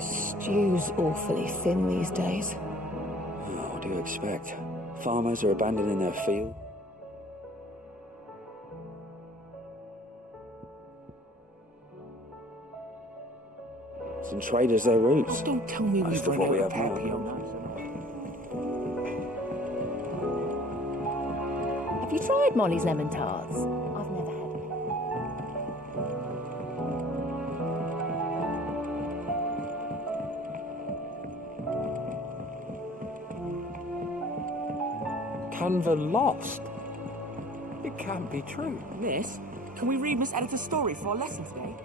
The stew's awfully thin these days. Oh, what do you expect? Farmers are abandoning their field. And traders their roots. Don't tell me Most we've of what we run have out of now. Papillon. Have you tried Molly's lemon tarts? I've never had them. Canva lost? It can't be true. Miss, can we read Miss Editor's story for our lesson today?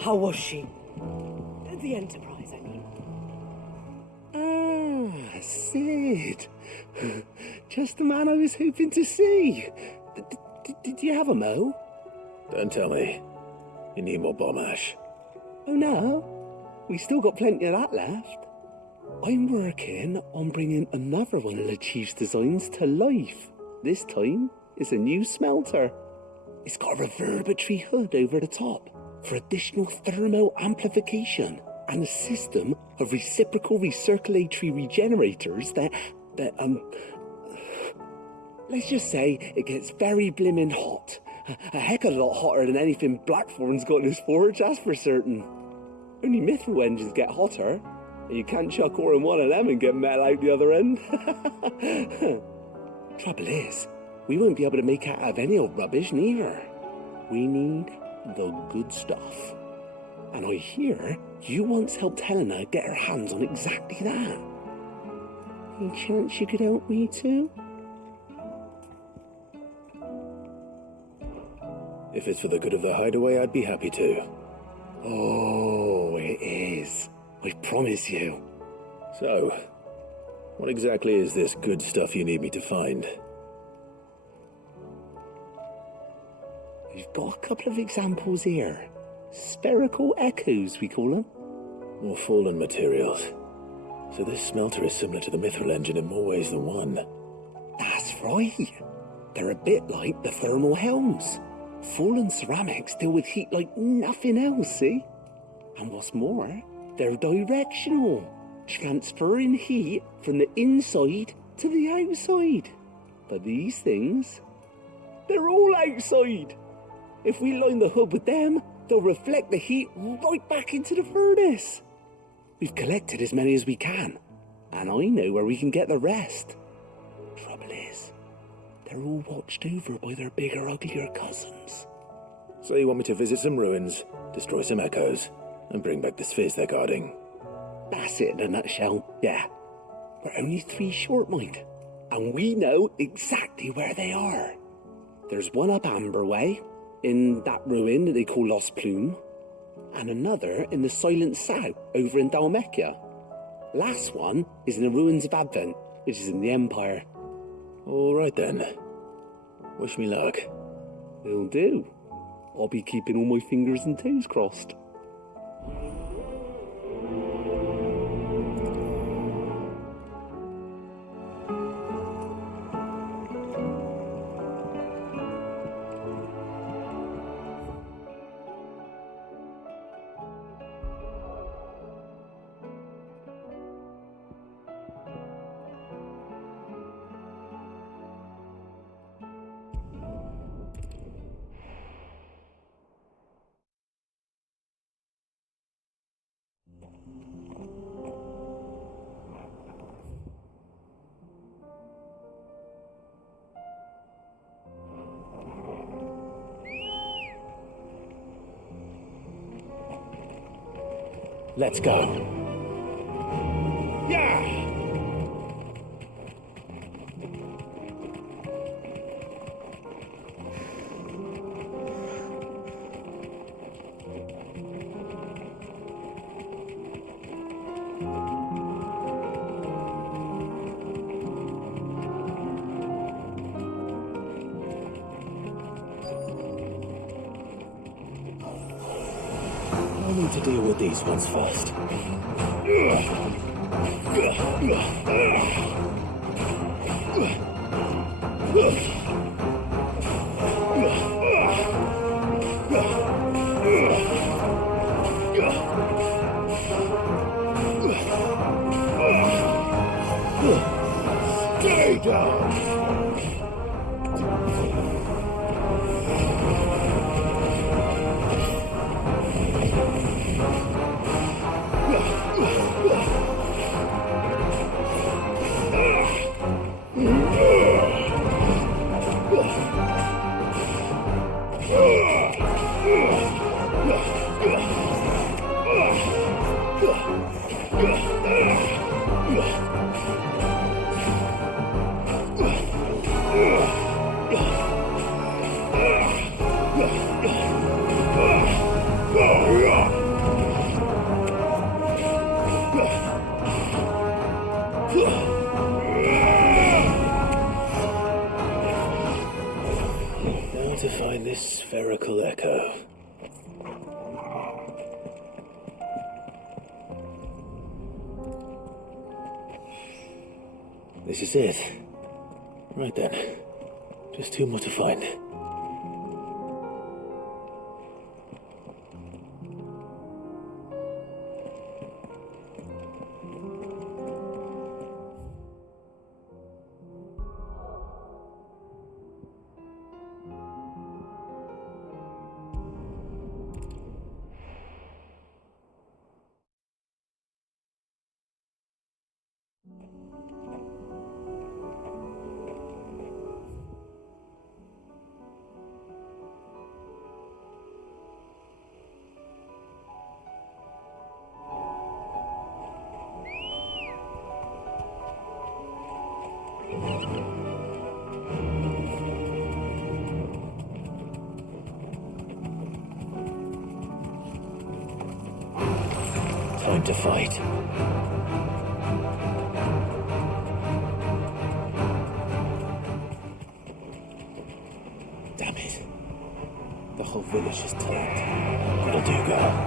How was she? The Enterprise, I mean. Ah, Sid. Just the man I was hoping to see. Did you have a mo? Don't tell me. You need more bomb ash. Oh no, we still got plenty of that left. I'm working on bringing another one of the Chief's designs to life. This time, it's a new smelter. It's got a reverberatory hood over the top for additional thermo amplification and a system of reciprocal recirculatory regenerators that let's just say it gets very blimmin' hot. A heck of a lot hotter than anything Blackthorn's got in his forge, that's for certain. Only mithril engines get hotter, and you can't chuck ore in one of them and get metal out the other end. Trouble is, we won't be able to make out of any old rubbish neither. We need the good stuff. And I hear you once helped Helena get her hands on exactly that. Any chance you could help me too? If it's for the good of the hideaway, I'd be happy to. Oh, it is. I promise you. So, what exactly is this good stuff you need me to find? We've got a couple of examples here. Spherical echoes, we call them. More fallen materials. So this smelter is similar to the mithril engine in more ways than one. That's right. They're a bit like the thermal helms. Fallen ceramics deal with heat like nothing else, see? And what's more, they're directional, transferring heat from the inside to the outside. But these things, they're all outside. If we line the hood with them, they'll reflect the heat right back into the furnace. We've collected as many as we can, and I know where we can get the rest. Trouble is, they're all watched over by their bigger, uglier cousins. So you want me to visit some ruins, destroy some echoes, and bring back the spheres they're guarding? That's it in a nutshell, yeah. We're only 3 short, mind, and we know exactly where they are. There's one up Amber Way, in that ruin that they call Lost Plume, and another in the Silent South over in Dalmekia. Last one is in the ruins of Advent, which is in the Empire. All right then. Wish me luck. Will do. I'll be keeping all my fingers and toes crossed. Let's go. Yeah! I need to deal with these ones first. Stay down! Now to find this spherical echo. This is it. Right then. Just two more to find. Time to fight. Damn it. The whole village is turned. What'll do, girl?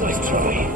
Nice try.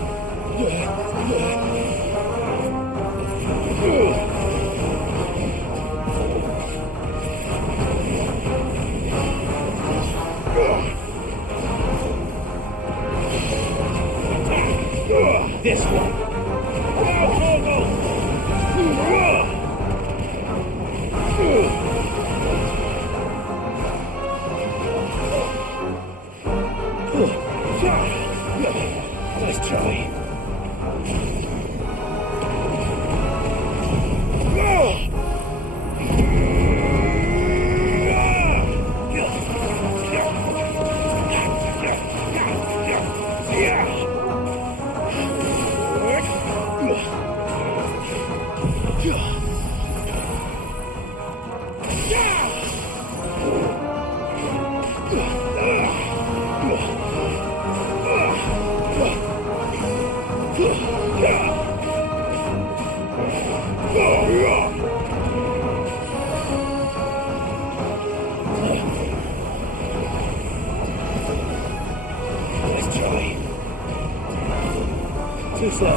so.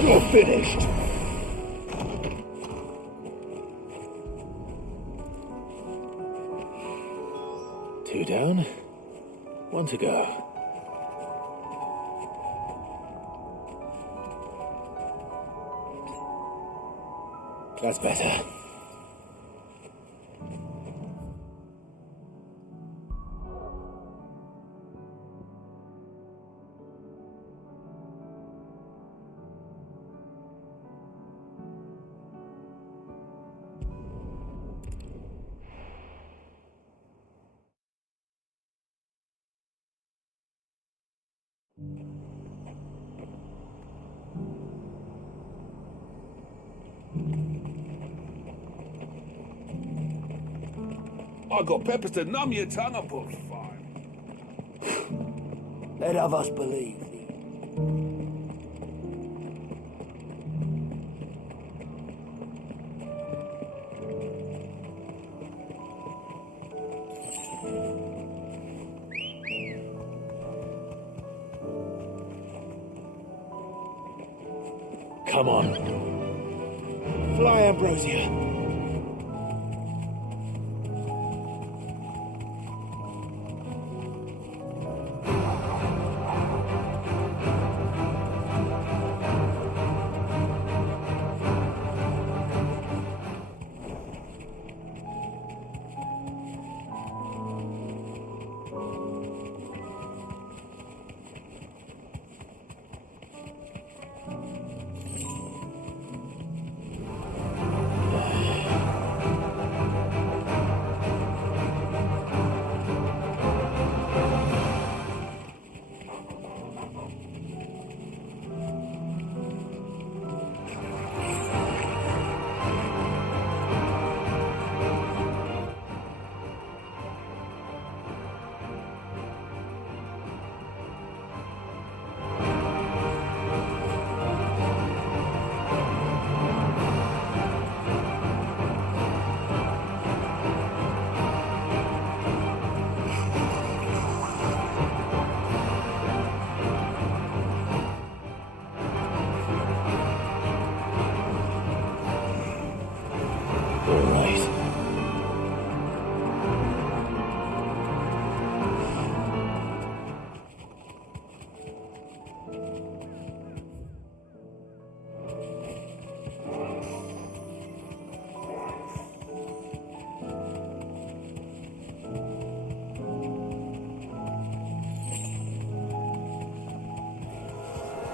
You're finished. Two down, one to go. That's better. I got peppers to numb your tongue, I put fire. Let of us believe thee. Come on. Fly, Ambrosia.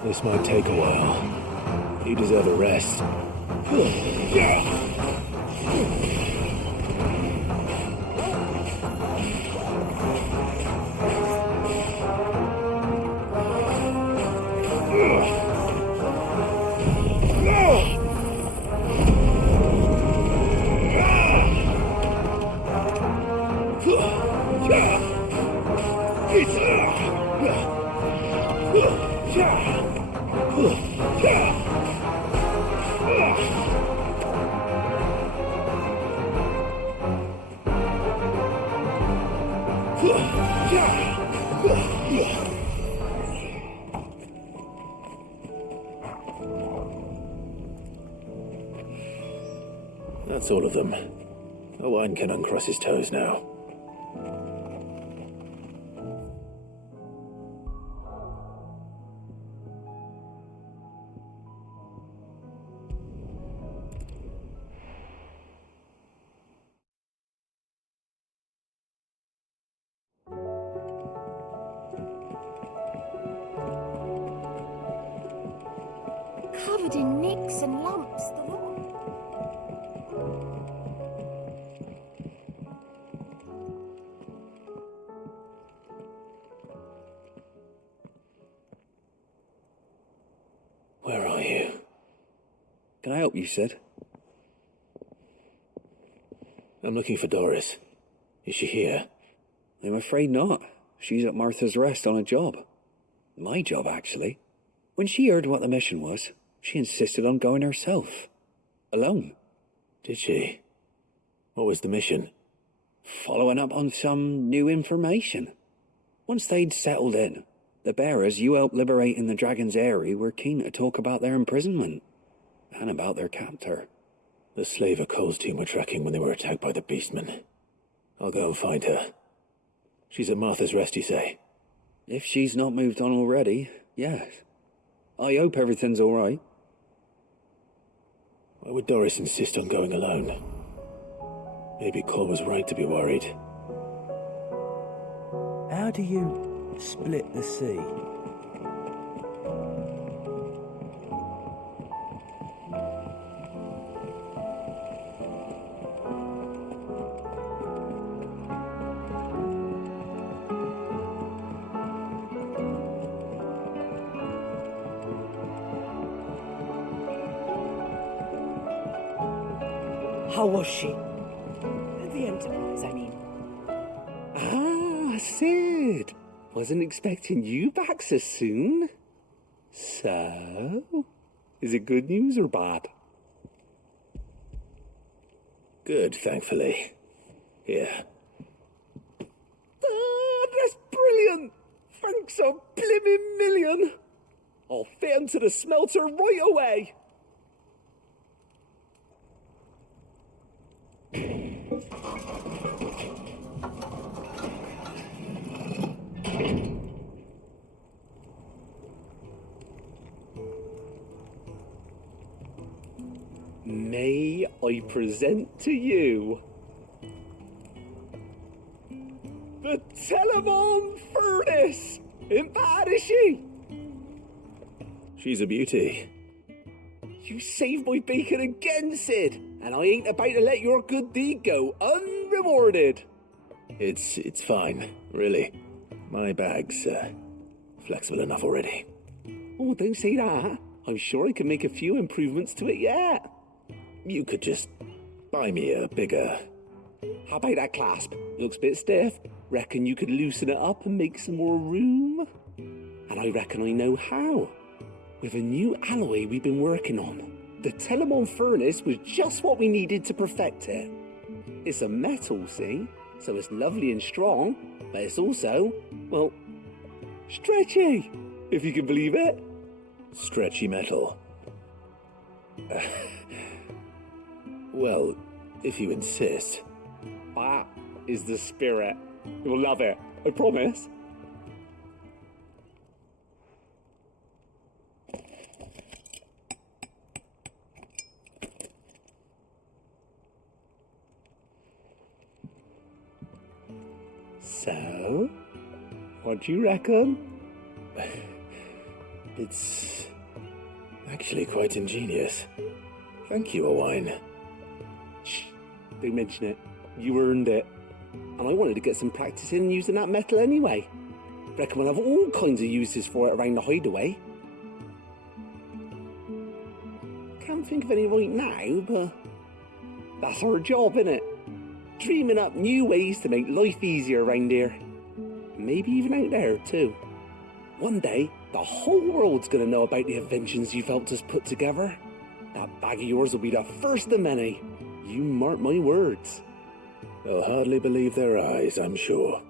This might take a while. You deserve a rest. That's all of them. Owain can uncross his toes now. Covered in nicks and lumps, the lot. Where are you? Can I help you, Sid? I'm looking for Doris. Is she here? I'm afraid not. She's at Martha's Rest on a job. My job, actually. When she heard what the mission was, she insisted on going herself. Alone. Did she? What was the mission? Following up on some new information. Once they'd settled in, the bearers you helped liberate in the Dragon's Eyrie were keen to talk about their imprisonment and about their captor. The slaver Cole's team were tracking when they were attacked by the beastmen. I'll go and find her. She's at Martha's Rest, you say? If she's not moved on already, yes. I hope everything's all right. Why would Doris insist on going alone? Maybe Cole was right to be worried. How do you split the sea? How was she? The Enterprise, I mean. Ah, Sid. Wasn't expecting you back so soon. So, is it good news or bad? Good, thankfully. Here. Ah, that's brilliant. Thanks a blimmin' million. I'll fit 'em to the smelter right away. May I present to you the Telemon Furnace? Ain't bad, is she? She's a beauty. You saved my bacon again, Sid, and I ain't about to let your good deed go unrewarded. It's fine, really. My bag's flexible enough already. Oh, don't say that. I'm sure I can make a few improvements to it yet. You could just buy me a bigger... How about that clasp? Looks a bit stiff. Reckon you could loosen it up and make some more room? And I reckon I know how. With a new alloy we've been working on. The Telemon Furnace was just what we needed to perfect it. It's a metal, see? So it's lovely and strong, but it's also, well, stretchy, if you can believe it. Stretchy metal. Well, if you insist. That is the spirit. You'll love it, I promise. So, what do you reckon? It's actually quite ingenious. Thank you, Owain. Shh, don't mention it. You earned it. And I wanted to get some practice in using that metal anyway. Reckon we'll have all kinds of uses for it around the hideaway. Can't think of any right now, but that's our job, innit? Dreaming up new ways to make life easier around here. Maybe even out there, too. One day, the whole world's gonna know about the inventions you've helped us put together. That bag of yours will be the first of many. You mark my words. They'll hardly believe their eyes, I'm sure.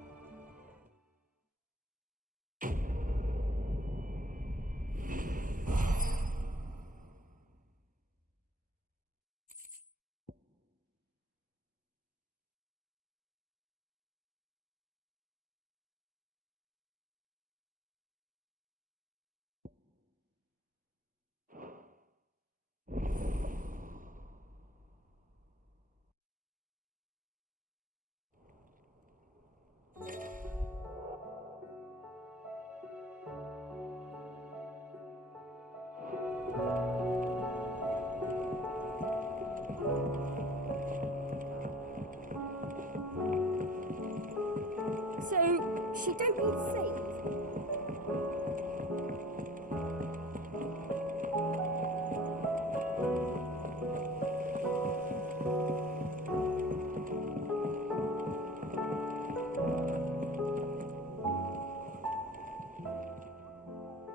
So, she don't need saved?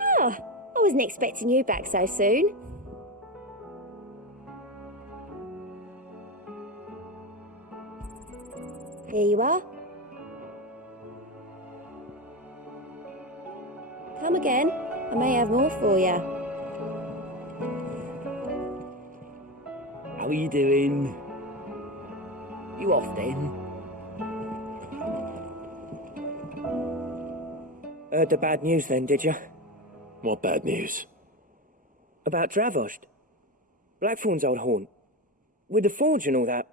Ah, I wasn't expecting you back so soon. Here you are. Come again. I may have more for you. How are you doing? You off then? Heard the bad news then, did you? What bad news? About Dravost. Blackthorn's old haunt. With the forge and all that.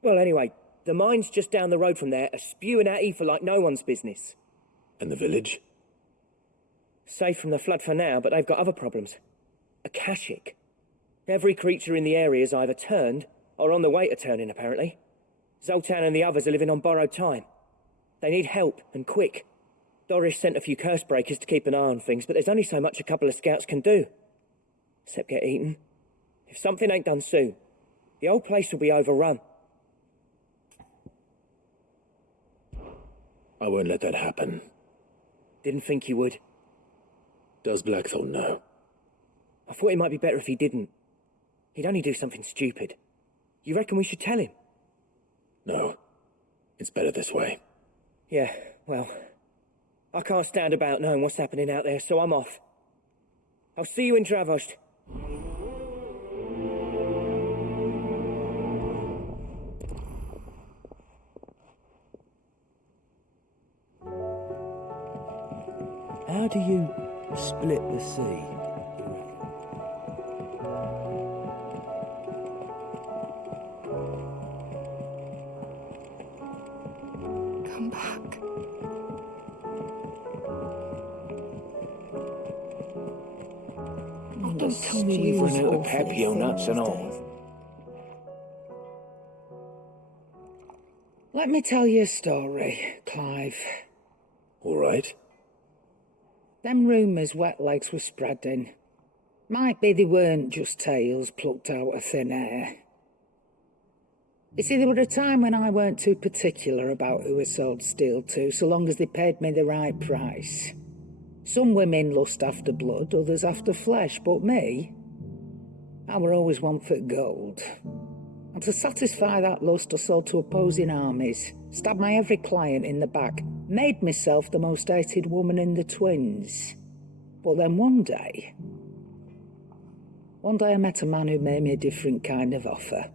Well, anyway, the mines just down the road from there are spewing out ether like no one's business. And the village? Safe from the flood for now, but they've got other problems. Akashic. Every creature in the area is either turned or on the way to turning, apparently. Zoltan and the others are living on borrowed time. They need help, and quick. Doris sent a few curse breakers to keep an eye on things, but there's only so much a couple of scouts can do. Except get eaten. If something ain't done soon, the old place will be overrun. I won't let that happen. Didn't think you would. Does Blackthorn know? I thought it might be better if he didn't. He'd only do something stupid. You reckon we should tell him? No. It's better this way. Yeah, well, I can't stand about knowing what's happening out there, so I'm off. I'll see you in Dravost. How do you split the sea? Come back. Oh, don't tell me we've run out of Pepio nuts and all. Let me tell you a story, Clive. All right. Them rumours wet legs were spreading. Might be they weren't just tales plucked out of thin air. You see, there were a time when I weren't too particular about who I sold steel to, so long as they paid me the right price. Some women lust after blood, others after flesh, but me, I were always one for gold. And to satisfy that lust, I sold to opposing armies, stabbed my every client in the back, made myself the most hated woman in the twins. But then one day I met a man who made me a different kind of offer.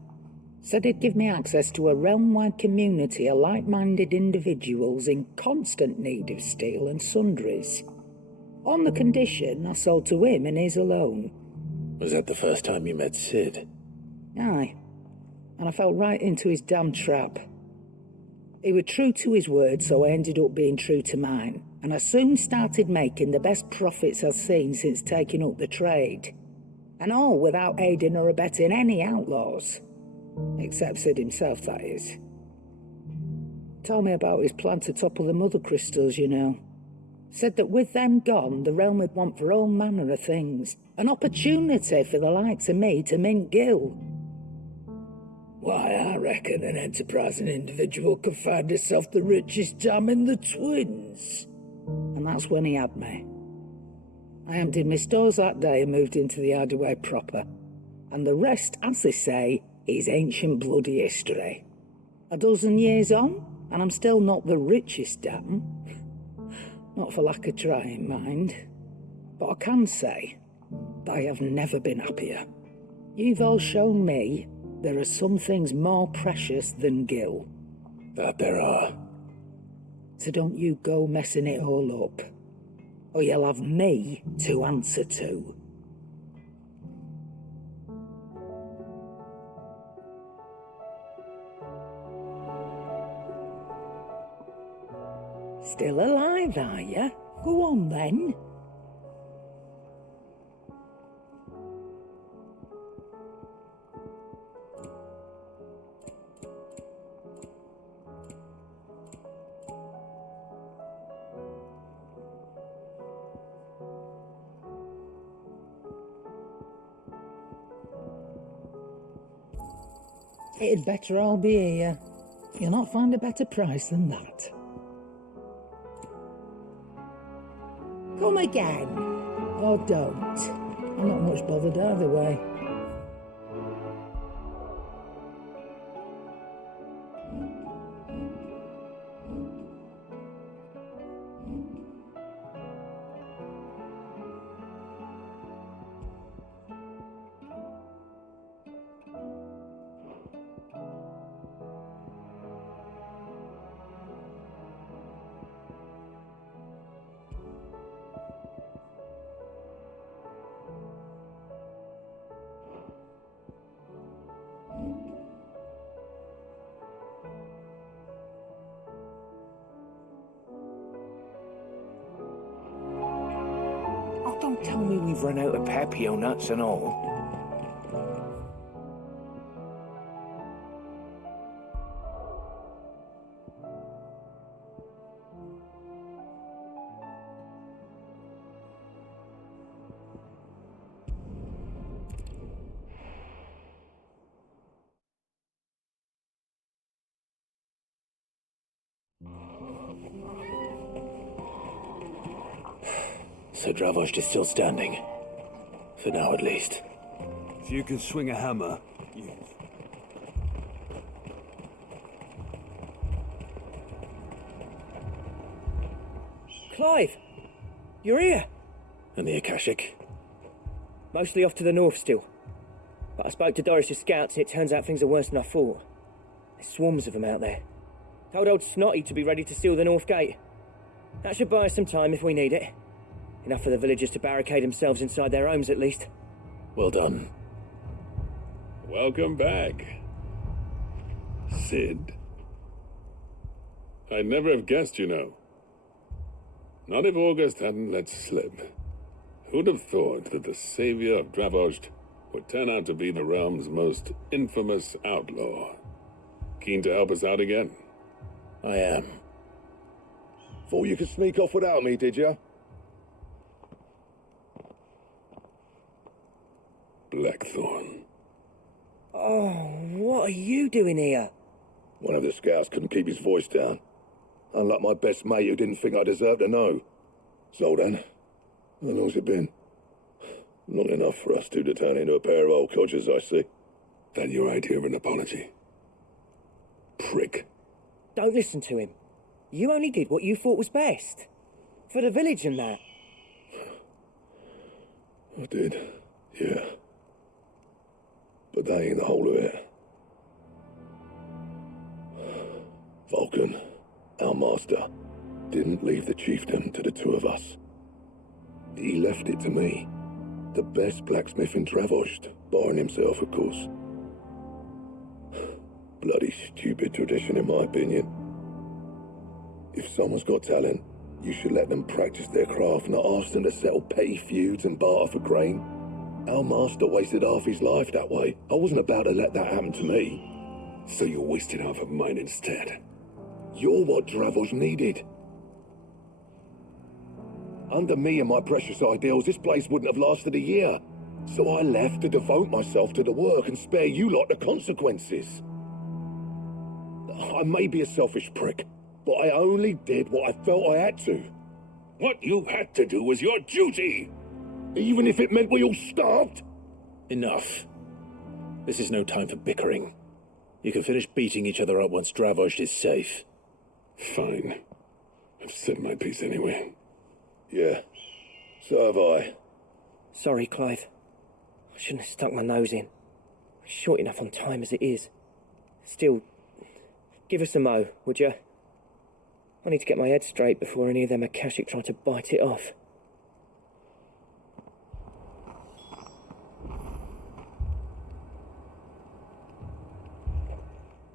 Said he'd give me access to a realm-wide community of like-minded individuals in constant need of steel and sundries. On the condition I sold to him and his alone. Was that the first time you met Sid? Aye. And I fell right into his damn trap. He was true to his word, so I ended up being true to mine. And I soon started making the best profits I've seen since taking up the trade. And all without aiding or abetting any outlaws. Except Sid himself, that is. Told me about his plan to topple the mother crystals, you know. Said that with them gone, the realm would want for all manner of things. An opportunity for the likes of me to mint gil. Why, I reckon an enterprising individual could find himself the richest gem in the twins. And that's when he had me. I emptied my stores that day and moved into the hideaway proper. And the rest, as they say, is ancient bloody history. A dozen years on, and I'm still not the richest dam. Not for lack of trying, mind. But I can say, I have never been happier. You've all shown me there are some things more precious than gil. That there are. So don't you go messing it all up, or you'll have me to answer to. Still alive, are you? Go on, then. It'd better all be here. You'll not find a better price than that. Come again. Or don't. I'm not much bothered either way. Don't tell me we've run out of papio nuts and all. So Dravost is still standing. For now, at least. If you can swing a hammer, yes. Clive! You're here! And the Akashic? Mostly off to the north still. But I spoke to Doris's scouts and it turns out things are worse than I thought. There's swarms of them out there. Told old Snotty to be ready to seal the north gate. That should buy us some time if we need it. Enough for the villagers to barricade themselves inside their homes at least. Well done. Welcome back, Sid. I'd never have guessed, you know. Not if August hadn't let slip. Who'd have thought that the savior of Dravost would turn out to be the realm's most infamous outlaw? Keen to help us out again? I am. Thought you could sneak off without me, did you? Blackthorn. Oh, what are you doing here? One of the scouts couldn't keep his voice down. Unlike my best mate who didn't think I deserved to know. So then, how long's it been? Long enough for us two to turn into a pair of old codgers, I see. That your idea of an apology? Prick. Don't listen to him. You only did what you thought was best. For the village and that. I did, yeah. But that ain't the whole of it. Vulcan, our master, didn't leave the chiefdom to the two of us. He left it to me, the best blacksmith in Dravost, barring himself, of course. Bloody stupid tradition, in my opinion. If someone's got talent, you should let them practice their craft, not ask them to settle petty feuds and barter for grain. Our master wasted half his life that way. I wasn't about to let that happen to me. So you wasted half of mine instead. You're what Dravost needed. Under me and my precious ideals, this place wouldn't have lasted a year. So I left to devote myself to the work and spare you lot the consequences. I may be a selfish prick, but I only did what I felt I had to. What you had to do was your duty! Even if it meant we all starved? Enough. This is no time for bickering. You can finish beating each other up once Dravost is safe. Fine. I've said my piece anyway. Yeah, so have I. Sorry, Clive. I shouldn't have stuck my nose in. We're short enough on time as it is. Still, give us a mo, would you? I need to get my head straight before any of them Akashic try to bite it off.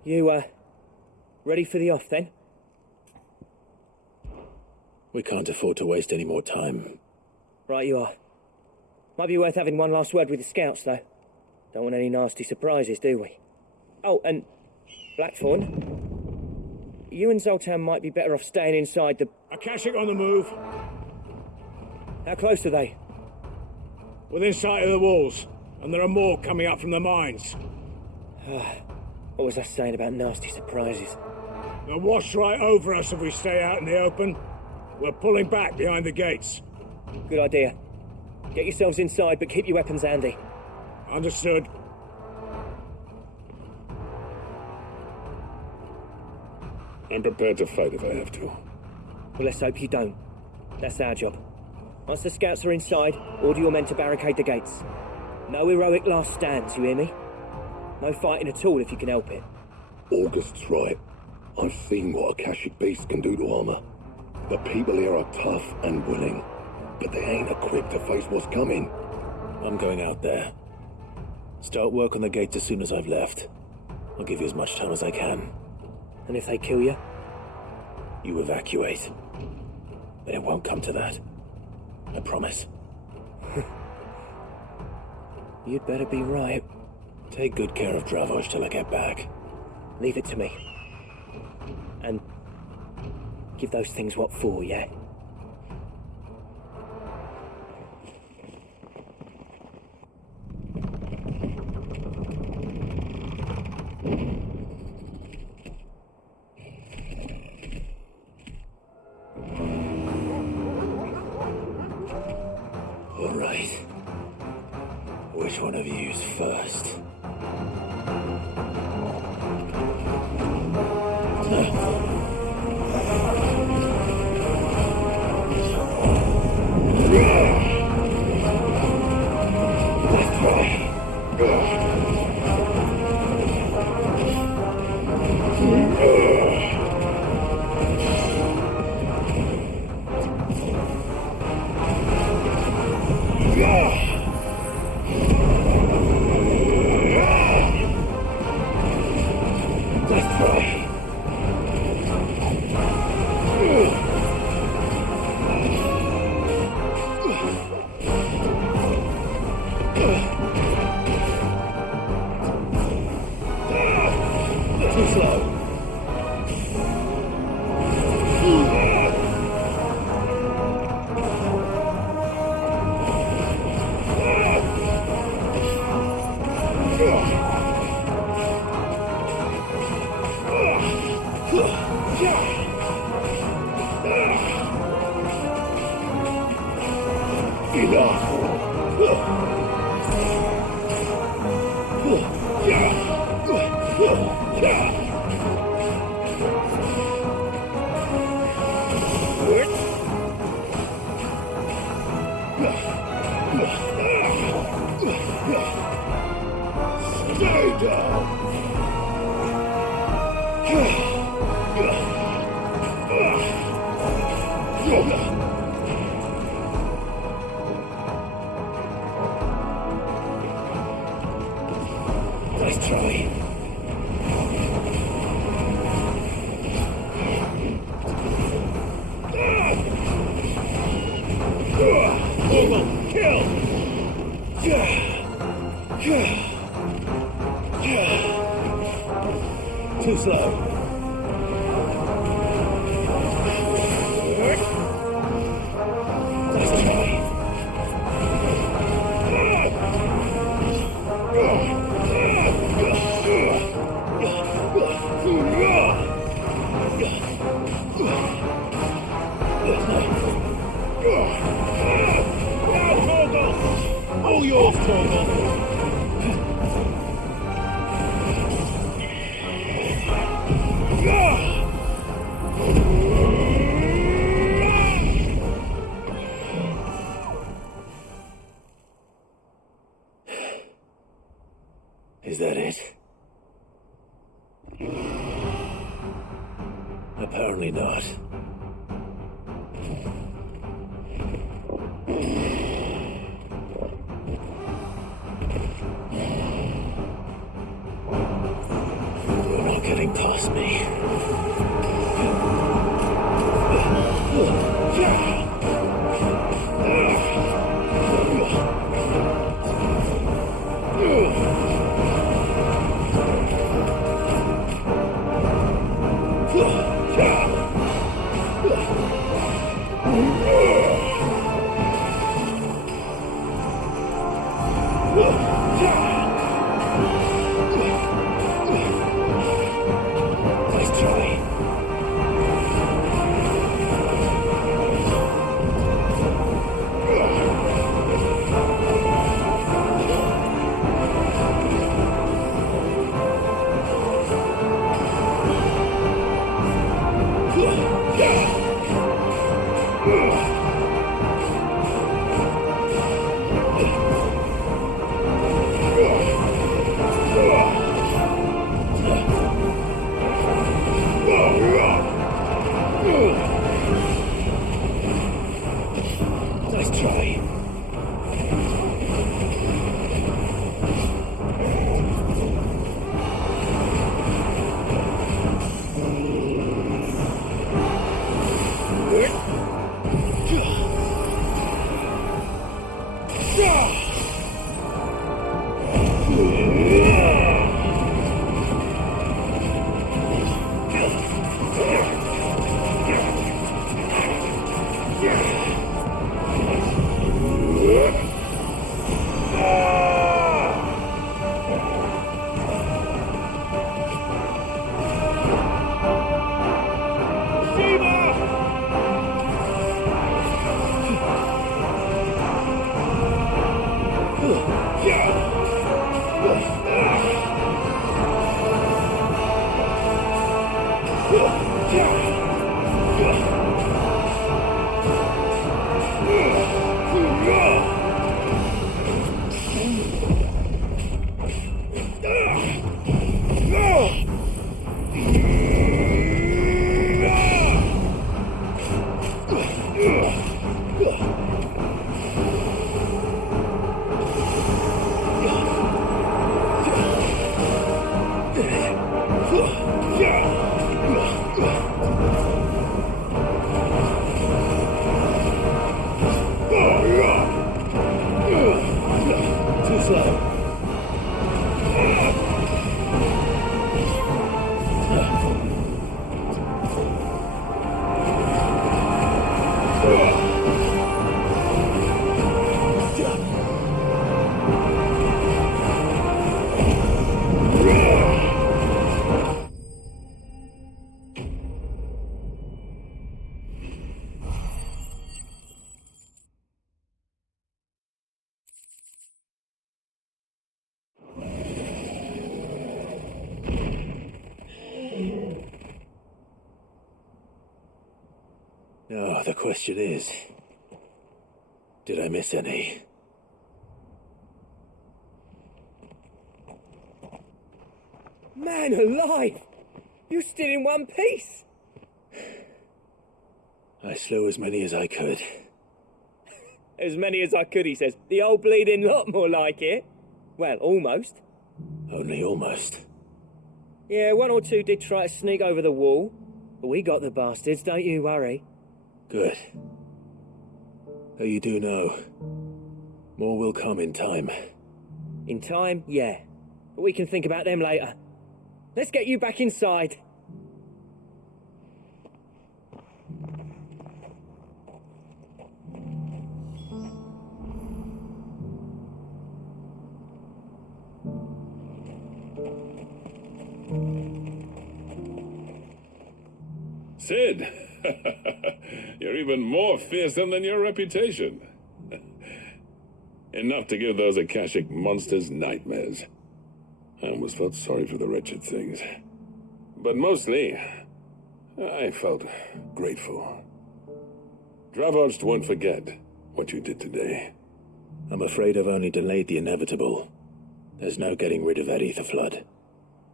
You, ready for the off, then? We can't afford to waste any more time. Right you are. Might be worth having one last word with the scouts, though. Don't want any nasty surprises, do we? Oh, and Blackthorn, you and Zoltan might be better off staying inside the... Akashic on the move. How close are they? Within sight of the walls, and there are more coming up from the mines. What was I saying about nasty surprises? They'll wash right over us if we stay out in the open. We're pulling back behind the gates. Good idea. Get yourselves inside, but keep your weapons handy. Understood. I'm prepared to fight if I have to. Well, let's hope you don't. That's our job. Once the scouts are inside, order your men to barricade the gates. No heroic last stands, you hear me? No fighting at all if you can help it. August's right. I've seen what Akashic beasts can do to armor. The people here are tough and willing, but they ain't equipped to face what's coming. I'm going out there. Start work on the gates as soon as I've left. I'll give you as much time as I can. And if they kill you? You evacuate. But it won't come to that. I promise. You'd better be right. Take good care of Dravoj till I get back. Leave it to me. And give those things what for, yeah? All right. Which one of you's first? Too slow. Stay down. Nice try. Kill! Too slow. Nice try. All yours, Torgal. Is that it? Apparently not. You're not getting past me. Nice try. Now, the question is, did I miss any? Man alive! You're still in one piece! I slew as many as I could. As many as I could, he says. The old bleeding lot, more like it. Well, almost. Only almost. Yeah, one or two did try to sneak over the wall, but we got the bastards, don't you worry. Good. Though you do know, more will come in time. In time, yeah. But we can think about them later. Let's get you back inside. Sid, you're even more fearsome than your reputation. Enough to give those Akashic monsters nightmares. I almost felt sorry for the wretched things. But mostly, I felt grateful. Dravost won't forget what you did today. I'm afraid I've only delayed the inevitable. There's no getting rid of that ether flood.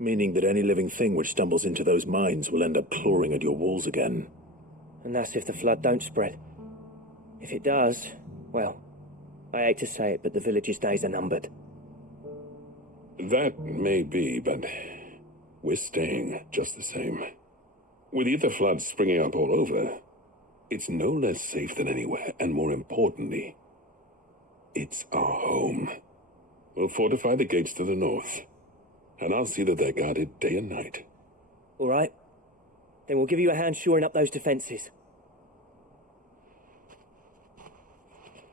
Meaning that any living thing which stumbles into those mines will end up clawing at your walls again. And that's if the flood don't spread. If it does, well, I hate to say it, but the village's days are numbered. That may be, but we're staying just the same. With ether floods springing up all over, it's no less safe than anywhere, and more importantly, it's our home. We'll fortify the gates to the north, and I'll see that they're guarded day and night. All right. Then we'll give you a hand shoring up those defenses.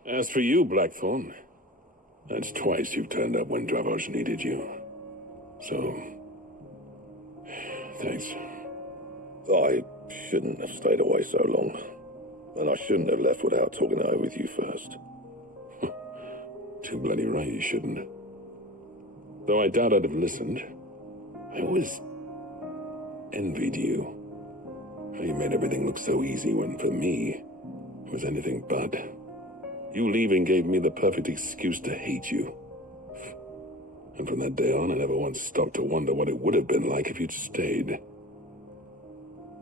As for you, Blackthorn, that's twice you've turned up when Dravosh needed you. So, thanks. I shouldn't have stayed away so long. And I shouldn't have left without talking it over with you first. Too bloody right you shouldn't. Though I doubt I'd have listened. I always envied you. How you made everything look so easy when, for me, it was anything but. You leaving gave me the perfect excuse to hate you. And from that day on, I never once stopped to wonder what it would have been like if you'd stayed.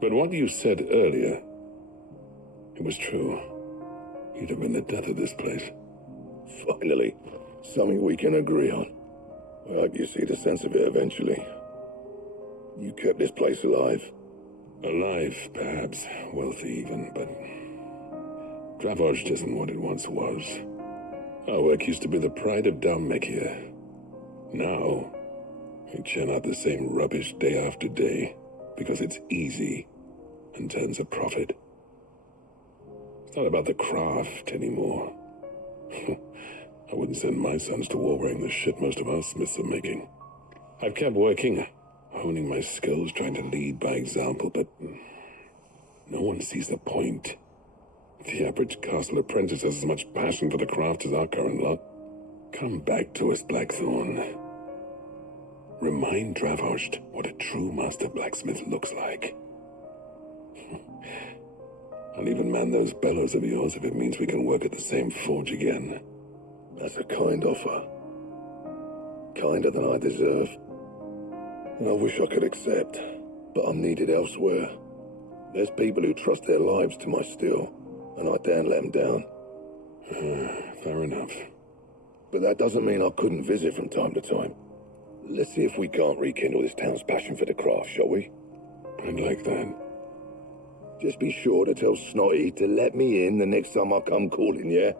But what you said earlier, it was true. You'd have been the death of this place. Finally, something we can agree on. I hope you see the sense of it eventually. You kept this place alive. Alive, perhaps. Wealthy even, but Dravosh isn't what it once was. Our work used to be the pride of Dalmekia. Now, we churn out the same rubbish day after day because it's easy and turns a profit. It's not about the craft anymore. I wouldn't send my sons to war wearing the shit most of our smiths are making. I've kept working, honing my skills, trying to lead by example, but no one sees the point. The average castle apprentice has as much passion for the craft as our current lot. Come back to us, Blackthorn. Remind Dravost what a true master blacksmith looks like. I'll even man those bellows of yours if it means we can work at the same forge again. That's a kind offer. Kinder than I deserve. And I wish I could accept, but I'm needed elsewhere. There's people who trust their lives to my steel, and I daren't let them down. Fair enough. But that doesn't mean I couldn't visit from time to time. Let's see if we can't rekindle this town's passion for the craft, shall we? I'd like that. Just be sure to tell Snotty to let me in the next time I come calling, yeah?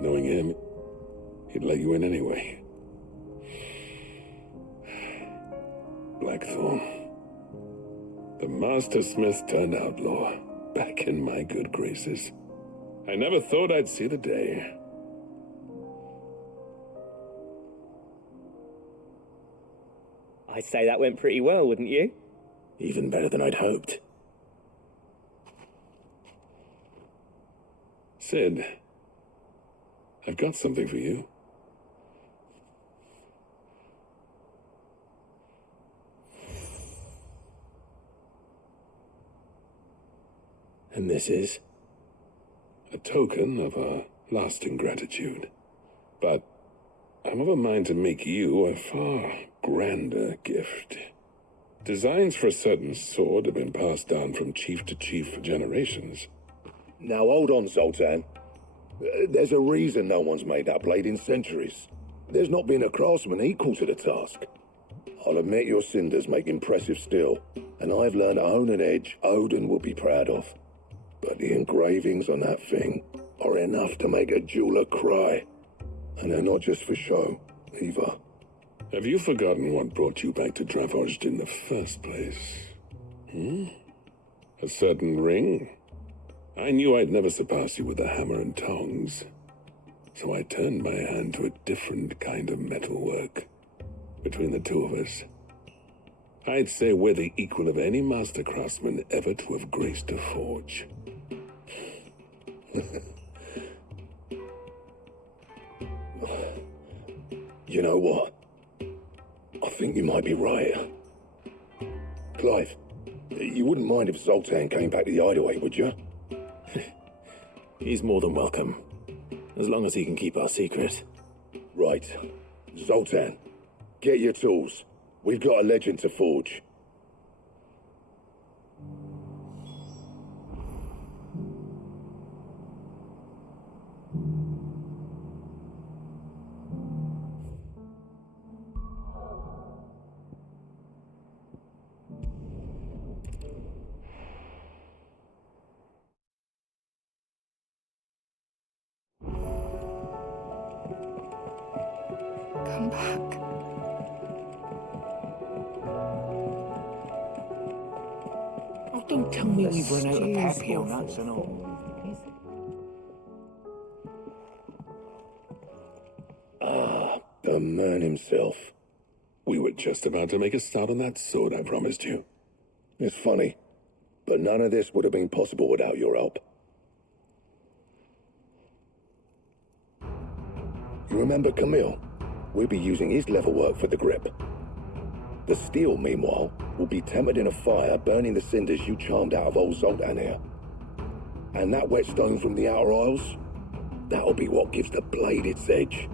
Knowing him, he'd let you in anyway. Blackthorn. The Master Smith turned outlaw, back in my good graces. I never thought I'd see the day. I'd say that went pretty well, wouldn't you? Even better than I'd hoped. Sid, I've got something for you. And this is? A token of our lasting gratitude. But I'm of a mind to make you a far grander gift. Designs for a certain sword have been passed down from chief to chief for generations. Now hold on, Zoltan. There's a reason no one's made that blade in centuries. There's not been a craftsman equal to the task. I'll admit your cinders make impressive steel, and I've learned to hone an edge Odin will be proud of. But the engravings on that thing are enough to make a jeweler cry. And they're not just for show, either. Have you forgotten what brought you back to Dravost in the first place? A certain ring? I knew I'd never surpass you with the hammer and tongs. So I turned my hand to a different kind of metalwork. Between the two of us, I'd say we're the equal of any master craftsman ever to have graced a forge. You know what? I think you might be right. Clive, you wouldn't mind if Zoltan came back to the hideaway, would you? He's more than welcome, as long as he can keep our secret. Right. Zoltan, get your tools. We've got a legend to forge. Come back. Oh, don't tell me we've run out of Papio nuts and all. The man himself. We were just about to make a start on that sword I promised you. It's funny, but none of this would have been possible without your help. You remember Camille? We'll be using his leather work for the grip. The steel, meanwhile, will be tempered in a fire, burning the cinders you charmed out of old Zoltan here. And that whetstone from the Outer Isles, that'll be what gives the blade its edge.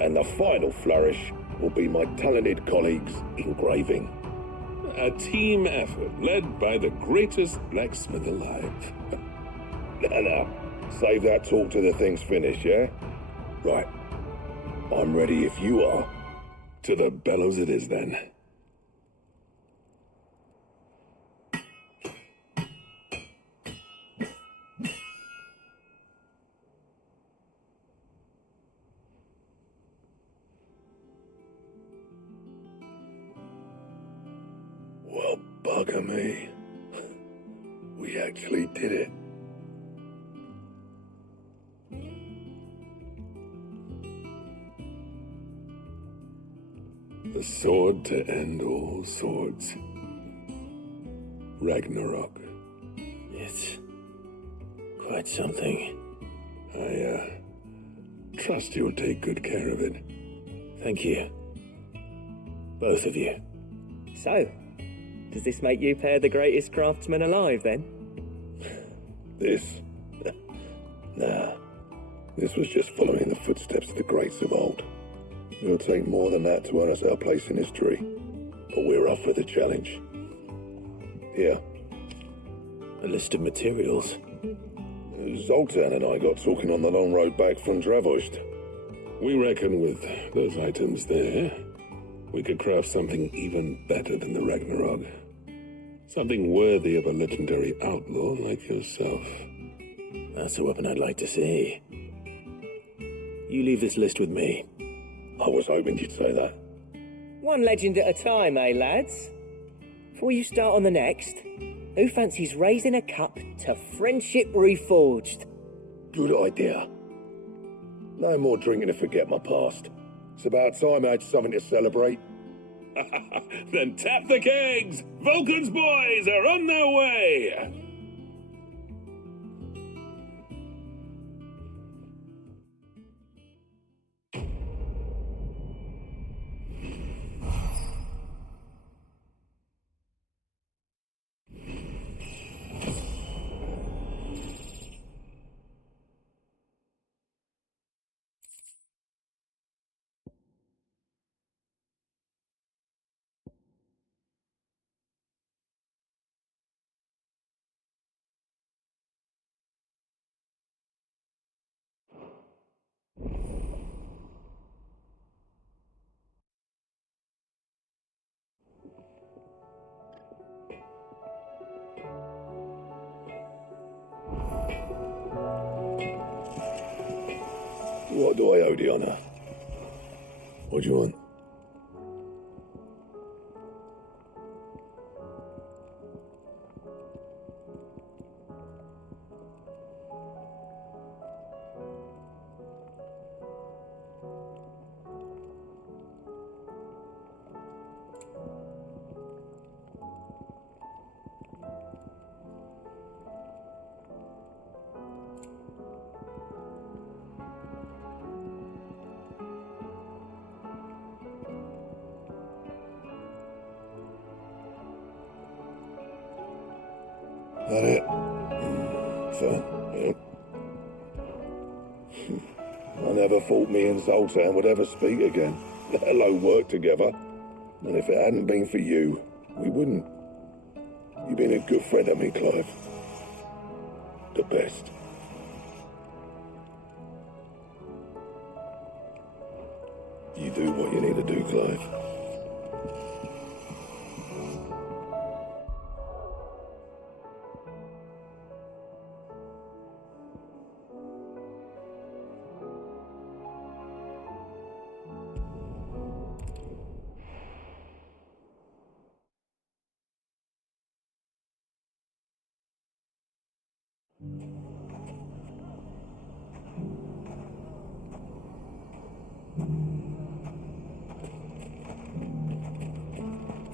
And the final flourish will be my talented colleagues' engraving. A team effort led by the greatest blacksmith alive. Now, save that talk till the thing's finished, yeah? Right. I'm ready if you are. To the bellows it is, then. Well, bugger me. We actually did it. The sword to end all swords. Ragnarok. It's quite something. I trust you'll take good care of it. Thank you. Both of you. So, does this make you pair the greatest craftsmen alive, then? This? Nah. This was just following the footsteps of the greats of old. It'll take more than that to earn us our place in history. But we're up for the challenge. Here. A list of materials. Zoltan and I got talking on the long road back from Dravost. We reckon with those items there, we could craft something even better than the Ragnarok. Something worthy of a legendary outlaw like yourself. That's a weapon I'd like to see. You leave this list with me. I was hoping you'd say that. One legend at a time, eh, lads? Before you start on the next, who fancies raising a cup to Friendship Reforged? Good idea. No more drinking to forget my past. It's about time I had something to celebrate. Then tap the kegs! Vulcan's boys are on their way! What do I owe the honour? What do you want? That it? Fine. Yep. I never thought me and Zoltan would ever speak again, let alone work together. And if it hadn't been for you, we wouldn't. You've been a good friend of me, Clive. The best. You do what you need to do, Clive.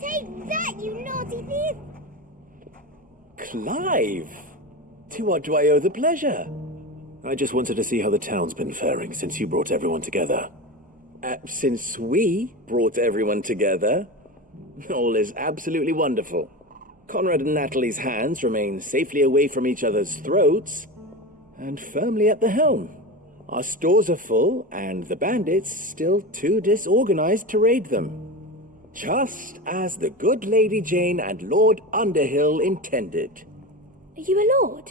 Take that, you naughty thief! Clive! To what do I owe the pleasure? I just wanted to see how the town's been faring since you brought everyone together. Since we brought everyone together, all is absolutely wonderful. Conrad and Natalie's hands remain safely away from each other's throats, and firmly at the helm. Our stores are full, and the bandits still too disorganized to raid them. Just as the good Lady Jane and Lord Underhill intended. Are you a lord?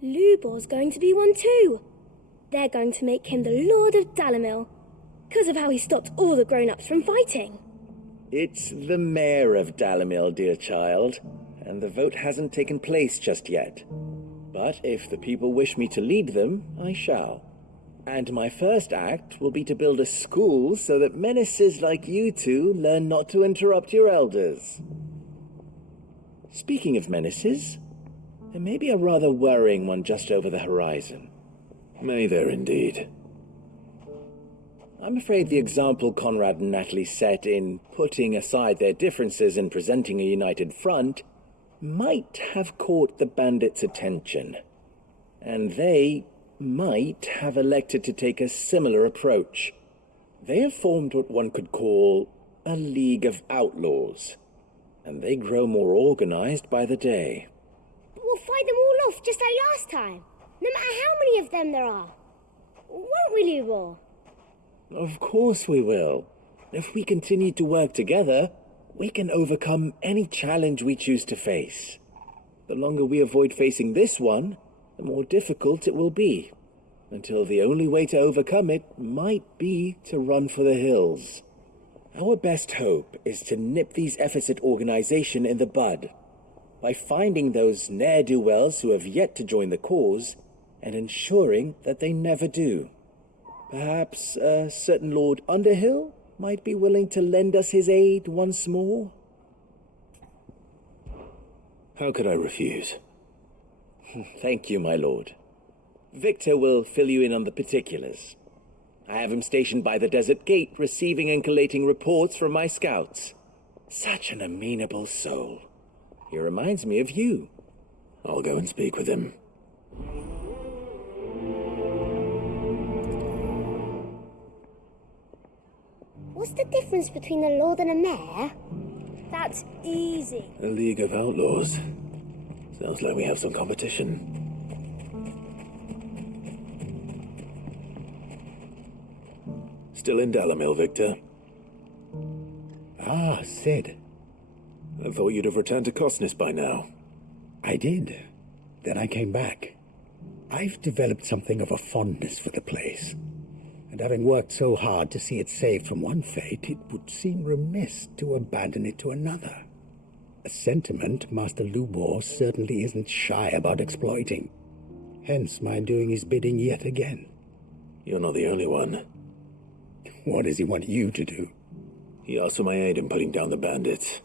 Lubor's going to be one too. They're going to make him the Lord of Dalamil, because of how he stopped all the grown-ups from fighting. It's the mayor of Dalamil, dear child, and the vote hasn't taken place just yet. But if the people wish me to lead them, I shall. And my first act will be to build a school so that menaces like you two learn not to interrupt your elders. Speaking of menaces, there may be a rather worrying one just over the horizon. May there indeed. I'm afraid the example Conrad and Natalie set in putting aside their differences and presenting a united front might have caught the bandits' attention. And they might have elected to take a similar approach. They have formed what one could call a League of Outlaws, and they grow more organized by the day. But we'll fight them all off just like last time, no matter how many of them there are. Won't we, Lubor? Of course we will. If we continue to work together, we can overcome any challenge we choose to face. The longer we avoid facing this one, the more difficult it will be, until the only way to overcome it might be to run for the hills. Our best hope is to nip these efforts at organization in the bud, by finding those ne'er-do-wells who have yet to join the cause, and ensuring that they never do. Perhaps a certain Lord Underhill might be willing to lend us his aid once more? How could I refuse? Thank you, my lord. Victor will fill you in on the particulars. I have him stationed by the desert gate, receiving and collating reports from my scouts. Such an amenable soul. He reminds me of you. I'll go and speak with him. What's the difference between a lord and a mayor? That's easy. A League of Outlaws. Sounds like we have some competition. Still in Dalamil, Victor? Ah, Sid. I thought you'd have returned to Cosnis by now. I did. Then I came back. I've developed something of a fondness for the place. And having worked so hard to see it saved from one fate, it would seem remiss to abandon it to another. A sentiment Master Lubor certainly isn't shy about exploiting. Hence my doing his bidding yet again. You're not the only one. What does he want you to do? He asked for my aid in putting down the bandits.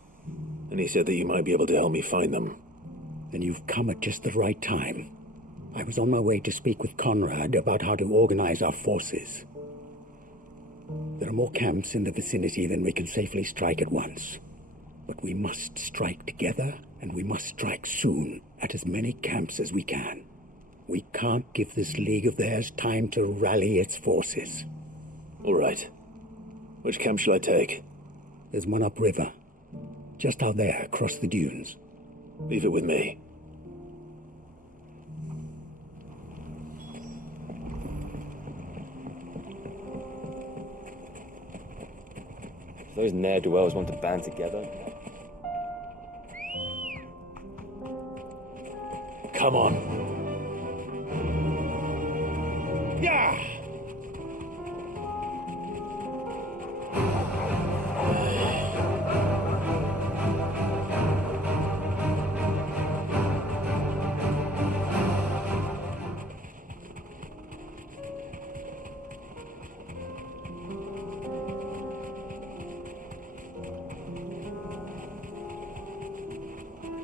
And he said that you might be able to help me find them. Then you've come at just the right time. I was on my way to speak with Conrad about how to organize our forces. There are more camps in the vicinity than we can safely strike at once. But we must strike together, and we must strike soon at as many camps as we can. We can't give this league of theirs time to rally its forces. All right. Which camp shall I take? There's one upriver. Just out there, across the dunes. Leave it with me. Those ne'er-do-wells want to band together. Come on. Yeah!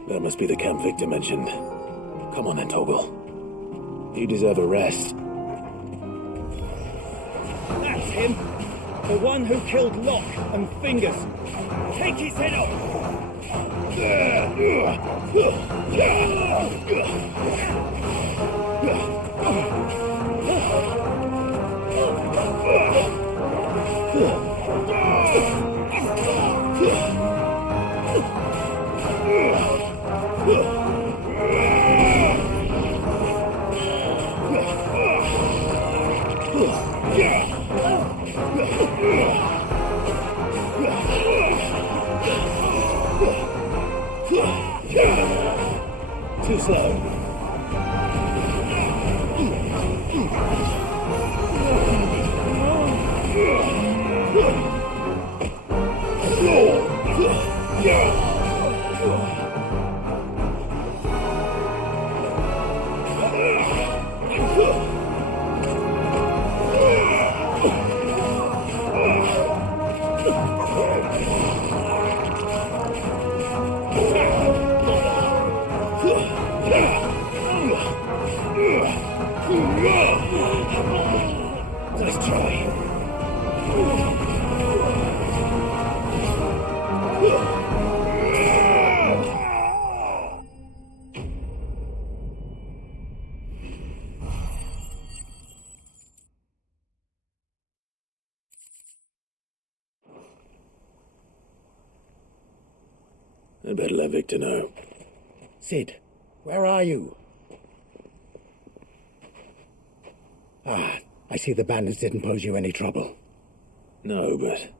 That must be the camp Victor mentioned. Come on then, Toggle. You deserve a rest. That's him! The one who killed Locke and Fingers! Take his head off! Too slow. Nice try. I'd better let Victor know. Sid, where are you? Ah, I see the bandits didn't pose you any trouble. No, but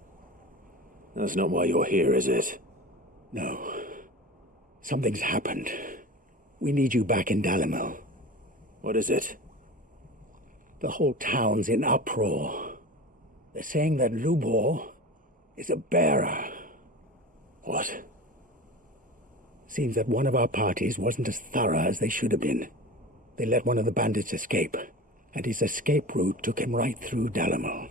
that's not why you're here, is it? No. Something's happened. We need you back in Dalimil. What is it? The whole town's in uproar. They're saying that Lubor is a bearer. What? Seems that one of our parties wasn't as thorough as they should have been. They let one of the bandits escape, and his escape route took him right through Dalimil.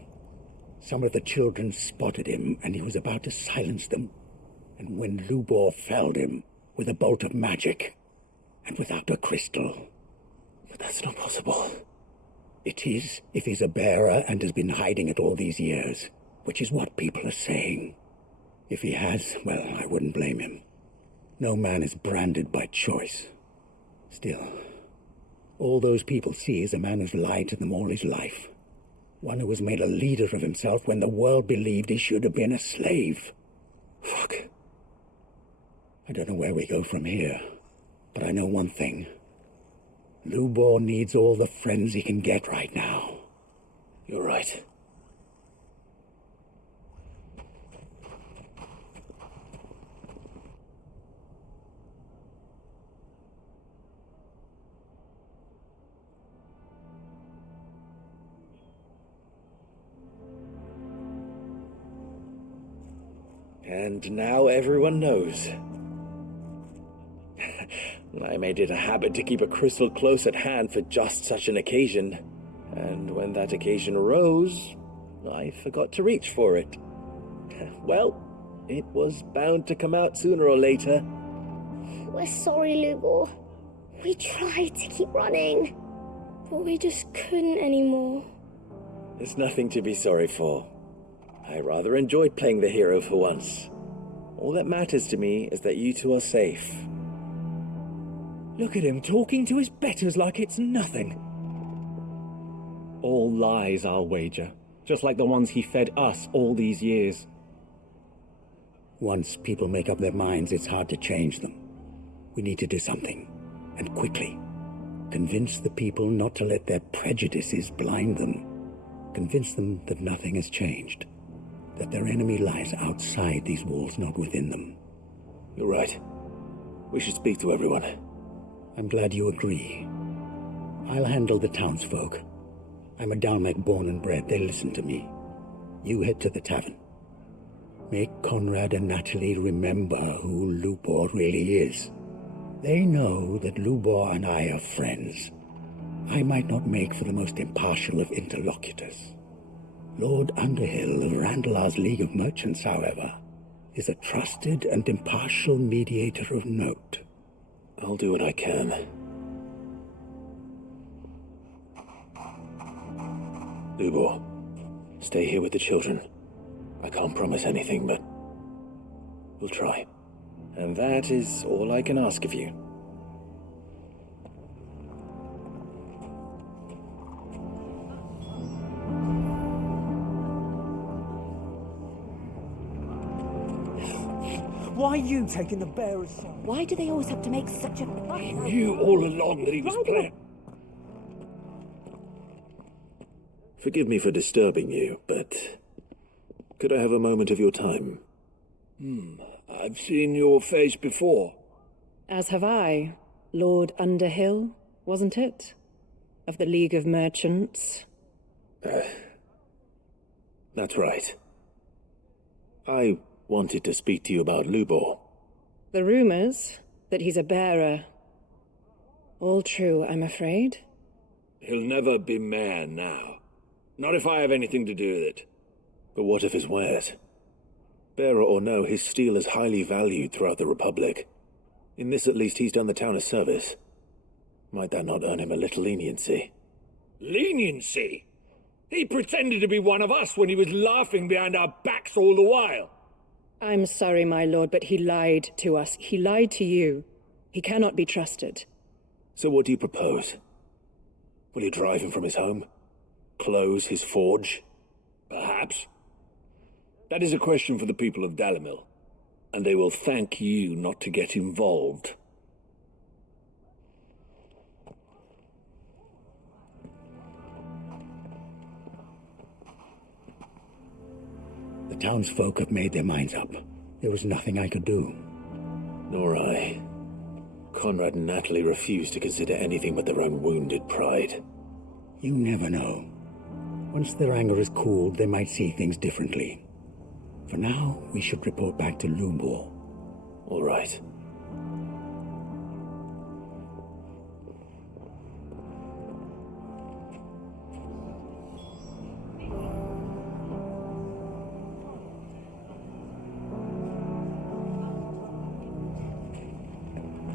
Some of the children spotted him, and he was about to silence them. And when Lubor felled him with a bolt of magic, and without a crystal. But that's not possible. It is, if he's a bearer and has been hiding it all these years, which is what people are saying. If he has, well, I wouldn't blame him. No man is branded by choice. Still, all those people see is a man who's lied to them all his life. One who has made a leader of himself when the world believed he should have been a slave. Fuck. I don't know where we go from here, but I know one thing. Lubor needs all the friends he can get right now. You're right. And now everyone knows. I made it a habit to keep a crystal close at hand for just such an occasion. And when that occasion arose, I forgot to reach for it. Well, it was bound to come out sooner or later. We're sorry, Lubor. We tried to keep running, but we just couldn't anymore. There's nothing to be sorry for. I rather enjoyed playing the hero for once. All that matters to me is that you two are safe. Look at him talking to his betters like it's nothing. All lies, I'll wager. Just like the ones he fed us all these years. Once people make up their minds, it's hard to change them. We need to do something, and quickly. Convince the people not to let their prejudices blind them. Convince them that nothing has changed. That their enemy lies outside these walls, not within them. You're right. We should speak to everyone. I'm glad you agree. I'll handle the townsfolk. I'm a Dalmec born and bred. They'll listen to me. You head to the tavern. Make Conrad and Natalie remember who Lubor really is. They know that Lubor and I are friends. I might not make for the most impartial of interlocutors. Lord Underhill of Randalar's League of Merchants, however, is a trusted and impartial mediator of note. I'll do what I can. Lubor, stay here with the children. I can't promise anything, but we'll try. And that is all I can ask of you. Why are you taking the bearer's side? Why do they always have to make such a fuss? He knew all along that he was playing. Forgive me for disturbing you, but could I have a moment of your time? I've seen your face before. As have I. Lord Underhill, wasn't it? Of the League of Merchants. That's right. I wanted to speak to you about Lubor. The rumors that he's a bearer. All true, I'm afraid. He'll never be mayor now. Not if I have anything to do with it. But what of his wares? Bearer or no, his steel is highly valued throughout the Republic. In this at least he's done the town a service. Might that not earn him a little leniency? Leniency? He pretended to be one of us when he was laughing behind our backs all the while. I'm sorry, my lord, but he lied to us. He lied to you. He cannot be trusted. So what do you propose? Will you drive him from his home? Close his forge? Perhaps. That is a question for the people of Dalimil. And they will thank you not to get involved. The townsfolk have made their minds up. There was nothing I could do. Nor I. Conrad and Natalie refused to consider anything but their own wounded pride. You never know. Once their anger is cooled, they might see things differently. For now, we should report back to Lubor. All right.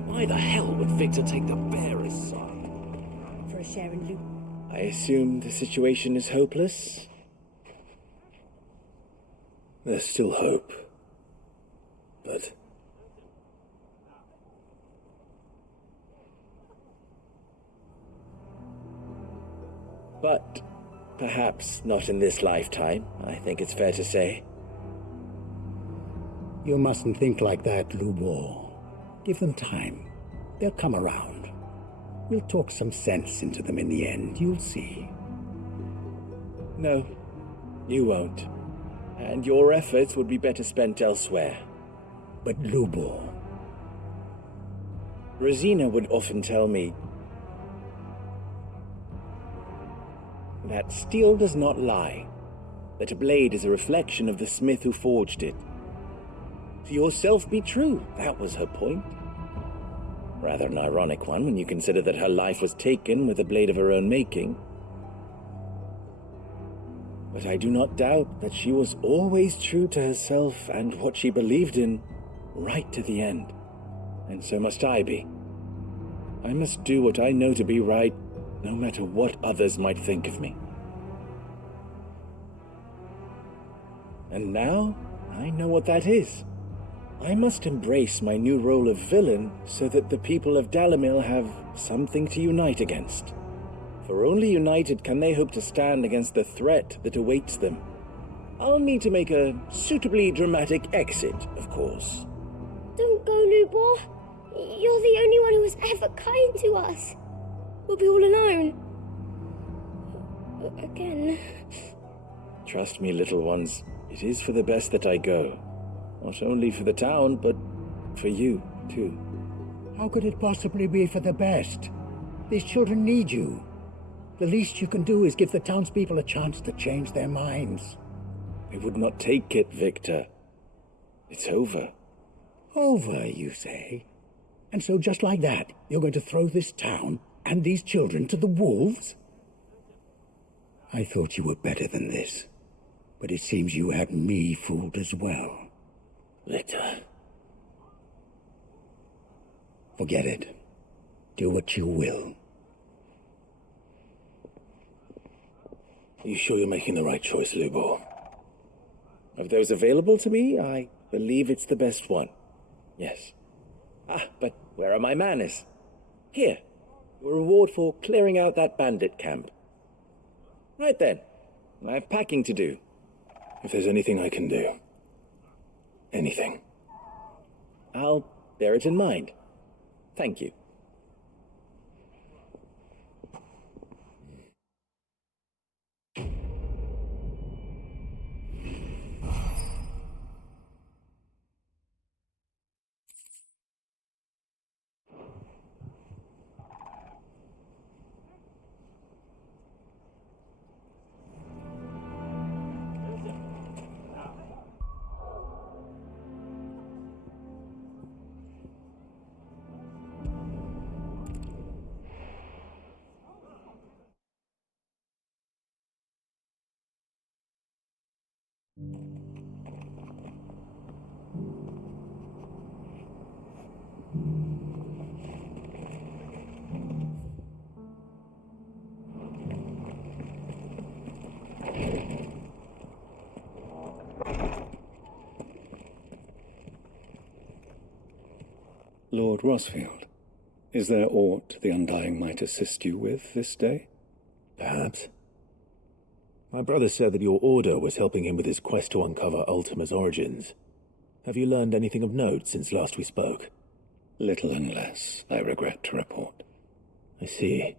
Why the hell would Victor take the bearer's side? For a share in loot. I assume the situation is hopeless? There's still hope. But... But perhaps not in this lifetime, I think it's fair to say. You mustn't think like that, Lubor. Give them time. They'll come around. We'll talk some sense into them in the end, you'll see. No, you won't. And your efforts would be better spent elsewhere. But Lubor... Rosina would often tell me that steel does not lie, that a blade is a reflection of the smith who forged it. To yourself be true, that was her point. Rather an ironic one when you consider that her life was taken with a blade of her own making. But I do not doubt that she was always true to herself and what she believed in, right to the end. And so must I be. I must do what I know to be right, no matter what others might think of me. And now, I know what that is. I must embrace my new role of villain so that the people of Dalimil have something to unite against. For only united can they hope to stand against the threat that awaits them. I'll need to make a suitably dramatic exit, of course. Don't go, Lubor. You're the only one who was ever kind to us. We'll be all alone. Again. Trust me, little ones. It is for the best that I go. Not only for the town, but for you, too. How could it possibly be for the best? These children need you. The least you can do is give the townspeople a chance to change their minds. They would not take it, Victor. It's over. Over, you say? And so just like that, you're going to throw this town and these children to the wolves? I thought you were better than this. But it seems you had me fooled as well. Victor. Forget it. Do what you will. Are you sure you're making the right choice, Lubor? Of those available to me, I believe it's the best one. Yes. But where are my manners? Here, your reward for clearing out that bandit camp. Right then, I have packing to do. If there's anything I can do. Anything. I'll bear it in mind. Thank you. Lord Rosfield, is there aught the Undying might assist you with this day? Perhaps. My brother said that your order was helping him with his quest to uncover Ultima's origins. Have you learned anything of note since last we spoke? Little and less, I regret to report. I see.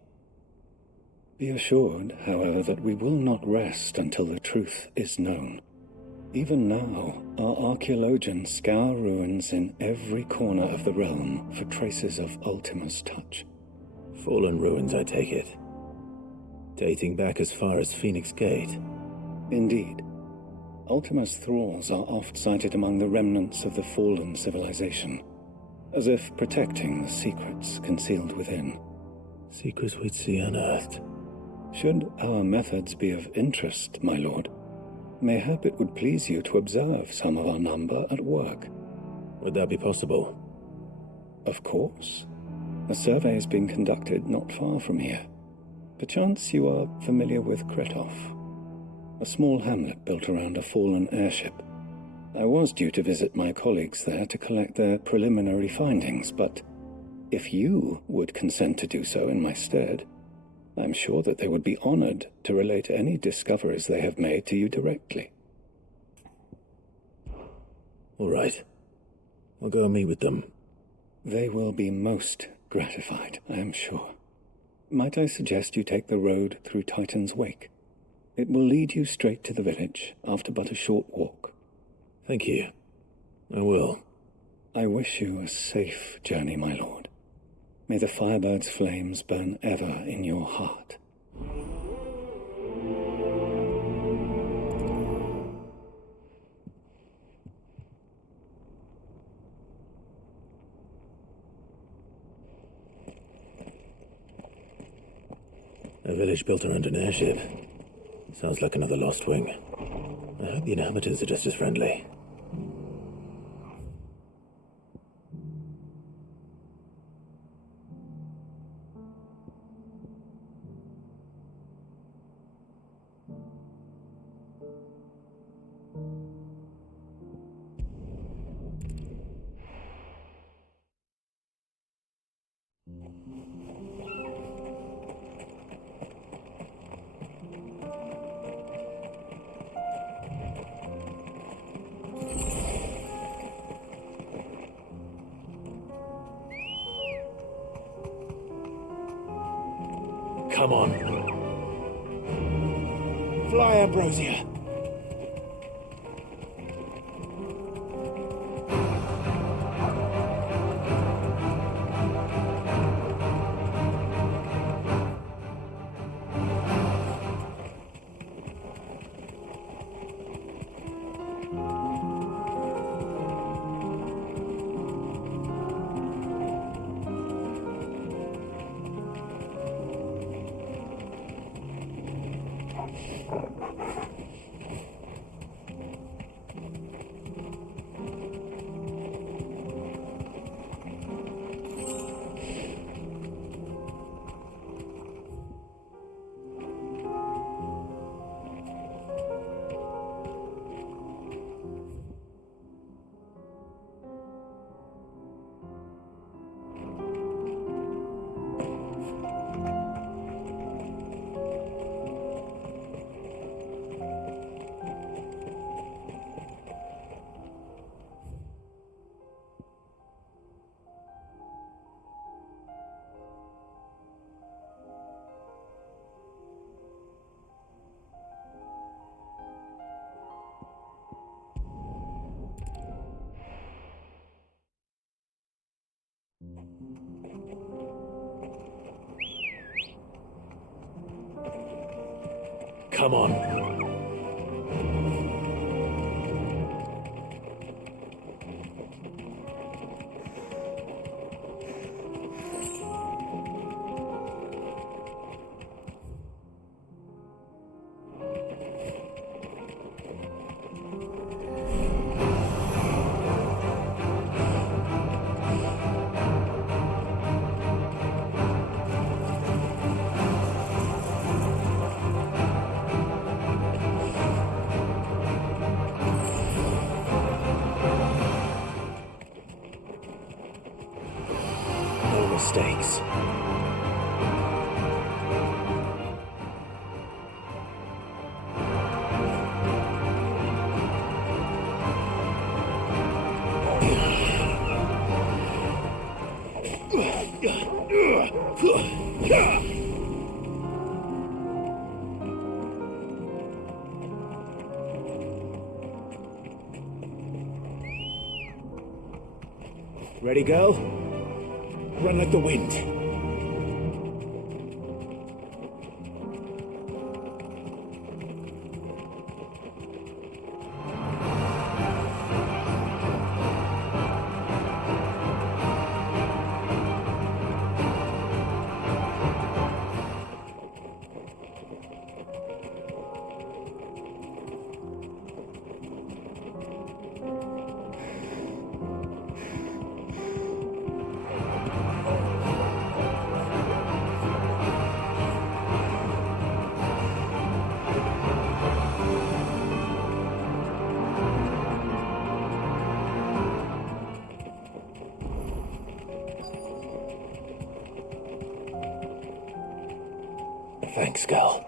Be assured, however, that we will not rest until the truth is known. Even now, our archaeologians scour ruins in every corner of the realm for traces of Ultima's touch. Fallen ruins, I take it. Dating back as far as Phoenix Gate. Indeed. Ultima's thralls are oft sighted among the remnants of the fallen civilization, as if protecting the secrets concealed within. Secrets we'd see unearthed. Should our methods be of interest, my lord, mayhap it would please you to observe some of our number at work. Would that be possible? Of course. A survey is being conducted not far from here. Perchance you are familiar with Kretov, a small hamlet built around a fallen airship. I was due to visit my colleagues there to collect their preliminary findings, but if you would consent to do so in my stead, I'm sure that they would be honored to relate any discoveries they have made to you directly. All right. I'll go and meet with them. They will be most gratified, I am sure. Might I suggest you take the road through Titan's Wake? It will lead you straight to the village after but a short walk. Thank you. I will. I wish you a safe journey, my lord. May the Firebird's flames burn ever in your heart. A village built around an airship. Sounds like another Lost Wing. I hope the inhabitants are just as friendly. Come on. Fly, Ambrosia. Come on. Ready, girl? Run like the wind. Thanks, girl.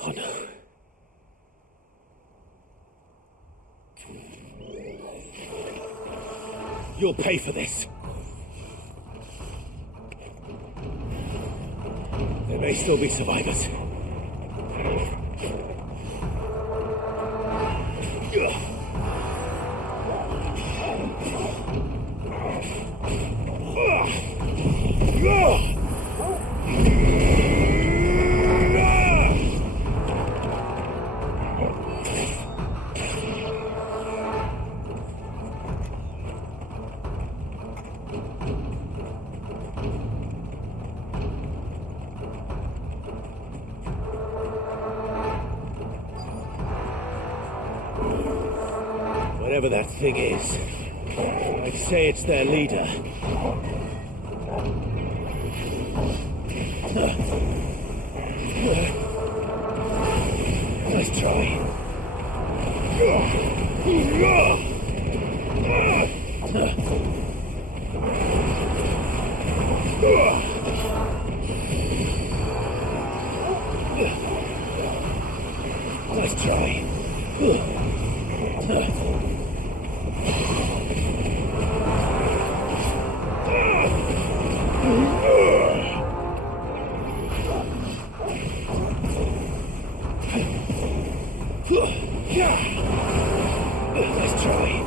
Oh no. You'll pay for this. There may still be survivors. Whatever that thing is, I'd say it's their leader. Nice try. Nice try. Nice try. Nice try.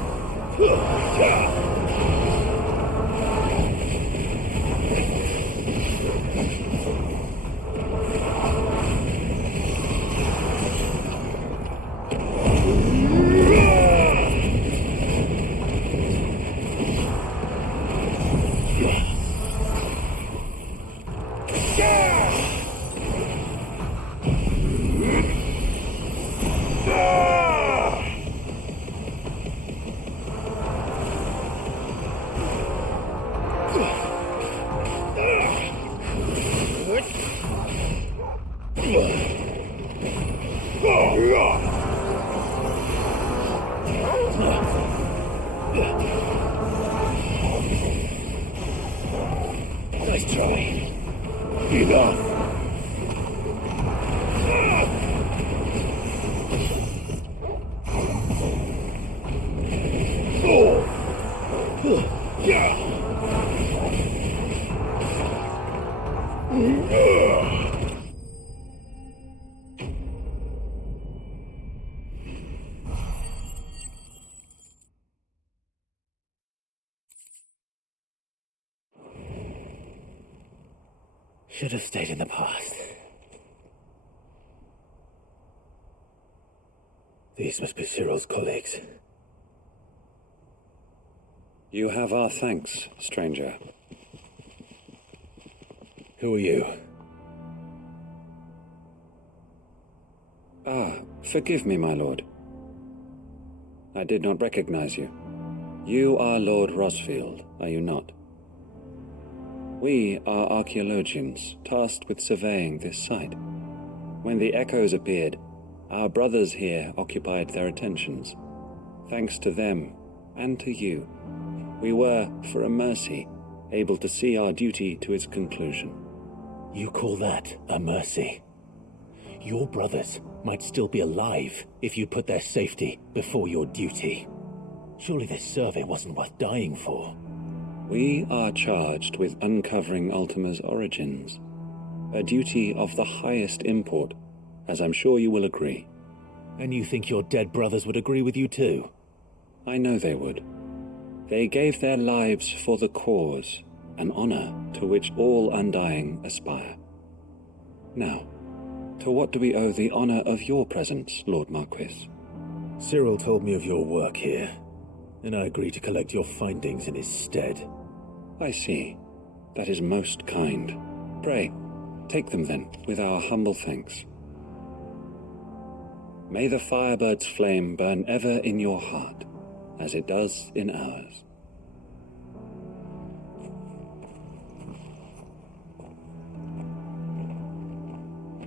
Enough. Should have stayed in the past. These must be Cyril's colleagues. You have our thanks, stranger. Who are you? Forgive me, my lord. I did not recognize you. You are Lord Rosfield, are you not? We are archaeologians tasked with surveying this site. When the echoes appeared, Our brothers here occupied their attentions. Thanks to them, and to you, we were, for a mercy, able to see our duty to its conclusion. You call that a mercy? Your brothers might still be alive if you put their safety before your duty. Surely this survey wasn't worth dying for. We are charged with uncovering Ultima's origins. A duty of the highest import, as I'm sure you will agree. And you think your dead brothers would agree with you too? I know they would. They gave their lives for the cause, an honor to which all Undying aspire. Now, to what do we owe the honor of your presence, Lord Marquis? Cyril told me of your work here, and I agree to collect your findings in his stead. I see. That is most kind. Pray, take them then, with our humble thanks. May the Firebird's flame burn ever in your heart, as it does in ours.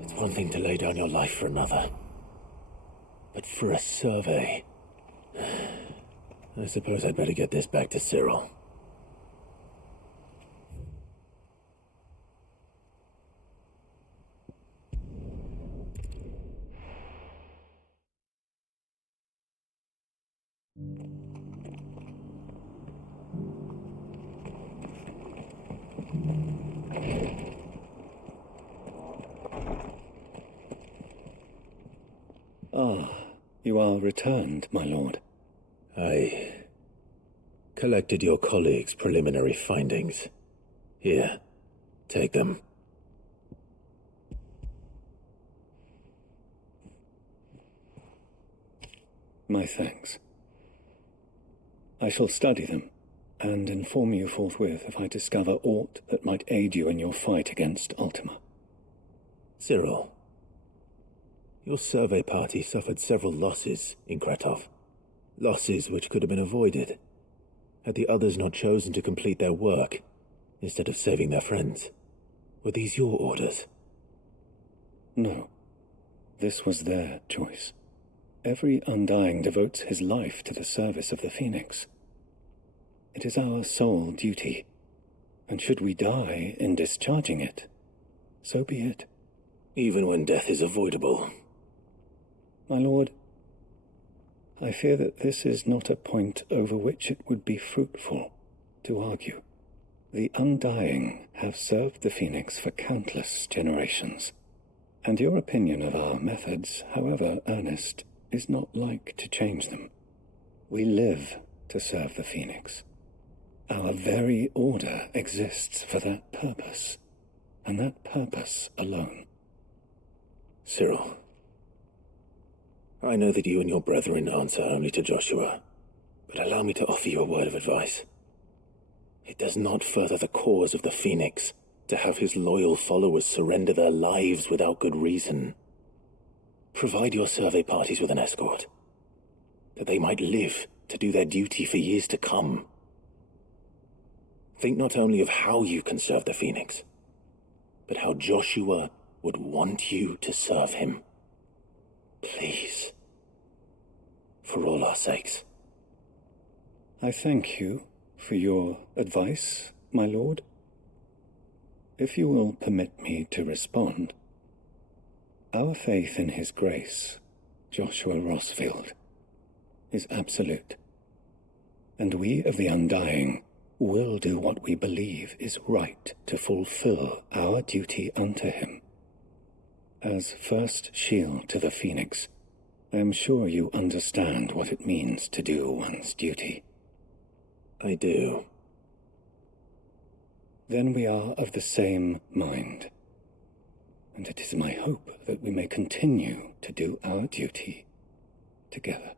It's one thing to lay down your life for another, but for a survey, I suppose I'd better get this back to Cyril. Ah, you are returned, my lord. I collected your colleagues' preliminary findings. Here, take them. My thanks. I shall study them, and inform you forthwith if I discover aught that might aid you in your fight against Ultima. Cyril, your survey party suffered several losses in Kretov. Losses which could have been avoided, had the others not chosen to complete their work, instead of saving their friends. Were these your orders? No. This was their choice. Every Undying devotes his life to the service of the Phoenix. It is our sole duty, and should we die in discharging it, so be it. Even when death is avoidable. My lord, I fear that this is not a point over which it would be fruitful to argue. The Undying have served the Phoenix for countless generations, and your opinion of our methods, however earnest, is not like to change them. We live to serve the Phoenix. Our very order exists for that purpose, and that purpose alone. Cyril, I know that you and your brethren answer only to Joshua, but allow me to offer you a word of advice. It does not further the cause of the Phoenix to have his loyal followers surrender their lives without good reason. Provide your survey parties with an escort, that they might live to do their duty for years to come. Think not only of how you can serve the Phoenix, but how Joshua would want you to serve him. Please. For all our sakes. I thank you for your advice, my lord. If you will permit me to respond, our faith in his grace, Joshua Rossfield, is absolute, and we of the Undying will do what we believe is right to fulfill our duty unto him. As first shield to the Phoenix, I am sure you understand what it means to do one's duty. I do. Then we are of the same mind, and it is my hope that we may continue to do our duty together.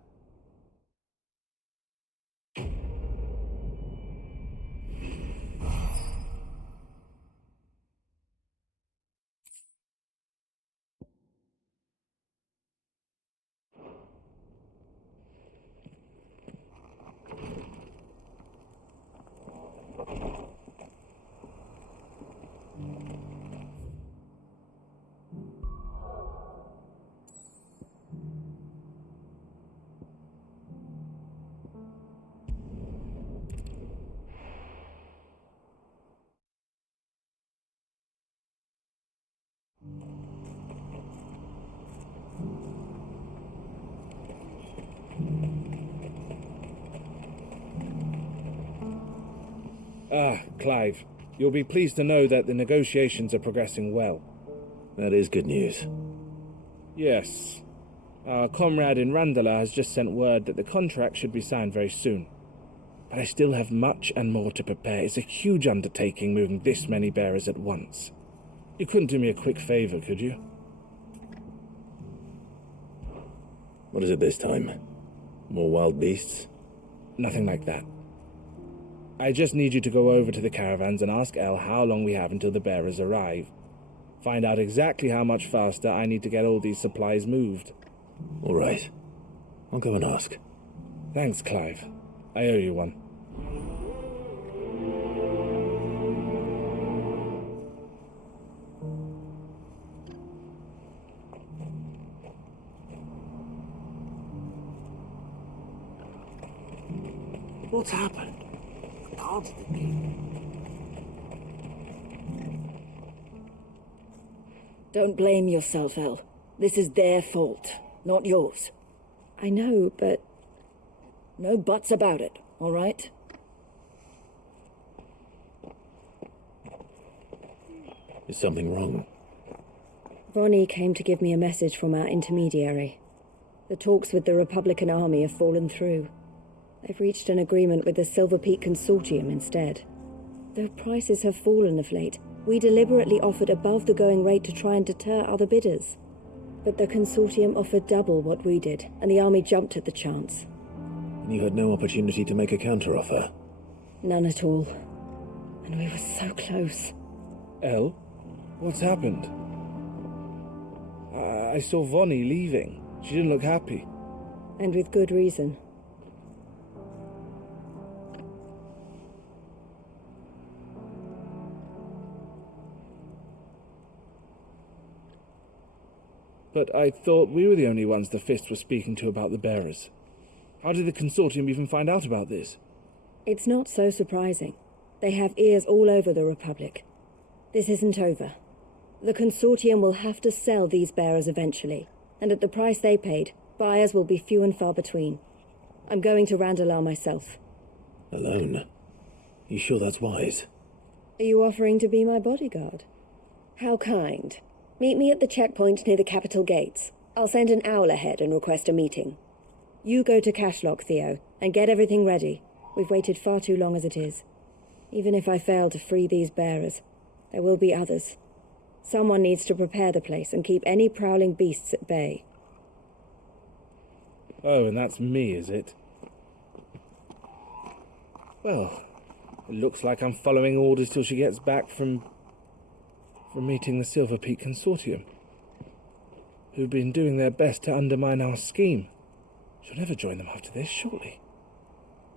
Clive, you'll be pleased to know that the negotiations are progressing well. That is good news. Yes. Our comrade in Randala has just sent word that the contract should be signed very soon. But I still have much and more to prepare. It's a huge undertaking moving this many bearers at once. You couldn't do me a quick favor, could you? What is it this time? More wild beasts? Nothing like that. I just need you to go over to the caravans and ask El how long we have until the bearers arrive. Find out exactly how much faster I need to get all these supplies moved. All right. I'll go and ask. Thanks, Clive. I owe you one. What's happened? The cards of the king. Don't blame yourself, El. This is their fault, not yours. I know, but... No buts about it, all right? Is something wrong? Vonnie came to give me a message from our intermediary. The talks with the Republican army have fallen through. They've reached an agreement with the Silver Peak Consortium instead. Though prices have fallen of late, we deliberately offered above the going rate to try and deter other bidders. But the Consortium offered double what we did, and the army jumped at the chance. And you had no opportunity to make a counteroffer? None at all. And we were so close. El? What's happened? I saw Vonnie leaving. She didn't look happy. And with good reason. But I thought we were the only ones the Fist were speaking to about the bearers. How did the Consortium even find out about this? It's not so surprising. They have ears all over the Republic. This isn't over. The Consortium will have to sell these bearers eventually, and at the price they paid, buyers will be few and far between. I'm going to Randalar myself. Alone? You sure that's wise? Are you offering to be my bodyguard? How kind. Meet me at the checkpoint near the capital gates. I'll send an owl ahead and request a meeting. You go to Cashlock, Theo, and get everything ready. We've waited far too long as it is. Even if I fail to free these bearers, there will be others. Someone needs to prepare the place and keep any prowling beasts at bay. Oh, and that's me, is it? Well, it looks like I'm following orders till she gets back from meeting the Silver Peak Consortium, who've been doing their best to undermine our scheme. She'll never join them after this, surely.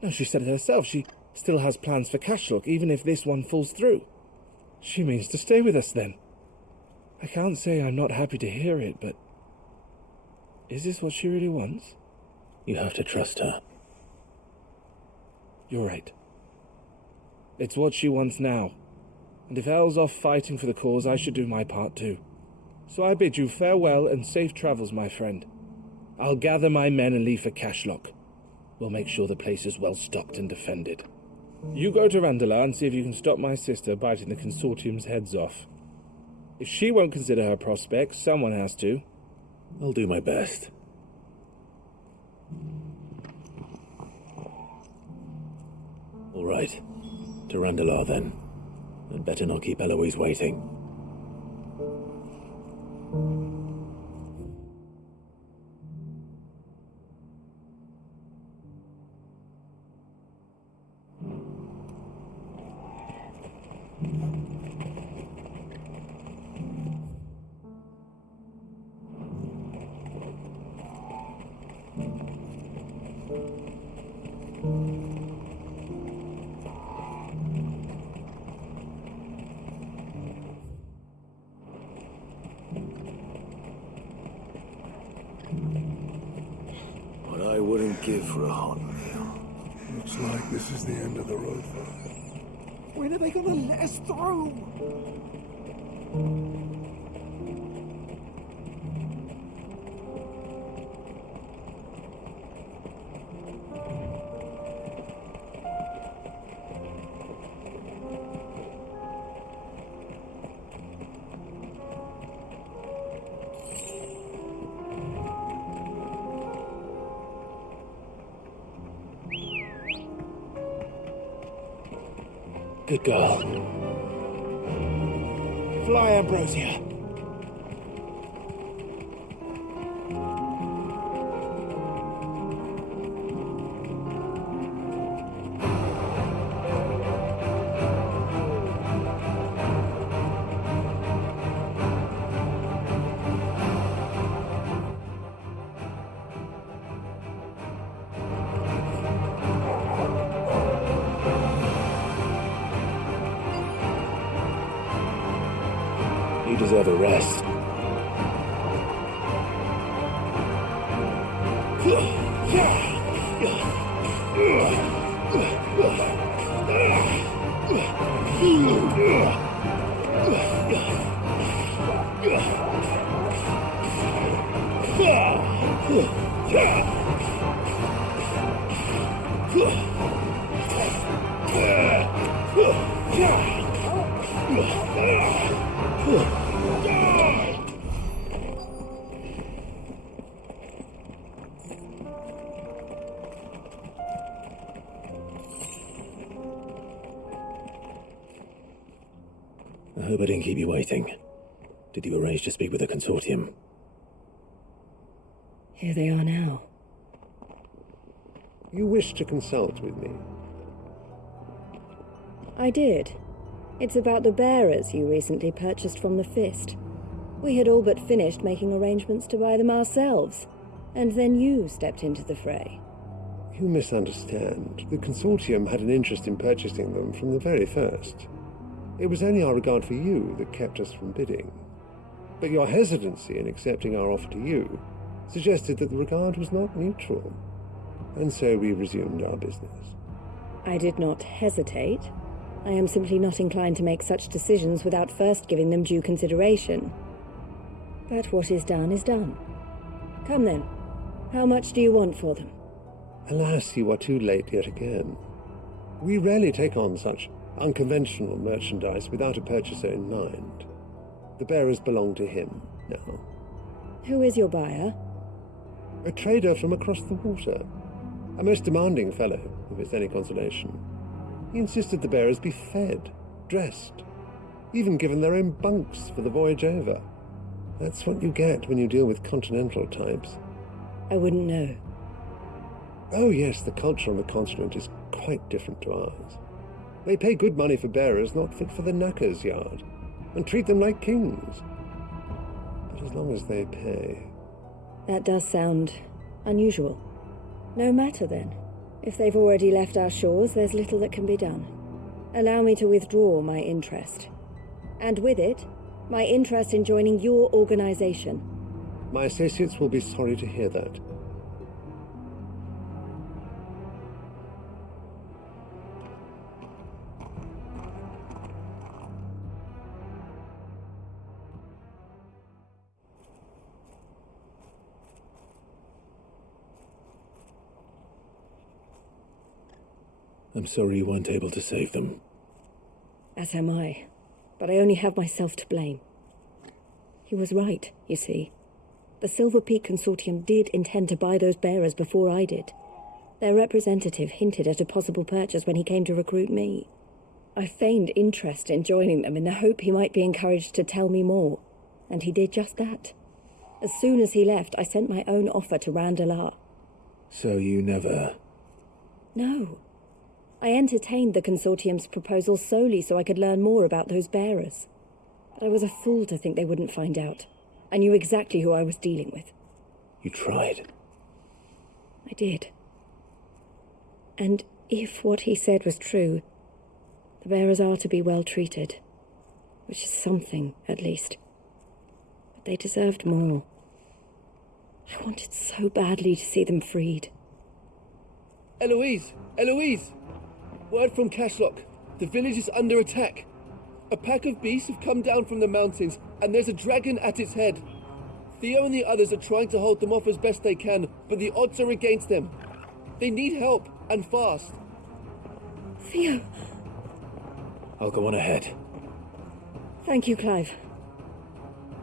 No, she said it herself. She still has plans for Cashlock, even if this one falls through. She means to stay with us, then. I can't say I'm not happy to hear it, but... is this what she really wants? You have to trust her. You're right. It's what she wants now. And if El's off fighting for the cause, I should do my part too. So I bid you farewell and safe travels, my friend. I'll gather my men and leave for Cashlock. We'll make sure the place is well stocked and defended. You go to Randalar and see if you can stop my sister biting the Consortium's heads off. If she won't consider her prospects, someone has to. I'll do my best. All right. To Randalar, then. And better not keep Eloise waiting. What I wouldn't give for a hot meal. Looks like this is the end of the road for us. When are they gonna let us through? Good girl. Fly, Ambrosia. You deserve a rest. I hope I didn't keep you waiting. Did you arrange to speak with the consortium? Here they are now. You wish to consult with me? I did. It's about the bearers you recently purchased from the Fist. We had all but finished making arrangements to buy them ourselves, and then you stepped into the fray. You misunderstand. The consortium had an interest in purchasing them from the very first. It was only our regard for you that kept us from bidding. But your hesitancy in accepting our offer to you suggested that the regard was not mutual. And so we resumed our business. I did not hesitate. I am simply not inclined to make such decisions without first giving them due consideration. But what is done is done. Come then. How much do you want for them? Alas, you are too late yet again. We rarely take on such unconventional merchandise without a purchaser in mind. The bearers belong to him now. Who is your buyer? A trader from across the water. A most demanding fellow, if it's any consolation. He insisted the bearers be fed, dressed, even given their own bunks for the voyage over. That's what you get when you deal with continental types. I wouldn't know. Oh yes, the culture on the continent is quite different to ours. They pay good money for bearers not fit for the knacker's yard, and treat them like kings. But as long as they pay... That does sound unusual. No matter then. If they've already left our shores, there's little that can be done. Allow me to withdraw my interest. And with it, my interest in joining your organization. My associates will be sorry to hear that. I'm sorry you weren't able to save them. As am I. But I only have myself to blame. He was right, you see. The Silver Peak Consortium did intend to buy those bearers before I did. Their representative hinted at a possible purchase when he came to recruit me. I feigned interest in joining them in the hope he might be encouraged to tell me more, and he did just that. As soon as he left, I sent my own offer to Randalar. So you never... No. I entertained the consortium's proposal solely so I could learn more about those bearers. But I was a fool to think they wouldn't find out. I knew exactly who I was dealing with. You tried. I did. And if what he said was true, the bearers are to be well treated. Which is something, at least. But they deserved more. I wanted so badly to see them freed. Eloise! Eloise! Word from Cashlock. The village is under attack. A pack of beasts have come down from the mountains, and there's a dragon at its head. Theo and the others are trying to hold them off as best they can, but the odds are against them. They need help, and fast. Theo! I'll go on ahead. Thank you, Clive.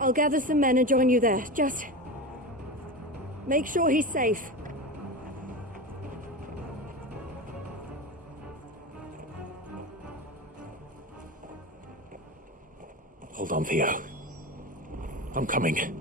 I'll gather some men and join you there. Just... make sure he's safe. Hold on, Theo. I'm coming.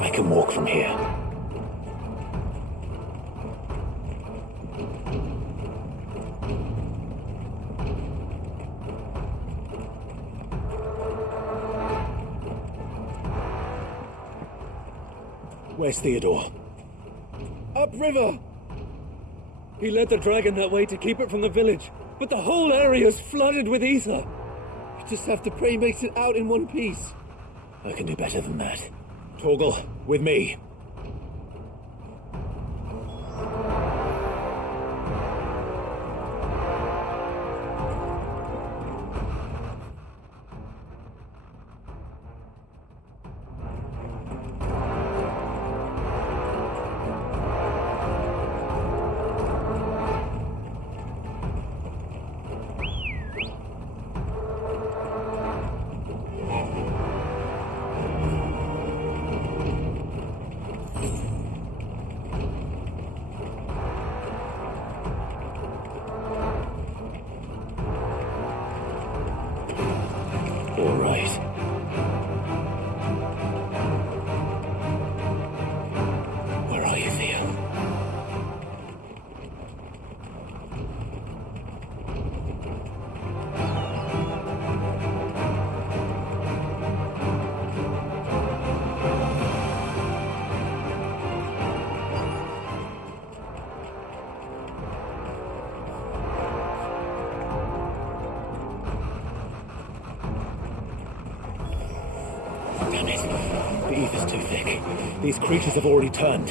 I can walk from here. Where's Theodore? Upriver! He led the dragon that way to keep it from the village, but the whole area's flooded with ether. You just have to pray he makes it out in one piece. I can do better than that. Torgal, with me. All right. Where are you, Theo? Damn it. The ether's too thick. These creatures have already turned.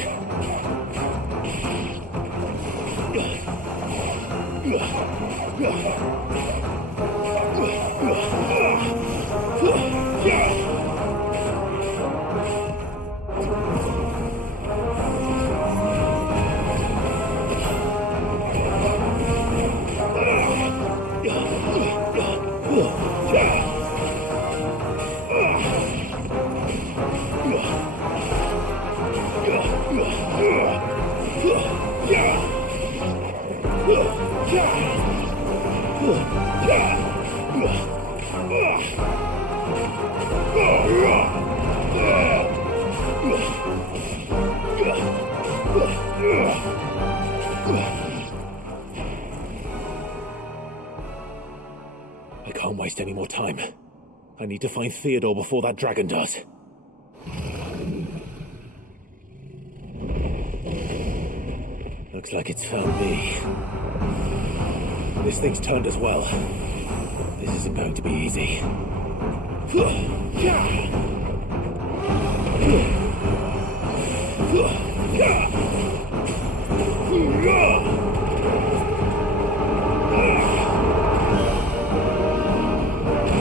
I can't waste any more time. I need to find Theodore before that dragon does. Looks like it's found me. This thing's turned as well. This isn't going to be easy.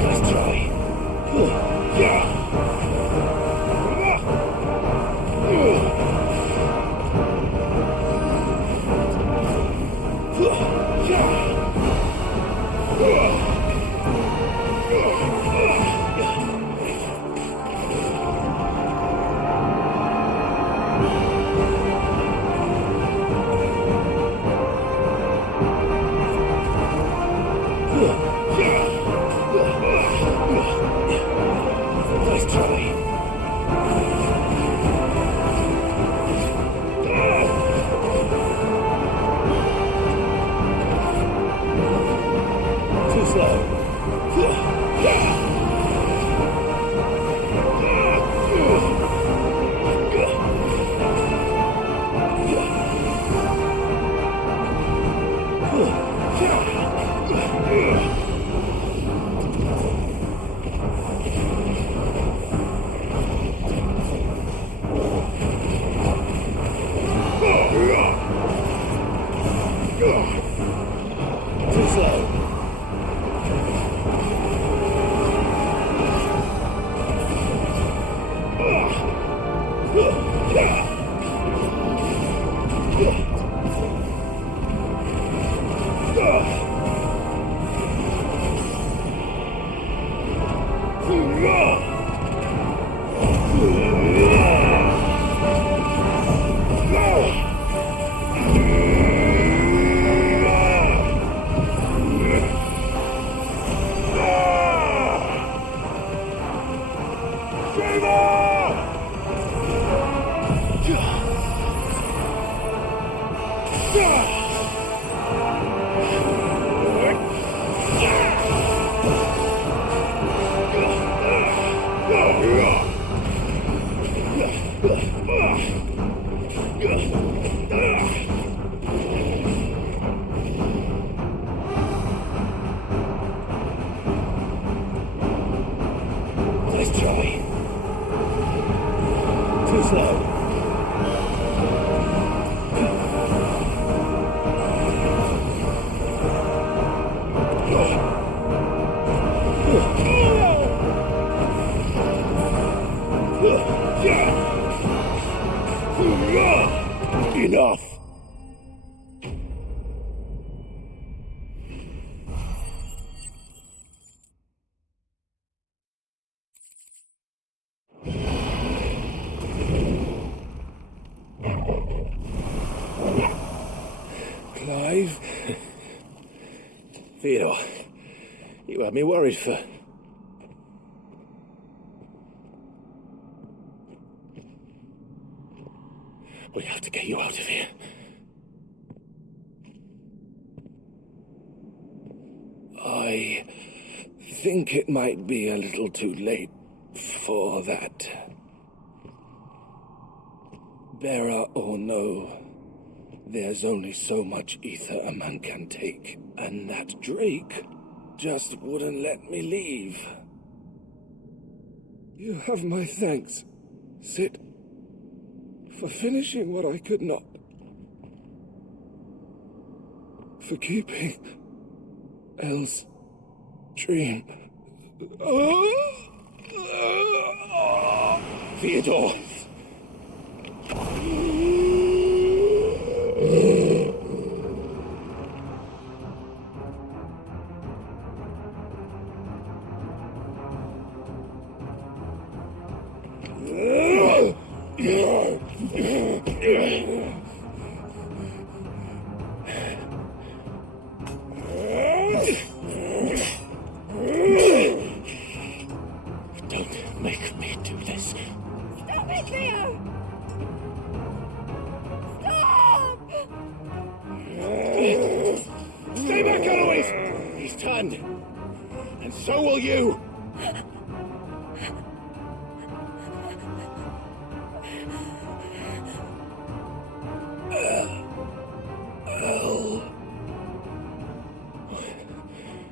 Nice try. Nice try. Too slow. Nice try. Too slow. Enough! Clive? Theodore, you had me worried for... We have to get you out of here. I think it might be a little too late for that. Bearer or no, there's only so much ether a man can take, and that Drake just wouldn't let me leave. You have my thanks, Sid, for finishing what I could not. For keeping Elle's dream. Theodore! Don't make me do this. Stop it, Theo! Stop! Stay back, Eloise! He's turned. And so will you!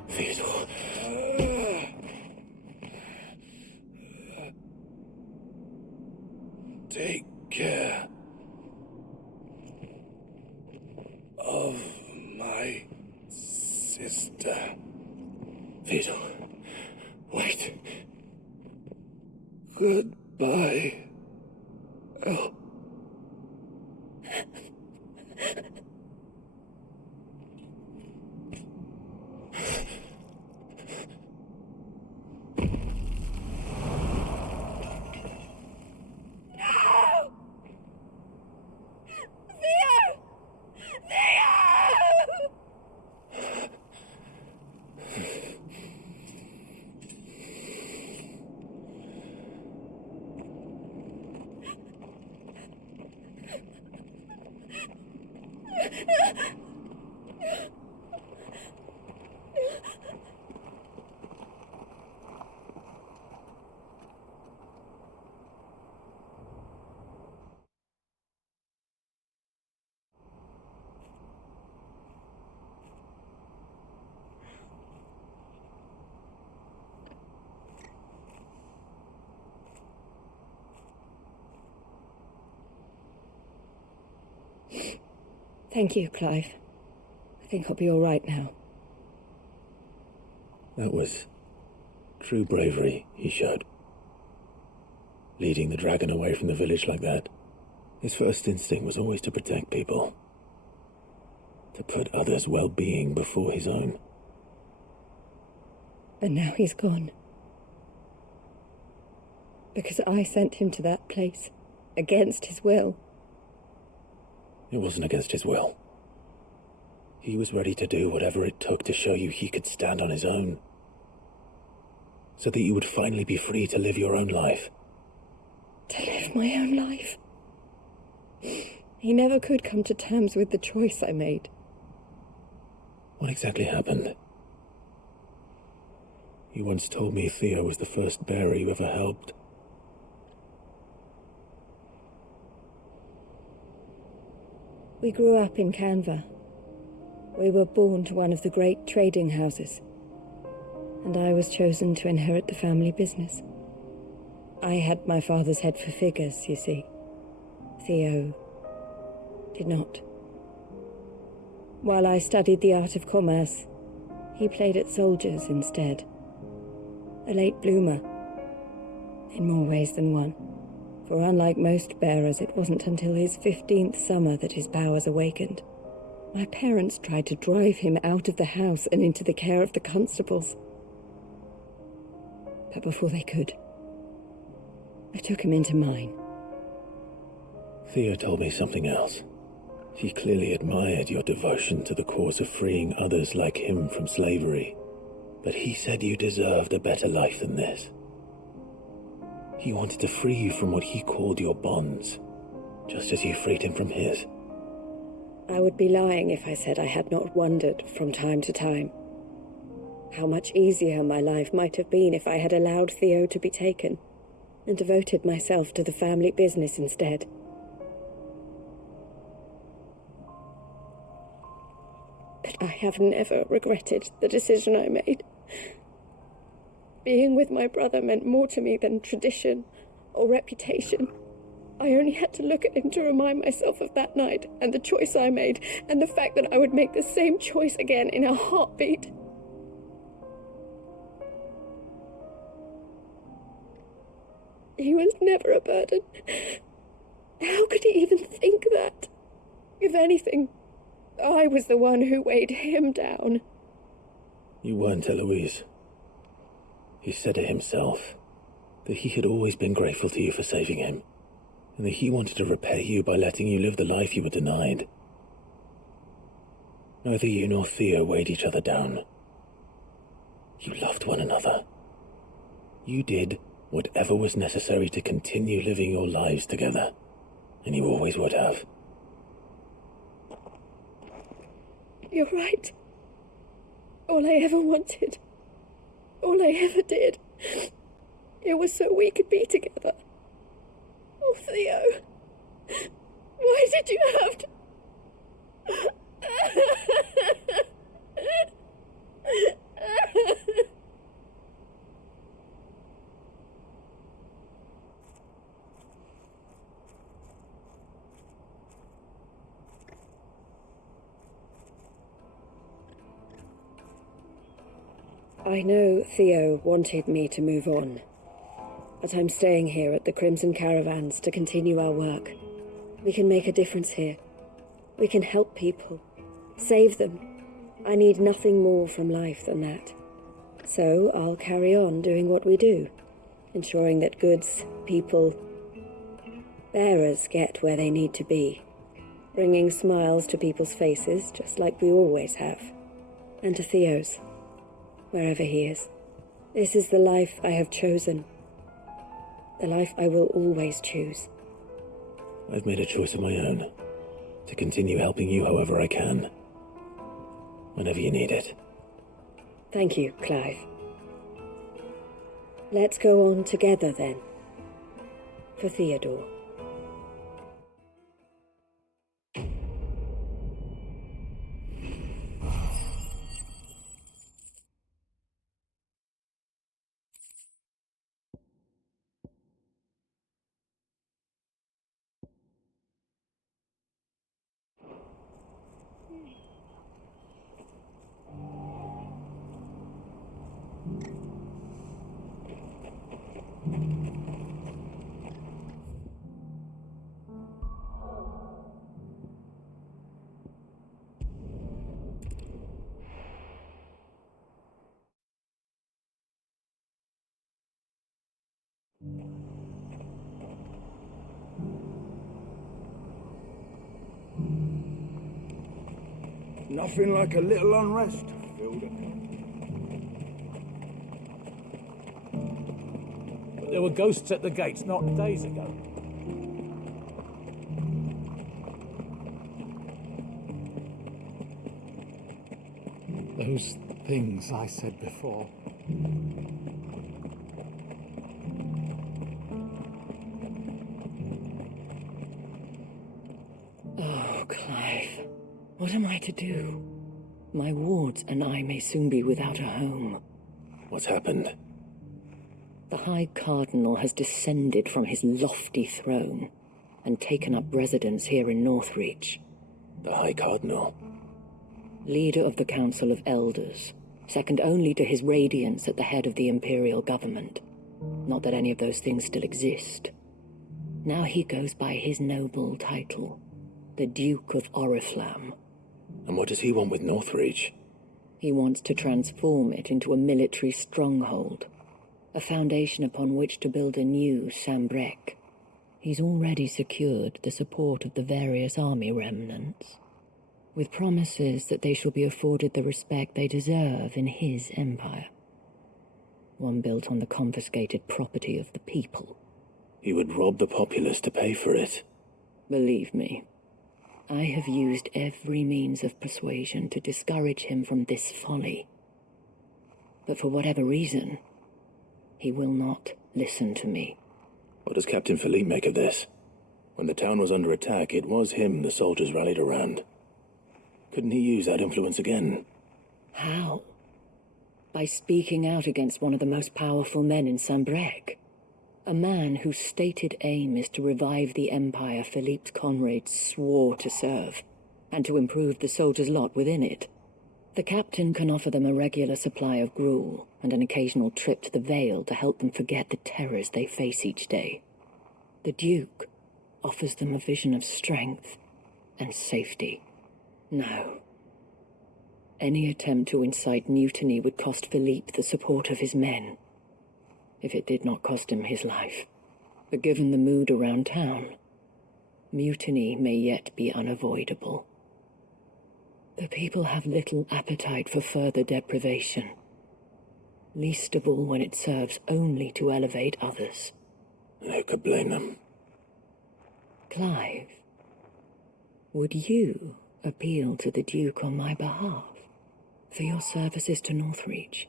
Theodore. Take care of my sister. Theodore, wait. Goodbye, Elle. Thank you, Clive. I think I'll be all right now. That was true bravery he showed. leading the dragon away from the village like that. His first instinct was always to protect people, to put others' well-being before his own. And now he's gone. Because I sent him to that place, against his will. It wasn't against his will. He was ready to do whatever it took to show you he could stand on his own, so that you would finally be free to live your own life. To live my own life? He never could come to terms with the choice I made. What exactly happened? You once told me Theo was the first bearer you ever helped. We grew up in Canva. We were born to one of the great trading houses, and I was chosen to inherit the family business. I had my father's head for figures, you see. Theo did not. While I studied the art of commerce, he played at soldiers instead. A late bloomer, in more ways than one. For unlike most bearers, it wasn't until his 15th summer that his powers awakened. My parents tried to drive him out of the house and into the care of the constables. But before they could, I took him into mine. Theo told me something else. He clearly admired your devotion to the cause of freeing others like him from slavery. But he said you deserved a better life than this. He wanted to free you from what he called your bonds, just as you freed him from his. I would be lying if I said I had not wondered from time to time how much easier my life might have been if I had allowed Theo to be taken and devoted myself to the family business instead. But I have never regretted the decision I made. Being with my brother meant more to me than tradition or reputation. I only had to look at him to remind myself of that night and the choice I made, and the fact that I would make the same choice again in a heartbeat. He was never a burden. How could he even think that? If anything, I was the one who weighed him down. You weren't, Eloise. He said it himself, that he had always been grateful to you for saving him, and that he wanted to repay you by letting you live the life you were denied. Neither you nor Theo weighed each other down. You loved one another. You did whatever was necessary to continue living your lives together, and you always would have. You're right. All I ever wanted, all I ever did, it was so we could be together. Oh, Theo, why did you have to... I know Theo wanted me to move on, but I'm staying here at the Crimson Caravans to continue our work. We can make a difference here. We can help people, save them. I need nothing more from life than that. So I'll carry on doing what we do, ensuring that goods, people, bearers get where they need to be, bringing smiles to people's faces just like we always have, and to Theo's, wherever he is. This is the life I have chosen, the life I will always choose. I've made a choice of my own, to continue helping you however I can, whenever you need it. Thank you, Clive. Let's go on together then, for Theodore. Nothing like a little unrest, Fielder. But there were ghosts at the gates not days ago. Those things I said before. Oh, Clive. What am I to do? My wards and I may soon be without a home. What's happened? The High Cardinal has descended from his lofty throne and taken up residence here in Northreach. The High Cardinal? Leader of the Council of Elders, second only to his Radiance at the head of the Imperial government. Not that any of those things still exist. Now he goes by his noble title, the Duke of Oriflamme. And what does he want with Northreach? He wants to transform it into a military stronghold, a foundation upon which to build a new Sambrec. He's already secured the support of the various army remnants, with promises that they shall be afforded the respect they deserve in his empire. One built on the confiscated property of the people. He would rob the populace to pay for it. Believe me, I have used every means of persuasion to discourage him from this folly. But for whatever reason, he will not listen to me. What does Captain Philippe make of this? When the town was under attack, it was him the soldiers rallied around. Couldn't he use that influence again? How? By speaking out against one of the most powerful men in Sambrec. A man whose stated aim is to revive the empire Philippe's comrades swore to serve, and to improve the soldiers' lot within it. The captain can offer them a regular supply of gruel, and an occasional trip to the Vale to help them forget the terrors they face each day. The Duke offers them a vision of strength and safety. No. Any attempt to incite mutiny would cost Philippe the support of his men, if it did not cost him his life. But given the mood around town, mutiny may yet be unavoidable. The people have little appetite for further deprivation, least of all when it serves only to elevate others. Who could blame them? Clive, would you appeal to the Duke on my behalf? For your services to Northreach,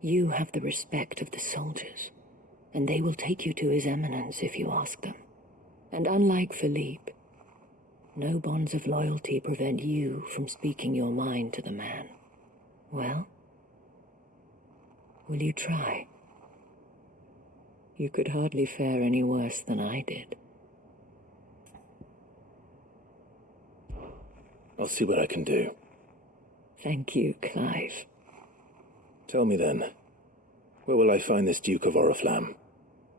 you have the respect of the soldiers, and they will take you to His Eminence if you ask them. And unlike Philippe, no bonds of loyalty prevent you from speaking your mind to the man. Well, will you try? You could hardly fare any worse than I did. I'll see what I can do. Thank you, Clive. Tell me then, where will I find this Duke of Oriflamme?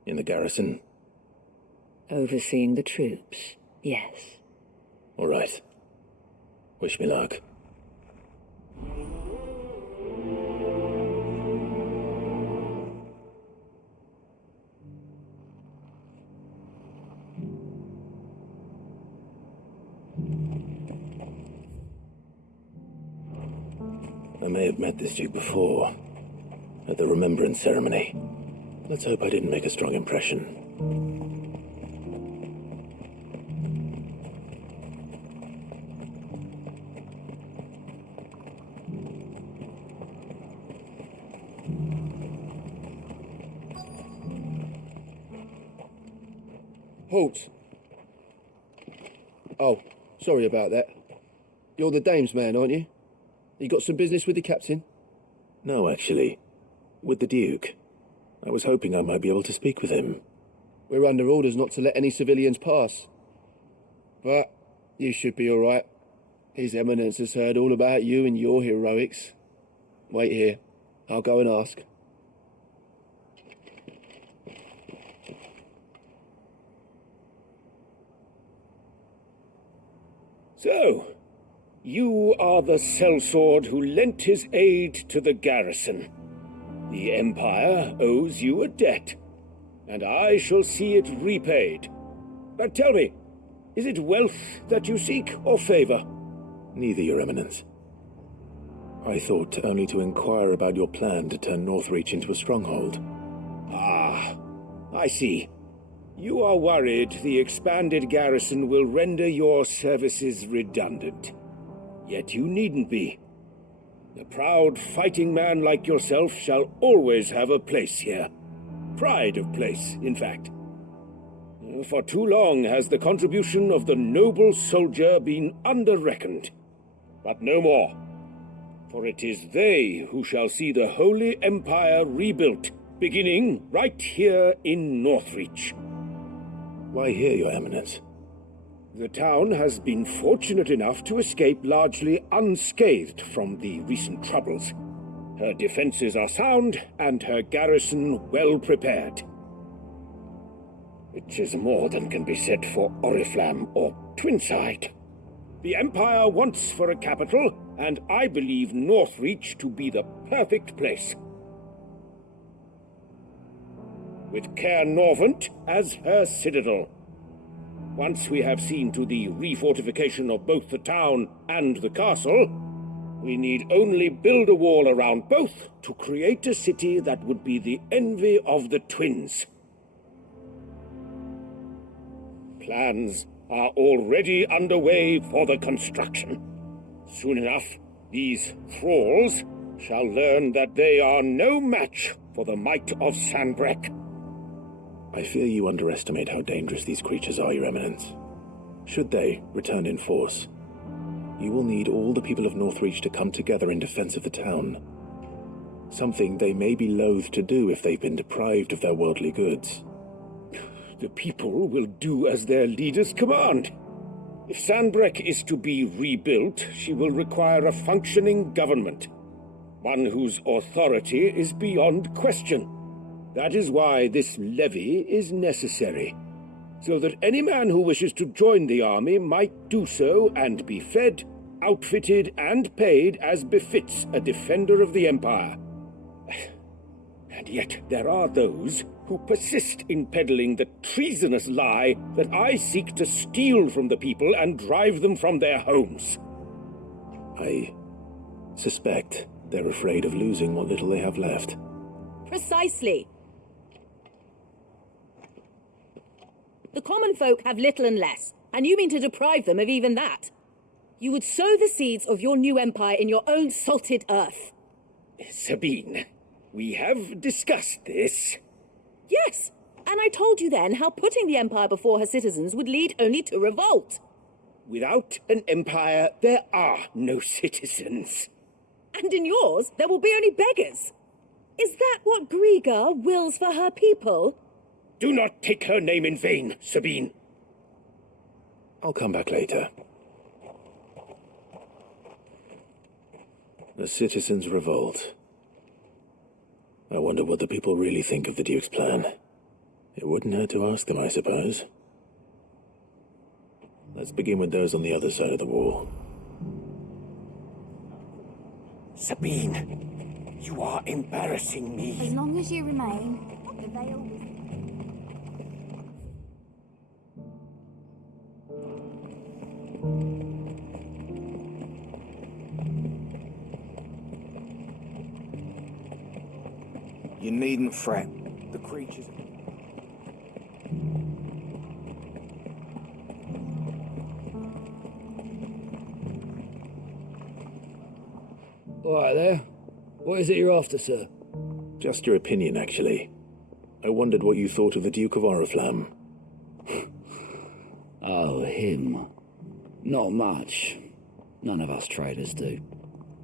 In the garrison? Overseeing the troops, yes. All right. Wish me luck. I may have met this Duke before, at the Remembrance Ceremony. Let's hope I didn't make a strong impression. Halt! Oh, sorry about that. You're the dame's man, aren't you? You got some business with the captain? No, actually. With the Duke. I was hoping I might be able to speak with him. We're under orders not to let any civilians pass. But you should be all right. His Eminence has heard all about you and your heroics. Wait here. I'll go and ask. So, you are the sellsword who lent his aid to the garrison. The Empire owes you a debt. and I shall see it repaid. But tell me, is it wealth that you seek, or favor? Neither, Your Eminence. I thought only to inquire about your plan to turn Northreach into a stronghold. Ah, I see. You are worried the expanded garrison will render your services redundant. Yet you needn't be. A proud fighting man like yourself shall always have a place here. Pride of place, in fact. For too long has the contribution of the noble soldier been under-reckoned. But no more. For it is they who shall see the Holy Empire rebuilt, beginning right here in Northreach. Why here, Your Eminence? The town has been fortunate enough to escape largely unscathed from the recent troubles. Her defenses are sound, and her garrison well prepared. Which is more than can be said for Oriflamme or Twinside. The Empire wants for a capital, and I believe Northreach to be the perfect place. With Caer Norvent as her citadel. Once we have seen to the refortification of both the town and the castle, we need only build a wall around both to create a city that would be the envy of the twins. Plans are already underway for the construction. Soon enough, these thralls shall learn that they are no match for the might of Sanbreque. I fear you underestimate how dangerous these creatures are, Your Eminence. Should they return in force, you will need all the people of Northreach to come together in defense of the town. Something they may be loath to do if they've been deprived of their worldly goods. The people will do as their leaders command. If Sanbreque is to be rebuilt, she will require a functioning government. One whose authority is beyond question. That is why this levy is necessary, so that any man who wishes to join the army might do so and be fed, outfitted, and paid as befits a defender of the Empire. And yet there are those who persist in peddling the treasonous lie that I seek to steal from the people and drive them from their homes. I suspect they're afraid of losing what little they have left. Precisely. The common folk have little and less, and you mean to deprive them of even that. You would sow the seeds of your new empire in your own salted earth. Sabine, we have discussed this. Yes, and I told you then how putting the empire before her citizens would lead only to revolt. Without an empire, there are no citizens. And in yours, there will be only beggars. Is that what Griga wills for her people? Do not take her name in vain, Sabine. I'll come back later. The citizens revolt. I wonder what the people really think of the Duke's plan. It wouldn't hurt to ask them, I suppose. Let's begin with those on the other side of the wall. Sabine, you are embarrassing me. As long as you remain, the veil will... You needn't fret. The creatures... All right there. What is it you're after, sir? Just your opinion, actually. I wondered what you thought of the Duke of Oriflamme. Oh, him. Not much. None of us traders do.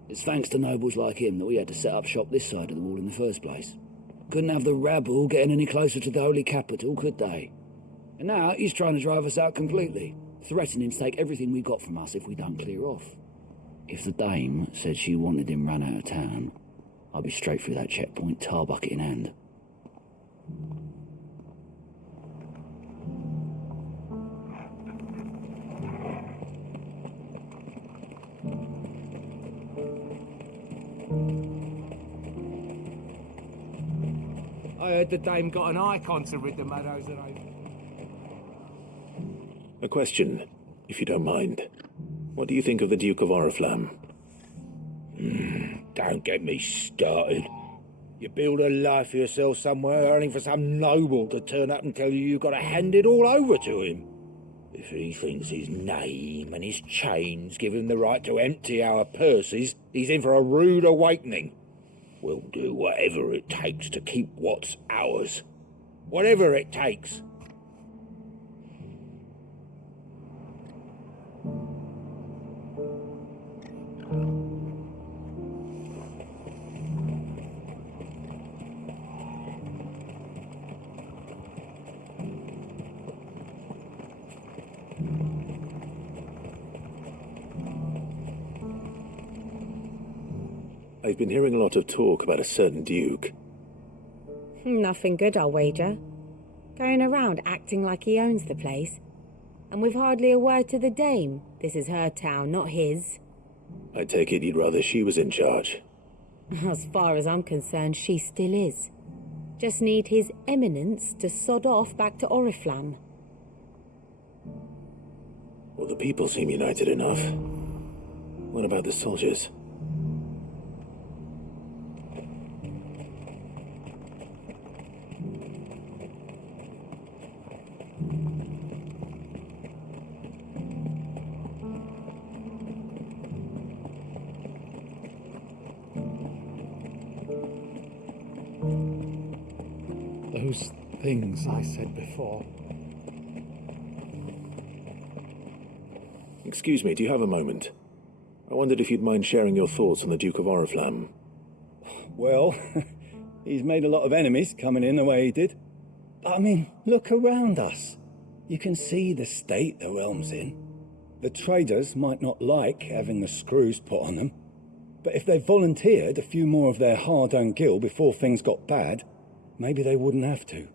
It's thanks to nobles like him that we had to set up shop this side of the wall in the first place. Couldn't have the rabble getting any closer to the holy capital, could they? And now he's trying to drive us out completely, threatening to take everything we got from us if we don't clear off. If the dame said she wanted him run out of town, I'd be straight through that checkpoint, tar bucket in hand. I heard the dame got an icon to rid the meadows and A question, if you don't mind. What do you think of the Duke of Oriflamme? Don't get me started. You build a life for yourself somewhere, only for some noble to turn up and tell you you've got to hand it all over to him. If he thinks his name and his chains give him the right to empty our purses, he's in for a rude awakening. We'll do whatever it takes to keep what's ours. Whatever it takes. I've been hearing a lot of talk about a certain duke. Nothing good, I'll wager. Going around acting like he owns the place. And with hardly a word to the dame. This is her town, not his. I take it you'd rather she was in charge. As far as I'm concerned, she still is. Just need his eminence to sod off back to Oriflamme. Well, the people seem united enough. What about the soldiers? those things I said before. Excuse me, do you have a moment? I wondered if you'd mind sharing your thoughts on the Duke of Oriflamme. Well, he's made a lot of enemies coming in the way he did. I mean, look around us. You can see the state the realm's in. The traders might not like having the screws put on them, but if they volunteered a few more of their hard-earned gil before things got bad, maybe they wouldn't have to.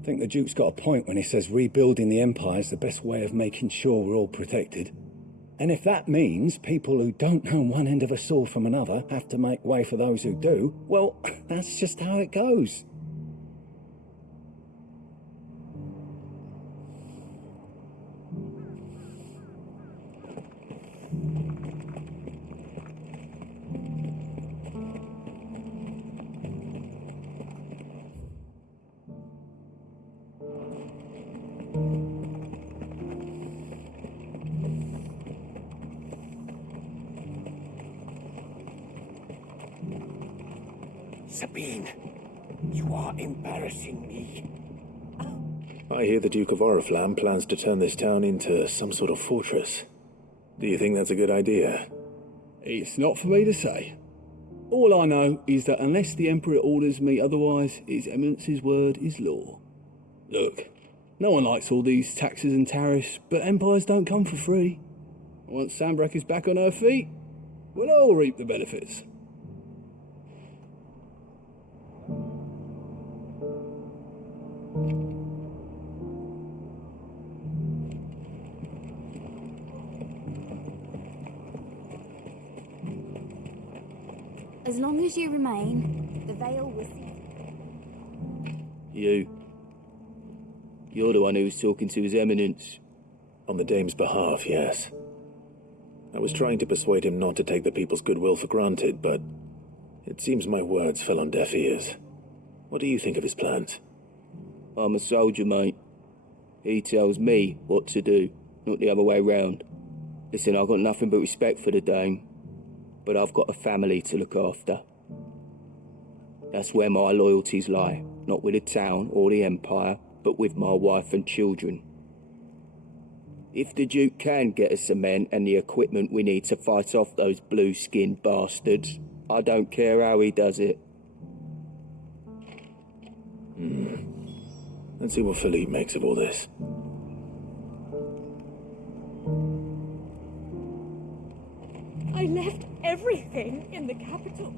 I think the Duke's got a point when he says rebuilding the Empire's the best way of making sure we're all protected. And if that means people who don't know one end of a sword from another have to make way for those who do, well, that's just how it goes. Sabine, you are embarrassing me. I hear the Duke of Oriflamme plans to turn this town into some sort of fortress. Do you think that's a good idea? It's not for me to say. All I know is that unless the Emperor orders me otherwise, His Eminence's word is law. Look, no one likes all these taxes and tariffs, but empires don't come for free. Once Sanbreque is back on her feet, we'll all reap the benefits. As long as you remain, the veil will see. You're the one who was talking to His Eminence. On the Dame's behalf, yes. I was trying to persuade him not to take the people's goodwill for granted, but it seems my words fell on deaf ears. What do you think of his plans? I'm a soldier, mate. He tells me what to do, not the other way round. Listen, I've got nothing but respect for the Dame, but I've got a family to look after. That's where my loyalties lie, not with the town or the Empire, but with my wife and children. If the Duke can get us the men and the equipment we need to fight off those blue-skinned bastards, I don't care how he does it. Let's see what Philippe makes of all this. I left everything in the capital.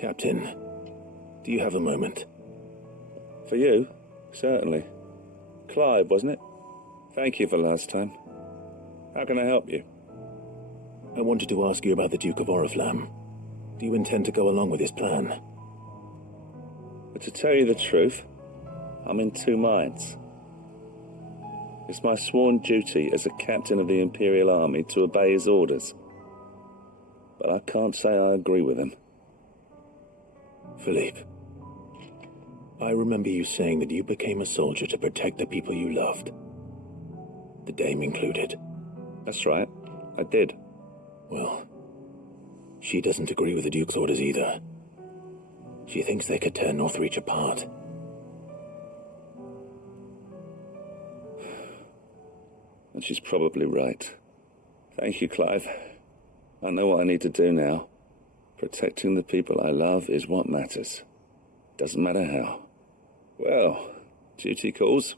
Captain, do you have a moment? For you? Certainly. Clive, wasn't it? Thank you for last time. How can I help you? I wanted to ask you about the Duke of Oriflamme. Do you intend to go along with his plan? But to tell you the truth, I'm in two minds. It's my sworn duty as a captain of the Imperial Army to obey his orders. But I can't say I agree with him. Philippe, I remember you saying that you became a soldier to protect the people you loved. The Dame included. That's right, I did. Well, she doesn't agree with the Duke's orders either. She thinks they could tear Northreach apart. And she's probably right. Thank you, Clive. I know what I need to do now. Protecting the people I love is what matters. Doesn't matter how. Well, duty calls,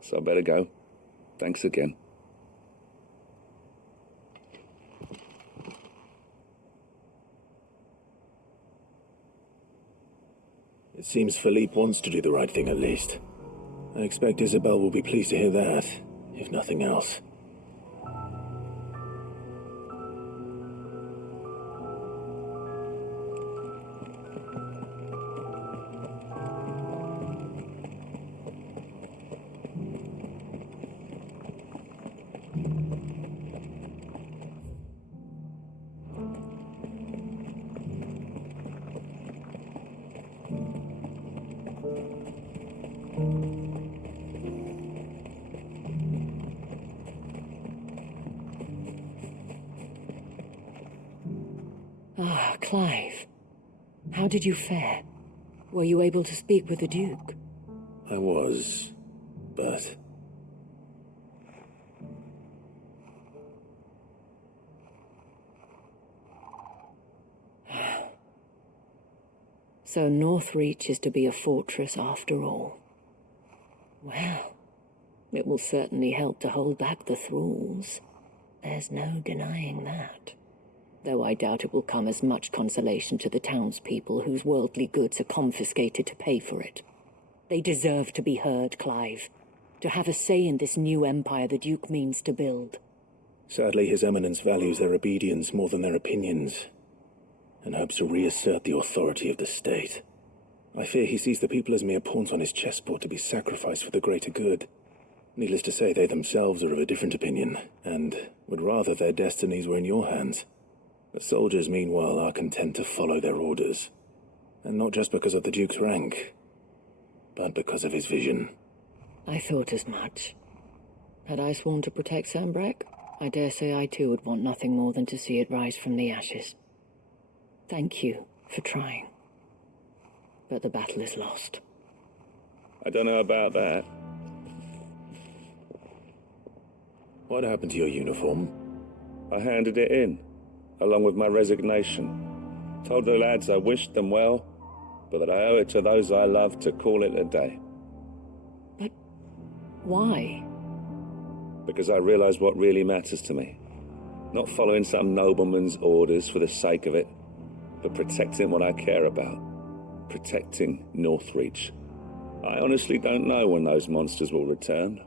so I better go. Thanks again. It seems Philippe wants to do the right thing at least. I expect Isabel will be pleased to hear that, if nothing else. Ah, Clive. How did you fare? Were you able to speak with the Duke? I was, but... So Northreach is to be a fortress after all. Well, it will certainly help to hold back the thralls. There's no denying that. Though I doubt it will come as much consolation to the townspeople whose worldly goods are confiscated to pay for it. They deserve to be heard, Clive. To have a say in this new empire the Duke means to build. Sadly, His Eminence values their obedience more than their opinions, and hopes to reassert the authority of the state. I fear he sees the people as mere pawns on his chessboard to be sacrificed for the greater good. Needless to say, they themselves are of a different opinion, and would rather their destinies were in your hands. The soldiers, meanwhile, are content to follow their orders. And not just because of the Duke's rank, but because of his vision. I thought as much. Had I sworn to protect Sanbreque, I dare say I too would want nothing more than to see it rise from the ashes. Thank you for trying. But the battle is lost. I don't know about that. What happened to your uniform? I handed it in, along with my resignation. Told the lads I wished them well, but that I owe it to those I love to call it a day. But why? Because I realize what really matters to me. Not following some nobleman's orders for the sake of it, but protecting what I care about. Protecting Northreach. I honestly don't know when those monsters will return,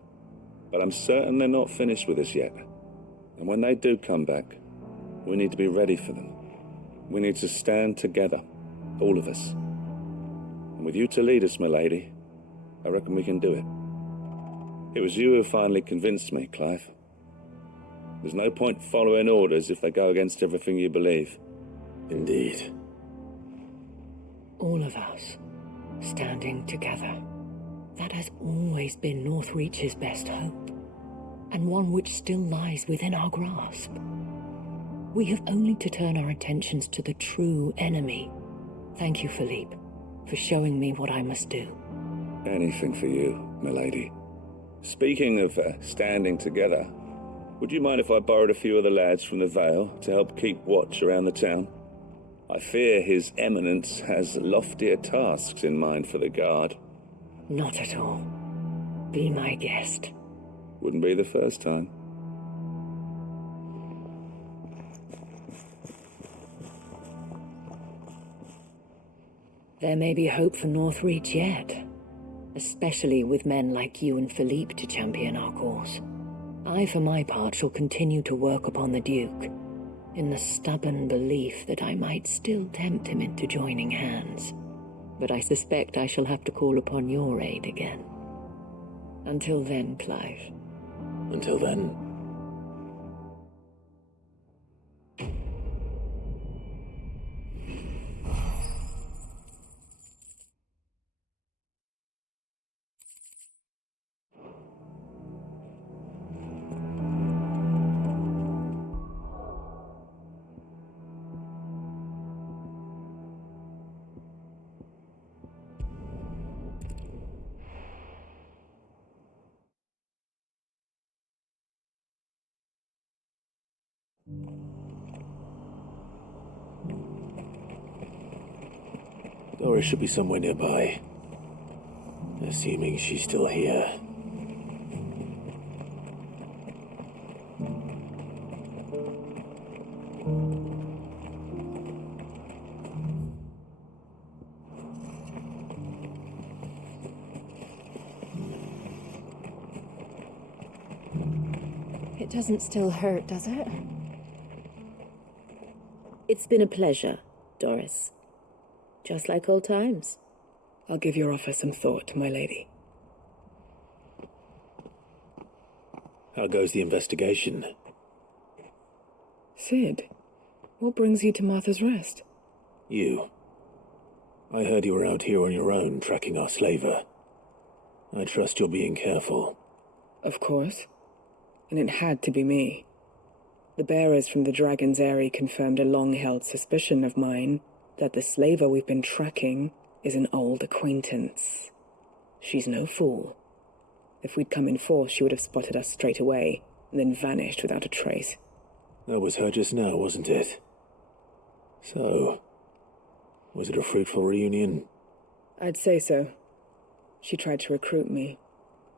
but I'm certain they're not finished with us yet. And when they do come back, we need to be ready for them. We need to stand together, all of us. And with you to lead us, milady, I reckon we can do it. It was you who finally convinced me, Clive. There's no point following orders if they go against everything you believe. Indeed. All of us, standing together. That has always been Northreach's best hope, and one which still lies within our grasp. We have only to turn our attentions to the true enemy. Thank you, Philippe, for showing me what I must do. Anything for you, milady. Speaking of standing together, would you mind if I borrowed a few of the lads from the Vale to help keep watch around the town? I fear His Eminence has loftier tasks in mind for the guard. Not at all. Be my guest. Wouldn't be the first time. There may be hope for Northreach yet, especially with men like you and Philippe to champion our cause. I, for my part, shall continue to work upon the Duke, in the stubborn belief that I might still tempt him into joining hands. But I suspect I shall have to call upon your aid again. Until then, Clive. Until then. Doris should be somewhere nearby. Assuming she's still here. It doesn't still hurt, does it? It's been a pleasure, Doris. Just like old times. I'll give your offer some thought, my lady. How goes the investigation? Sid, what brings you to Martha's Rest? You. I heard you were out here on your own, tracking our slaver. I trust you're being careful. Of course. And it had to be me. The bearers from the Dragon's Eyrie confirmed a long-held suspicion of mine that the slaver we've been tracking is an old acquaintance. She's no fool. If we'd come in force, she would have spotted us straight away, and then vanished without a trace. That was her just now, wasn't it? So, was it a fruitful reunion? I'd say so. She tried to recruit me.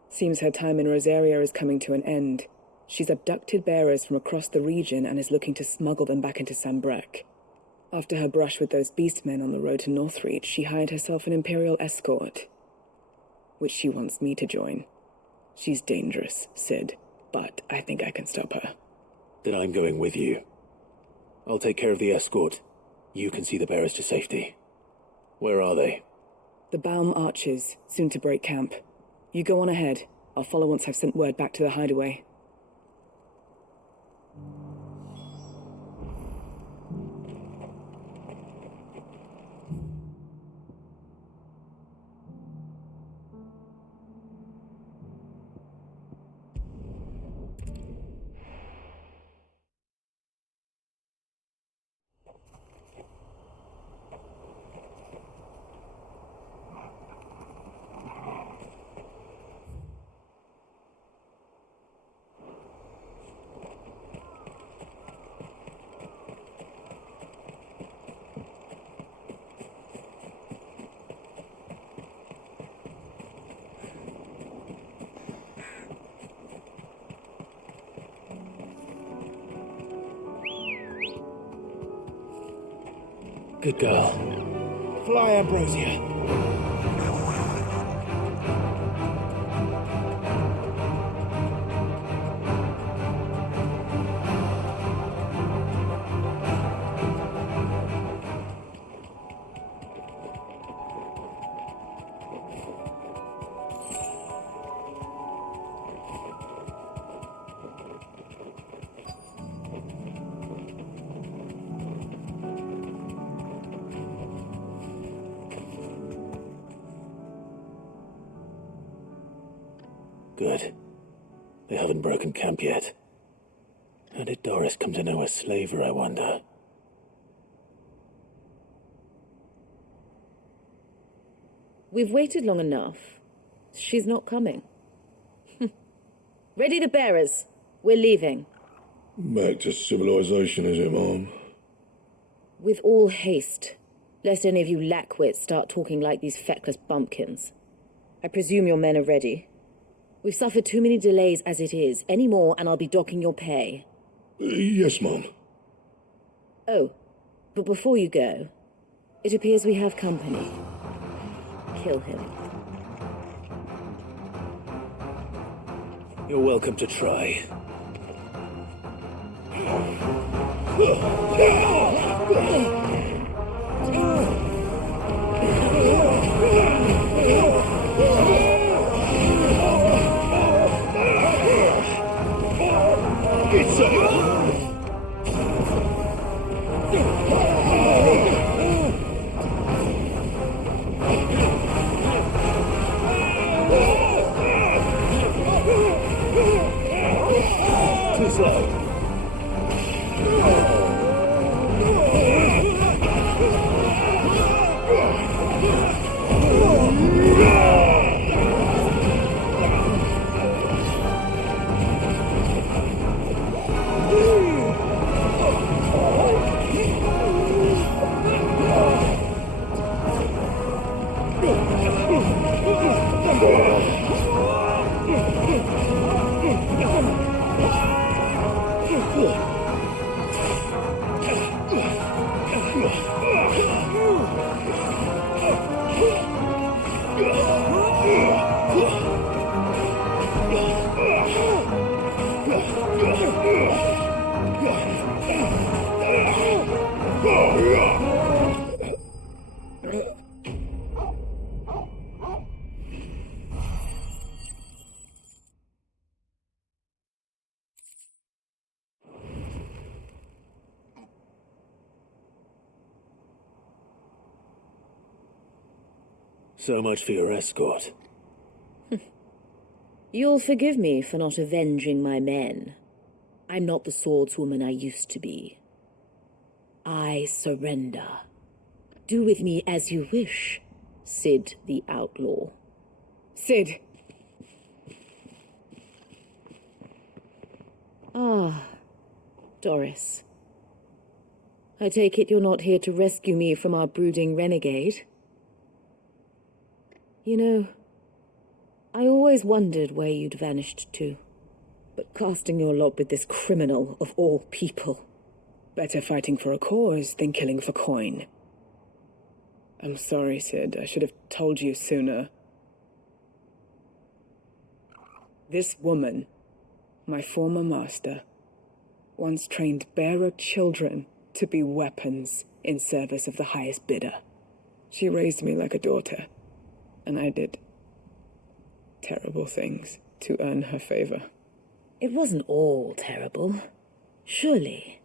Seems her time in Rosaria is coming to an end. She's abducted bearers from across the region and is looking to smuggle them back into Sambrec. After her brush with those beastmen on the road to Northreach, she hired herself an Imperial escort, which she wants me to join. She's dangerous, Sid, but I think I can stop her. Then I'm going with you. I'll take care of the escort. You can see the bearers to safety. Where are they? The Baum Archers, soon to break camp. You go on ahead. I'll follow once I've sent word back to the hideaway. Good girl. Fly, Ambrosia. Good. They haven't broken camp yet. How did Doris come to know a slaver, I wonder? We've waited long enough. She's not coming. Ready the bearers. We're leaving. Back to civilization, is it, Mom? With all haste, lest any of you lackwits start talking like these feckless bumpkins. I presume your men are ready. We've suffered too many delays as it is. Any more, and I'll be docking your pay. Yes, Mom. Oh, but before you go, it appears we have company. kill him. You're welcome to try. Too slow. So much for your escort. You'll forgive me for not avenging my men. I'm not the swordswoman I used to be. I surrender. Do with me as you wish, Sid the Outlaw. Sid! Ah, Doris. I take it you're not here to rescue me from our brooding renegade? You know, I always wondered where you'd vanished to. But casting your lot with this criminal of all people. Better fighting for a cause than killing for coin. I'm sorry, Sid. I should have told you sooner. This woman, my former master, once trained bearer children to be weapons in service of the highest bidder. She raised me like a daughter, and I did terrible things to earn her favor. It wasn't all terrible, surely.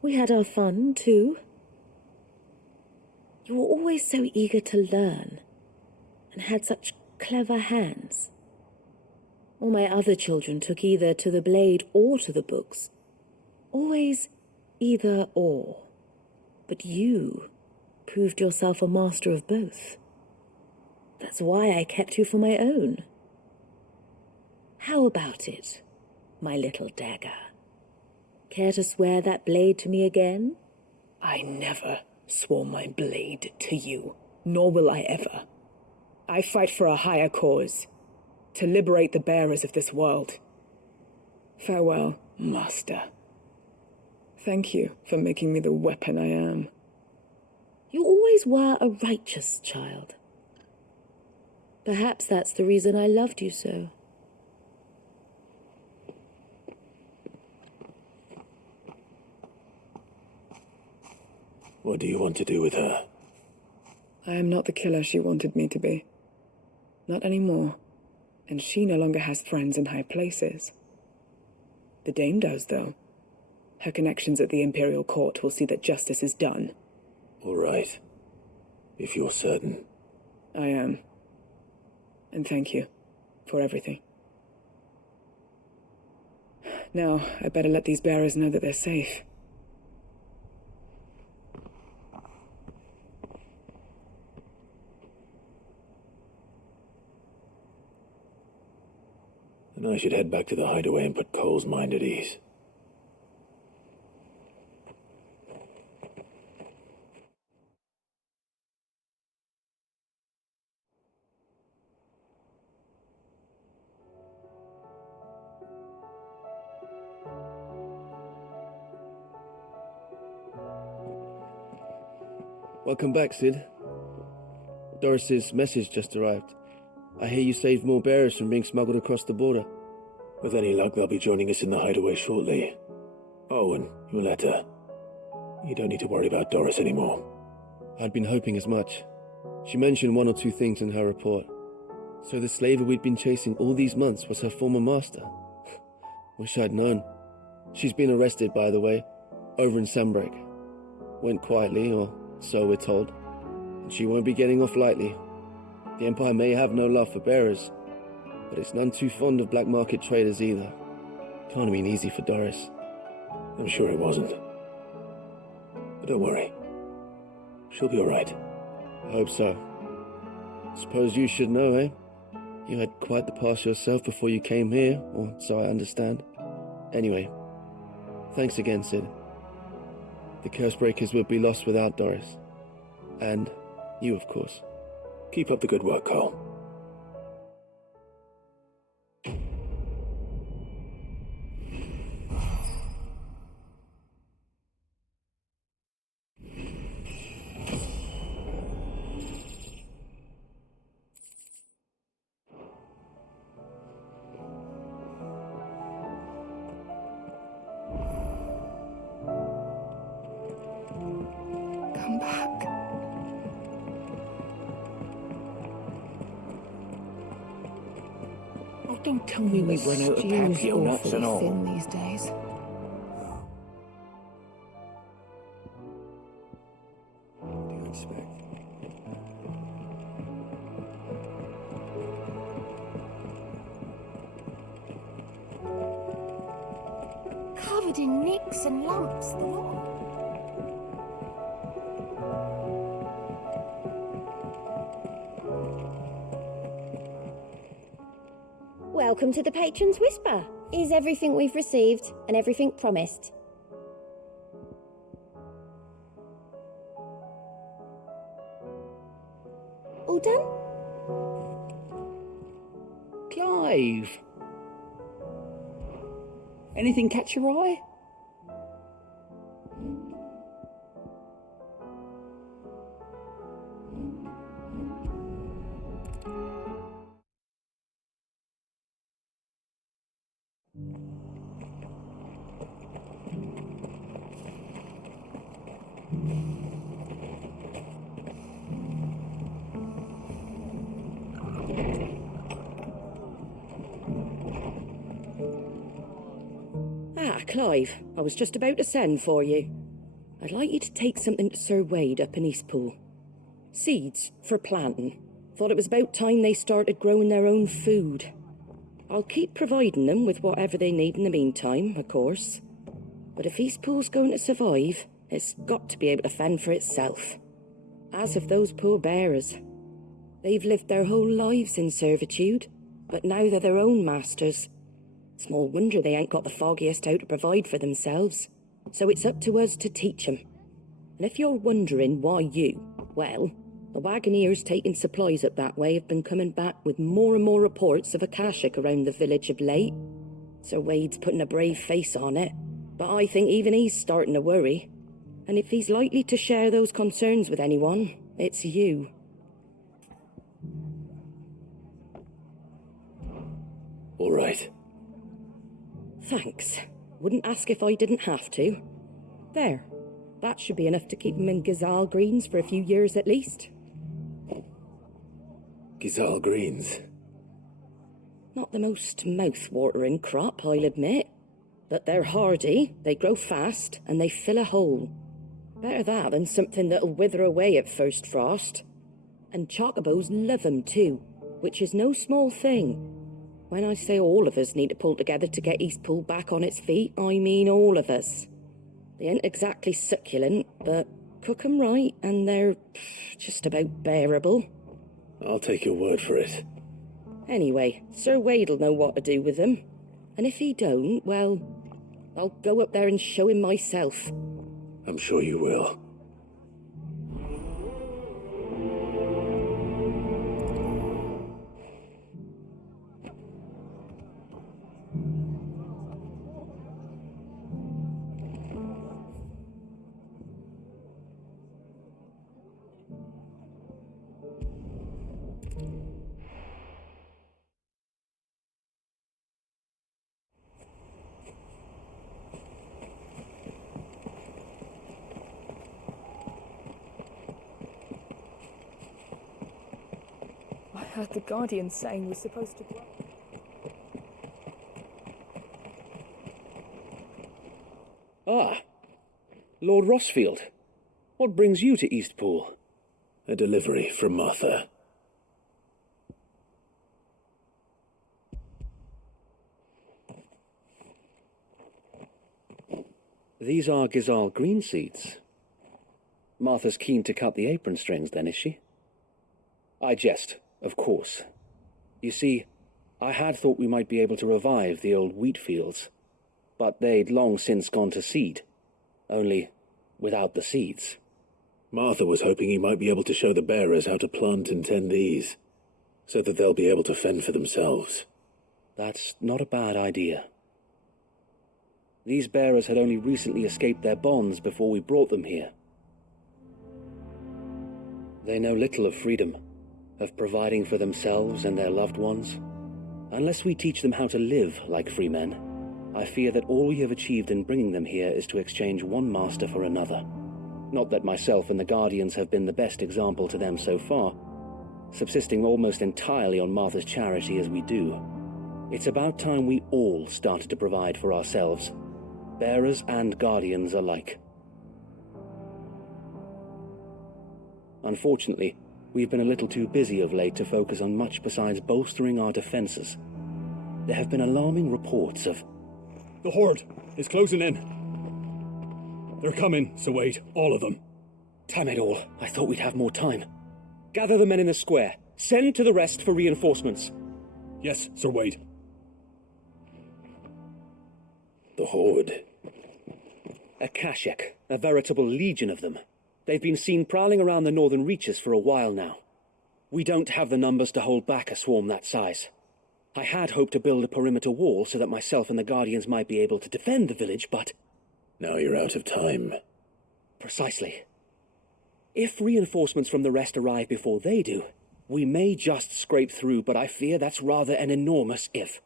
We had our fun, too. You were always so eager to learn, and had such clever hands. All my other children took either to the blade or to the books. Always either or. But you proved yourself a master of both. That's why I kept you for my own. How about it, my little dagger? Care to swear that blade to me again? I never swore my blade to you, nor will I ever. I fight for a higher cause, to liberate the bearers of this world. Farewell, Master. Thank you for making me the weapon I am. You always were a righteous child. Perhaps that's the reason I loved you so. What do you want to do with her? I am not the killer she wanted me to be. Not anymore. And she no longer has friends in high places. The Dame does, though. Her connections at the Imperial Court will see that justice is done. All right. If you're certain. I am. And thank you for everything. Now, I better let these bearers know that they're safe. Then I should head back to the hideaway and put Cole's mind at ease. Welcome back, Sid. Doris's message just arrived. I hear you saved more bearers from being smuggled across the border. With any luck, they'll be joining us in the hideaway shortly. Oh, and your letter. You don't need to worry about Doris anymore. I'd been hoping as much. She mentioned one or two things in her report. So the slaver we'd been chasing all these months was her former master. Wish I'd known. She's been arrested, by the way, over in Sambrek. Went quietly, or so we're told. And she won't be getting off lightly. The Empire may have no love for bearers, but it's none too fond of black market traders either. Can't have been easy for Doris. I'm sure it wasn't. But don't worry. She'll be alright. I hope so. Suppose you should know, eh? You had quite the past yourself before you came here, or so I understand. Anyway, thanks again, Sid. The Cursebreakers would be lost without Doris. And you, of course. Keep up the good work, Cole. Come back. Oh, don't tell me we've run out of papio nuts and all. Thin these days. What do you expect? Covered in nicks and lumps, the lot. Welcome to the Patron's Whisper. Is everything we've received and everything promised? All done? Clive! Anything catch your eye? Ah, Clive, I was just about to send for you. I'd like you to take something to Sir Wade up in Eastpool. Seeds for planting. Thought it was about time they started growing their own food. I'll keep providing them with whatever they need in the meantime, of course. But if Eastpool's going to survive, it's got to be able to fend for itself. As of those poor bearers. They've lived their whole lives in servitude, but now they're their own masters. Small wonder they ain't got the foggiest how to provide for themselves. So it's up to us to teach 'em. And if you're wondering why well, the wagoneers taking supplies up that way have been coming back with more and more reports of Akashic around the village of late. Sir Wade's putting a brave face on it, but I think even he's starting to worry. And if he's likely to share those concerns with anyone, it's you. All right. Thanks. Wouldn't ask if I didn't have to. There. That should be enough to keep him in Gazal Greens for a few years at least. Gazal Greens. Not the most mouth-watering crop, I'll admit. But they're hardy, they grow fast, and they fill a hole. Better that than something that'll wither away at first frost. And chocobos love 'em too, which is no small thing. When I say all of us need to pull together to get Eastpool back on its feet, I mean all of us. They ain't exactly succulent, but cook 'em right and they're just about bearable. I'll take your word for it. Anyway, Sir Wade'll know what to do with them. And if he don't, well, I'll go up there and show him myself. I'm sure you will. heard the Guardian saying we're supposed to grow. Ah, Lord Rossfield. What brings you to Eastpool? A delivery from Martha. These are Gizal green seeds. Martha's keen to cut the apron strings, then, is she? I jest, of course. You see, I had thought we might be able to revive the old wheat fields, but they'd long since gone to seed, only without the seeds. Martha was hoping he might be able to show the bearers how to plant and tend these, so that they'll be able to fend for themselves. That's not a bad idea. These bearers had only recently escaped their bonds before we brought them here. They know little of freedom, of providing for themselves and their loved ones. Unless we teach them how to live like free men, I fear that all we have achieved in bringing them here is to exchange one master for another. Not that myself and the Guardians have been the best example to them so far, subsisting almost entirely on Martha's charity as we do. It's about time we all started to provide for ourselves, bearers and Guardians alike. Unfortunately, we've been a little too busy of late to focus on much besides bolstering our defenses. There have been alarming reports of... The Horde is closing in. They're coming, so wait, all of them. Damn it all, I thought we'd have more time. Gather the men in the square. Send to the rest for reinforcements. Yes, Sir Wade. The Horde. A Kashek, a veritable legion of them. They've been seen prowling around the northern reaches for a while now. We don't have the numbers to hold back a swarm that size. I had hoped to build a perimeter wall so that myself and the Guardians might be able to defend the village, but... Now you're out of time. Precisely. If reinforcements from the rest arrive before they do, we may just scrape through, but I fear that's rather an enormous if.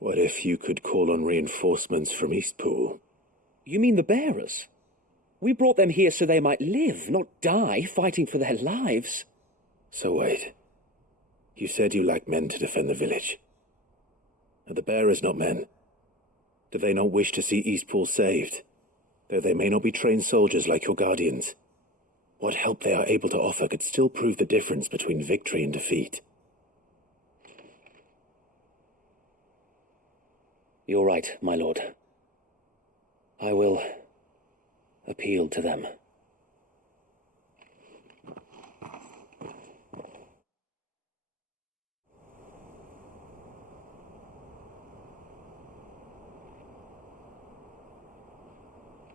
What if you could call on reinforcements from Eastpool? You mean the bearers? We brought them here so they might live, not die, fighting for their lives. So wait. You said you lack men to defend the village. Are the bearers not men? Do they not wish to see Eastpool saved? Though they may not be trained soldiers like your Guardians, what help they are able to offer could still prove the difference between victory and defeat. You're right, my lord. I will appeal to them.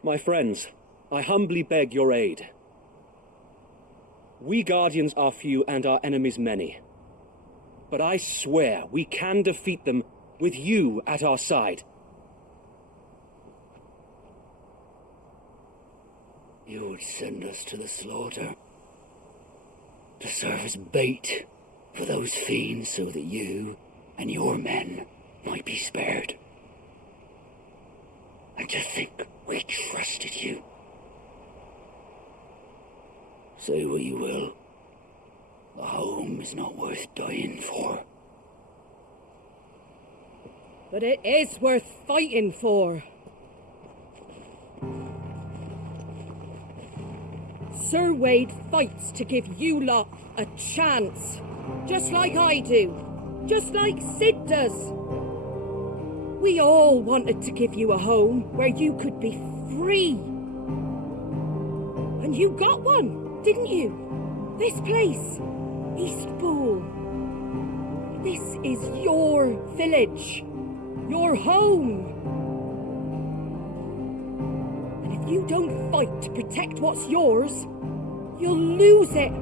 My friends, I humbly beg your aid. We Guardians are few and our enemies many. But I swear we can defeat them with you at our side. You would send us to the slaughter, to serve as bait for those fiends so that you and your men might be spared. And to think we trusted you. Say what you will, the home is not worth dying for. But it is worth fighting for. Sir Wade fights to give you lot a chance. Just like I do. Just like Sid does. We all wanted to give you a home where you could be free. And you got one, didn't you? This place, Eastpool. This is your village. Your home. And if you don't fight to protect what's yours, you'll lose it.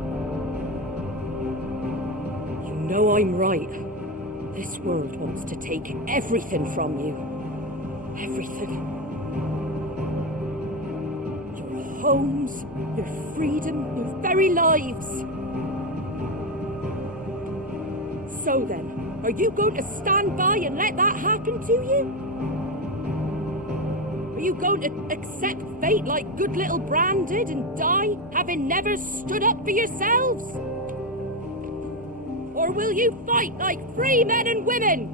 You know I'm right. This world wants to take everything from you. Everything. Your homes, your freedom, your very lives. So then, are you going to stand by and let that happen to you? Are you going to accept fate like good little Bran did and die, having never stood up for yourselves? Or will you fight like free men and women?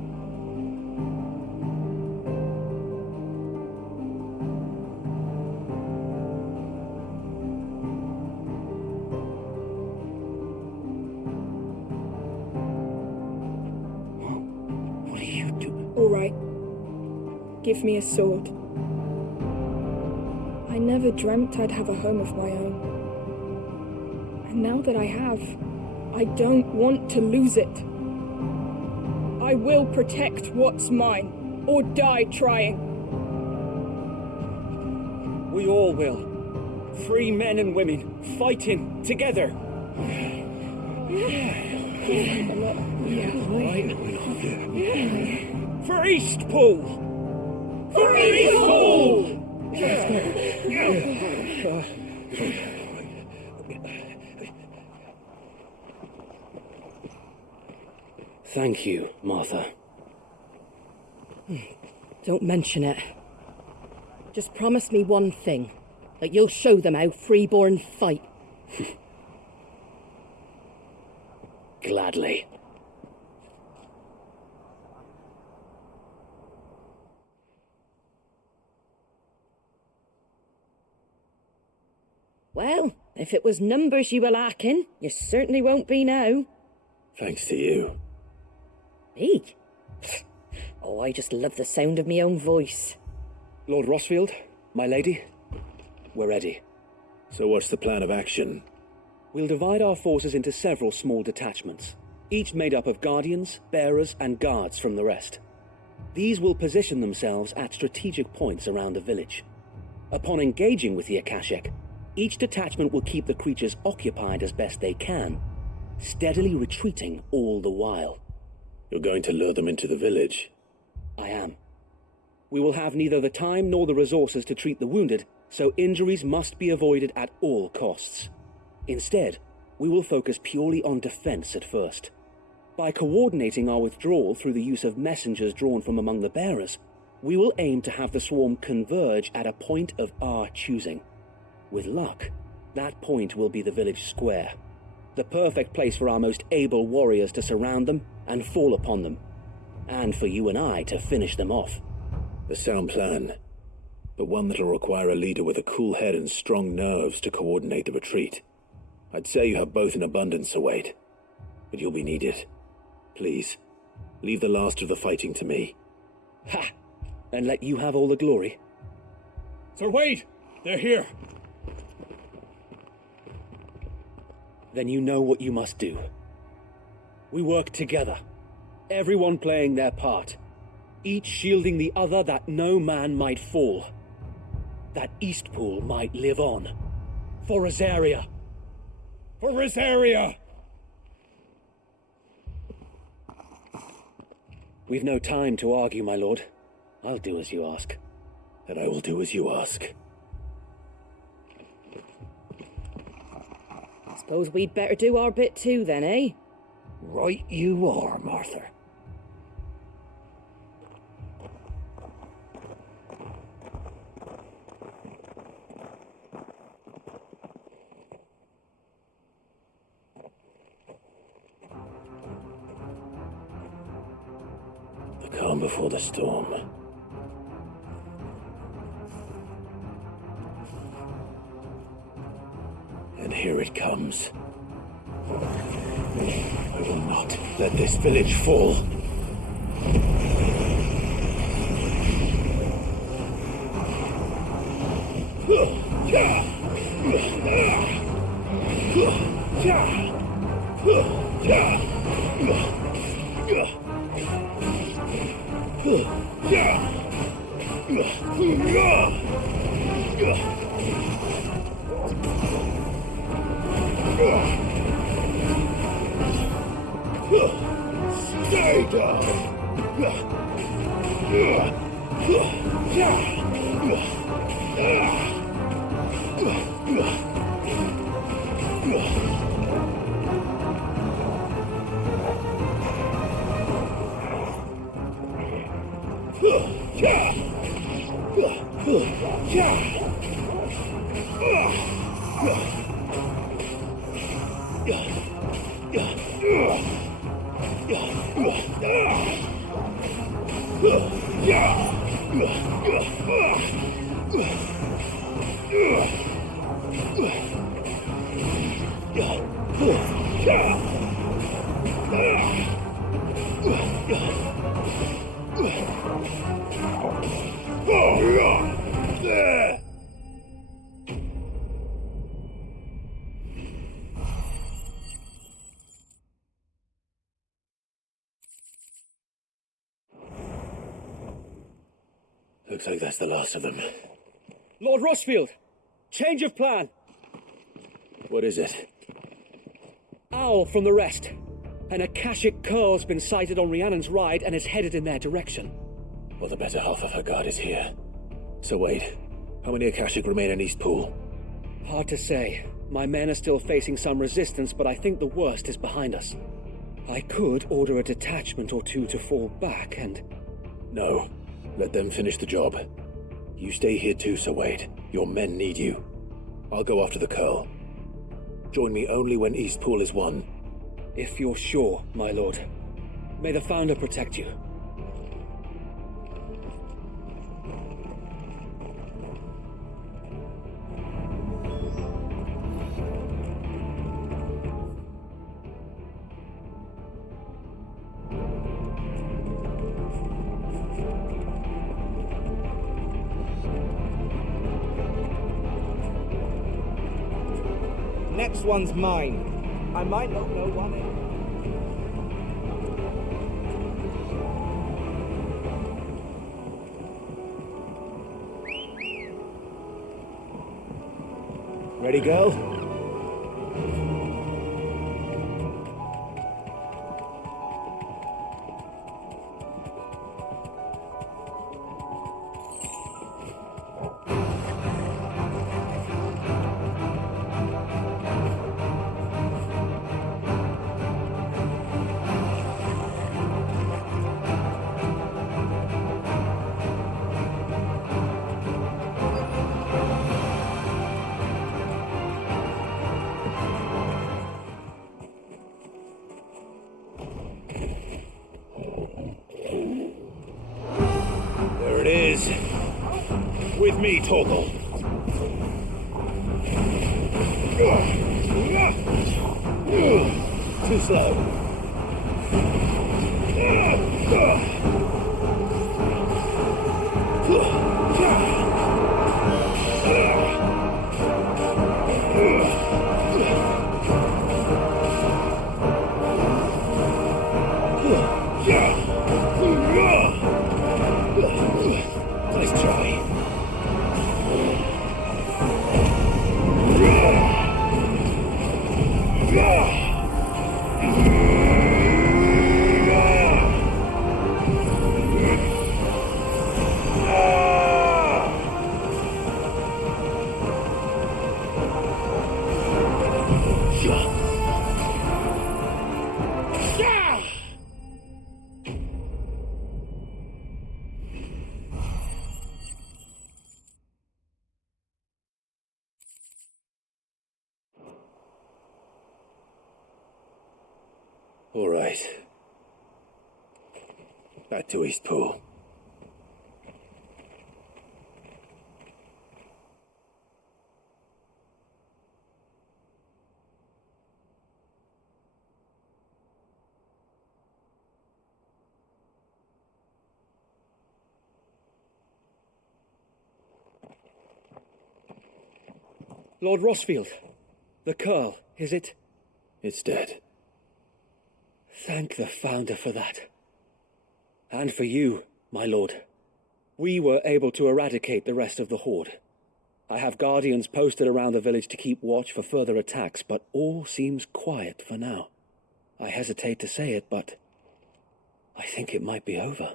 What are you doing? All right. Give me a sword. I never dreamt I'd have a home of my own. And now that I have, I don't want to lose it. I will protect what's mine, or die trying. We all will. Free men and women, fighting together. For Eastpool! For Eastpool! Thank you, Martha. Don't mention it. Just promise me one thing. That you'll show them how freeborn fight. Gladly. Well, if it was numbers you were lacking, you certainly won't be now. Thanks to you. Me? Oh, I just love the sound of me own voice. Lord Rossfield, my lady, we're ready. So what's the plan of action? We'll divide our forces into several small detachments, each made up of guardians, bearers, and guards from the rest. These will position themselves at strategic points around the village. Upon engaging with the Akashic, each detachment will keep the creatures occupied as best they can, steadily retreating all the while. You're going to lure them into the village? I am. We will have neither the time nor the resources to treat the wounded, so injuries must be avoided at all costs. Instead, we will focus purely on defense at first. By coordinating our withdrawal through the use of messengers drawn from among the bearers, we will aim to have the swarm converge at a point of our choosing. With luck, that point will be the village square, the perfect place for our most able warriors to surround them and fall upon them, and for you and I to finish them off. A sound plan, but one that'll require a leader with a cool head and strong nerves to coordinate the retreat. I'd say you have both in abundance, Sir Wade, but you'll be needed. Please, leave the last of the fighting to me. Ha! And let you have all the glory. Sir Wade! They're here! Then you know what you must do. We work together, everyone playing their part, each shielding the other that no man might fall, that Eastpool might live on. For Rosaria! For Rosaria! We've no time to argue, my lord. I'll do as you ask. And I will do as you ask. Suppose we'd better do our bit too, then, eh? Right you are, Martha. The calm before the storm. And here it comes. I will not let this village fall. Stay down! Looks like that's the last of them. Lord Rossfield! Change of plan! What is it? Owl from the rest. An Akashic Curl's been sighted on Rhiannon's ride and is headed in their direction. Well, the better half of her guard is here. So wait, how many Akashic remain in Eastpool? Hard to say. My men are still facing some resistance, but I think the worst is behind us. I could order a detachment or two to fall back and... No. Let them finish the job. You stay here too, Sir Wade. Your men need you. I'll go after the Curl. Join me only when Eastpool is won. If you're sure, my lord. May the Founder protect you. Next one's mine. I might not know one. Ready, girl? There it is. With me, Torgal. Too slow. Nice try. All right. Back to Eastpool. Lord Rossfield, the Curl, is it? It's dead. Thank the Founder for that. And for you, my lord. We were able to eradicate the rest of the Horde. I have guardians posted around the village to keep watch for further attacks, but all seems quiet for now. I hesitate to say it, but I think it might be over.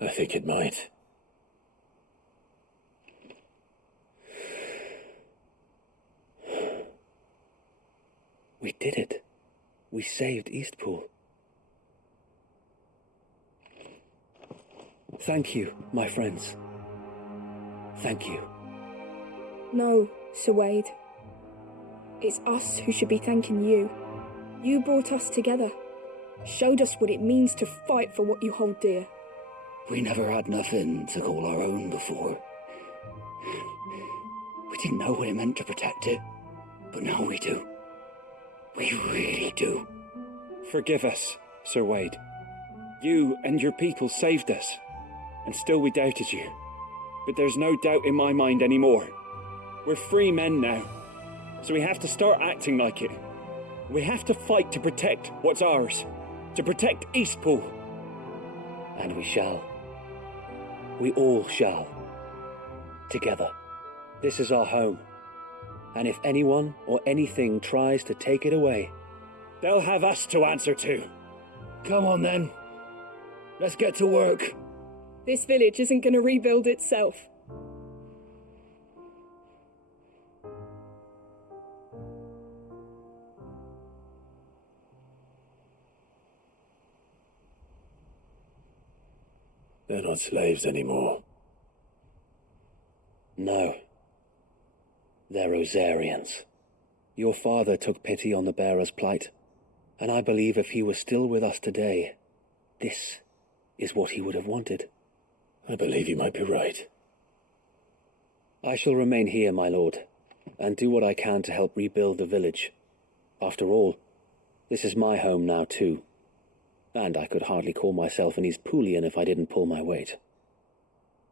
I think it might. We did it. We saved Eastpool. Thank you, my friends. Thank you. No, Sir Wade. It's us who should be thanking you. You brought us together. Showed us what it means to fight for what you hold dear. We never had nothing to call our own before. We didn't know what it meant to protect it, but now we do. We really do. Forgive us, Sir Wade. You and your people saved us, and still we doubted you. But there's no doubt in my mind anymore. We're free men now, so we have to start acting like it. We have to fight to protect what's ours, to protect Eastpool. And we shall. We all shall. Together. This is our home. And if anyone or anything tries to take it away, they'll have us to answer to. Come on then. Let's get to work. This village isn't going to rebuild itself. They're not slaves anymore. No. They're Rosarians. Your father took pity on the bearer's plight, and I believe if he was still with us today, this is what he would have wanted. I believe you might be right. I shall remain here, my lord, and do what I can to help rebuild the village. After all, this is my home now too, and I could hardly call myself an Eastpoolian if I didn't pull my weight.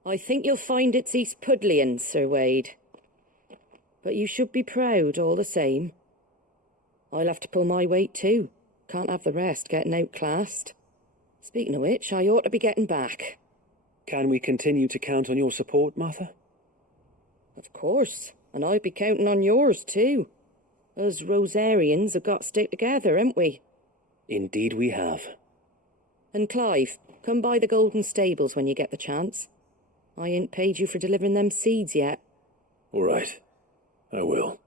I think you'll find it's Eastpudlian, Sir Wade. But you should be proud all the same. I'll have to pull my weight too. Can't have the rest getting outclassed. Speaking of which, I ought to be getting back. Can we continue to count on your support, Martha? Of course, and I'll be counting on yours too. Us Rosarians have got to stick together, haven't we? Indeed we have. And Clive, come by the Golden Stables when you get the chance. I ain't paid you for delivering them seeds yet. All right. I will.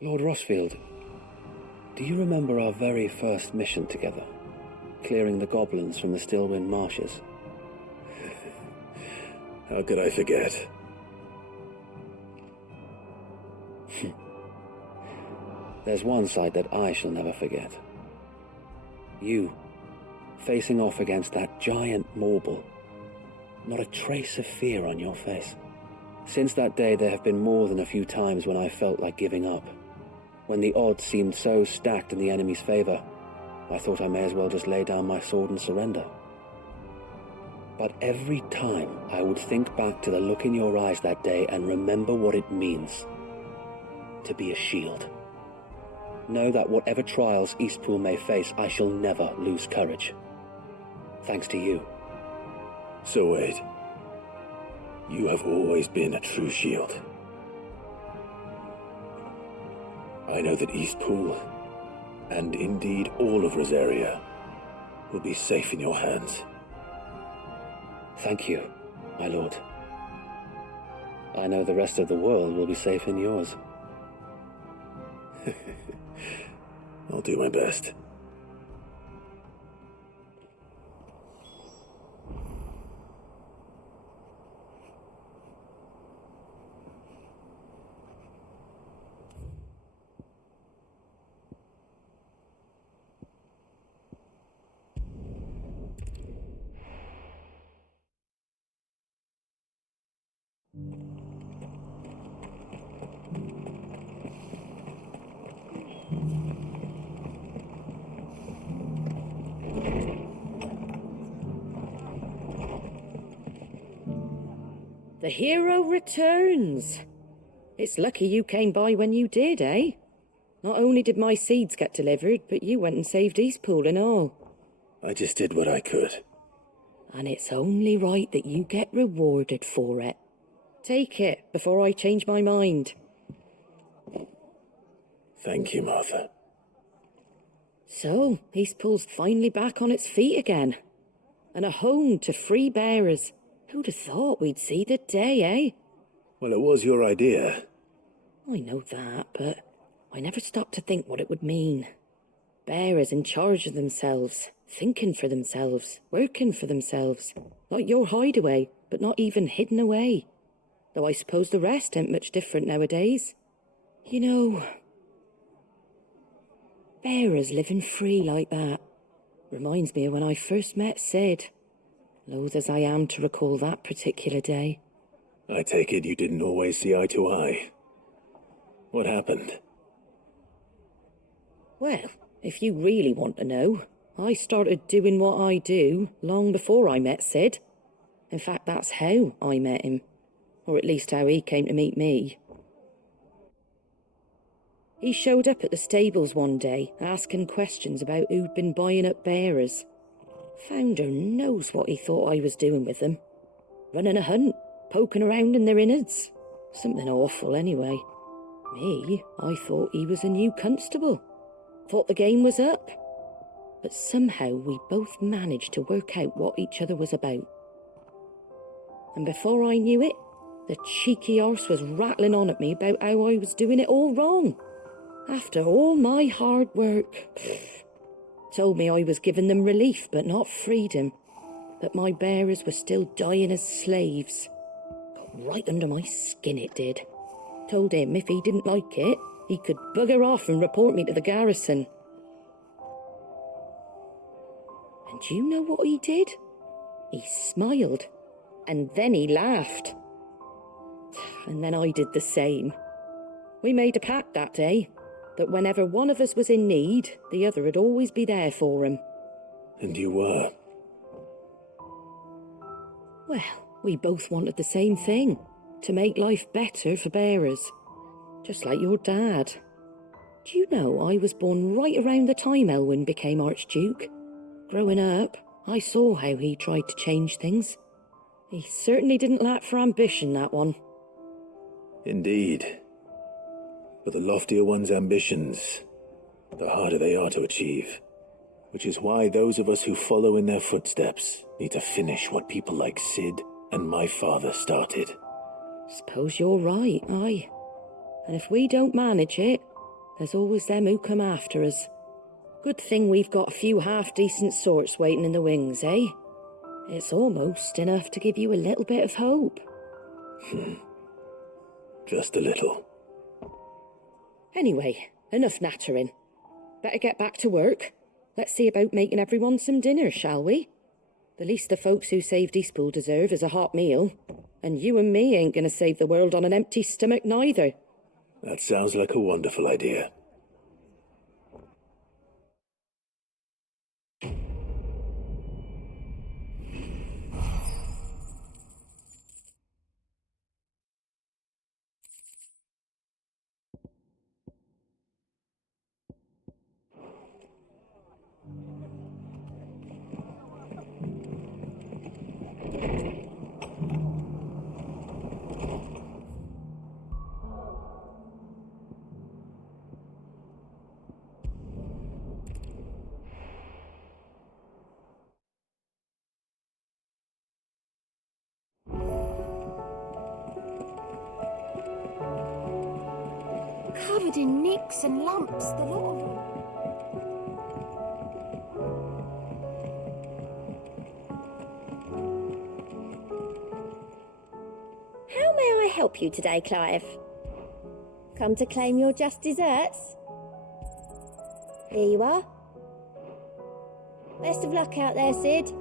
Lord Rossfield, do you remember our very first mission together? Clearing the goblins from the Stillwind marshes? How could I forget? There's one side that I shall never forget. You, facing off against that giant Morble. Not a trace of fear on your face. Since that day, there have been more than a few times when I felt like giving up. When the odds seemed so stacked in the enemy's favor, I thought I may as well just lay down my sword and surrender. But every time I would think back to the look in your eyes that day and remember what it means to be a shield. Know that whatever trials Eastpool may face, I shall never lose courage. Thanks to you. So Wade, you have always been a true shield. I know that Eastpool, and indeed all of Rosaria, will be safe in your hands. Thank you, my lord. I know the rest of the world will be safe in yours. I'll do my best. The hero returns. It's lucky you came by when you did, eh? Not only did my seeds get delivered, but you went and saved Eastpool and all. I just did what I could. And it's only right that you get rewarded for it. Take it before I change my mind. Thank you, Martha. So, Eastpool's finally back on its feet again. And a home to free bearers. Who'd have thought we'd see the day, eh? Well, it was your idea. I know that, but I never stopped to think what it would mean. Bearers in charge of themselves, thinking for themselves, working for themselves. Like your hideaway, but not even hidden away. Though I suppose the rest ain't much different nowadays. You know, bearers living free like that reminds me of when I first met Sid. Loath as I am to recall that particular day. I take it you didn't always see eye to eye. What happened? Well, if you really want to know, I started doing what I do long before I met Sid. In fact, that's how I met him. Or at least how he came to meet me. He showed up at the stables one day, asking questions about who'd been buying up bearers. Founder knows what he thought I was doing with them. Running a hunt, poking around in their innards. Something awful anyway. Me, I thought he was a new constable. Thought the game was up. But somehow we both managed to work out what each other was about. And before I knew it, the cheeky arse was rattling on at me about how I was doing it all wrong. After all my hard work. Told me I was giving them relief but not freedom. That my bearers were still dying as slaves. Got right under my skin it did. Told him if he didn't like it, he could bugger off and report me to the garrison. And do you know what he did? He smiled. And then he laughed. And then I did the same. We made a pact that day, that whenever one of us was in need, the other would always be there for him. And you were? Well, we both wanted the same thing, to make life better for bearers. Just like your dad. Do you know I was born right around the time Elwyn became Archduke? Growing up, I saw how he tried to change things. He certainly didn't lack for ambition, that one. Indeed. But the loftier one's ambitions, the harder they are to achieve. Which is why those of us who follow in their footsteps need to finish what people like Sid and my father started. Suppose you're right, aye. And if we don't manage it, there's always them who come after us. Good thing we've got a few half-decent sorts waiting in the wings, eh? It's almost enough to give you a little bit of hope. Just a little. Anyway, enough nattering. Better get back to work. Let's see about making everyone some dinner, shall we? The least the folks who saved Eastpool deserve is a hot meal. And you and me ain't gonna save the world on an empty stomach neither. That sounds like a wonderful idea. Covered in nicks and lumps, the lot of them. How may I help you today, Clive? Come to claim your just desserts? Here you are. Best of luck out there, Sid.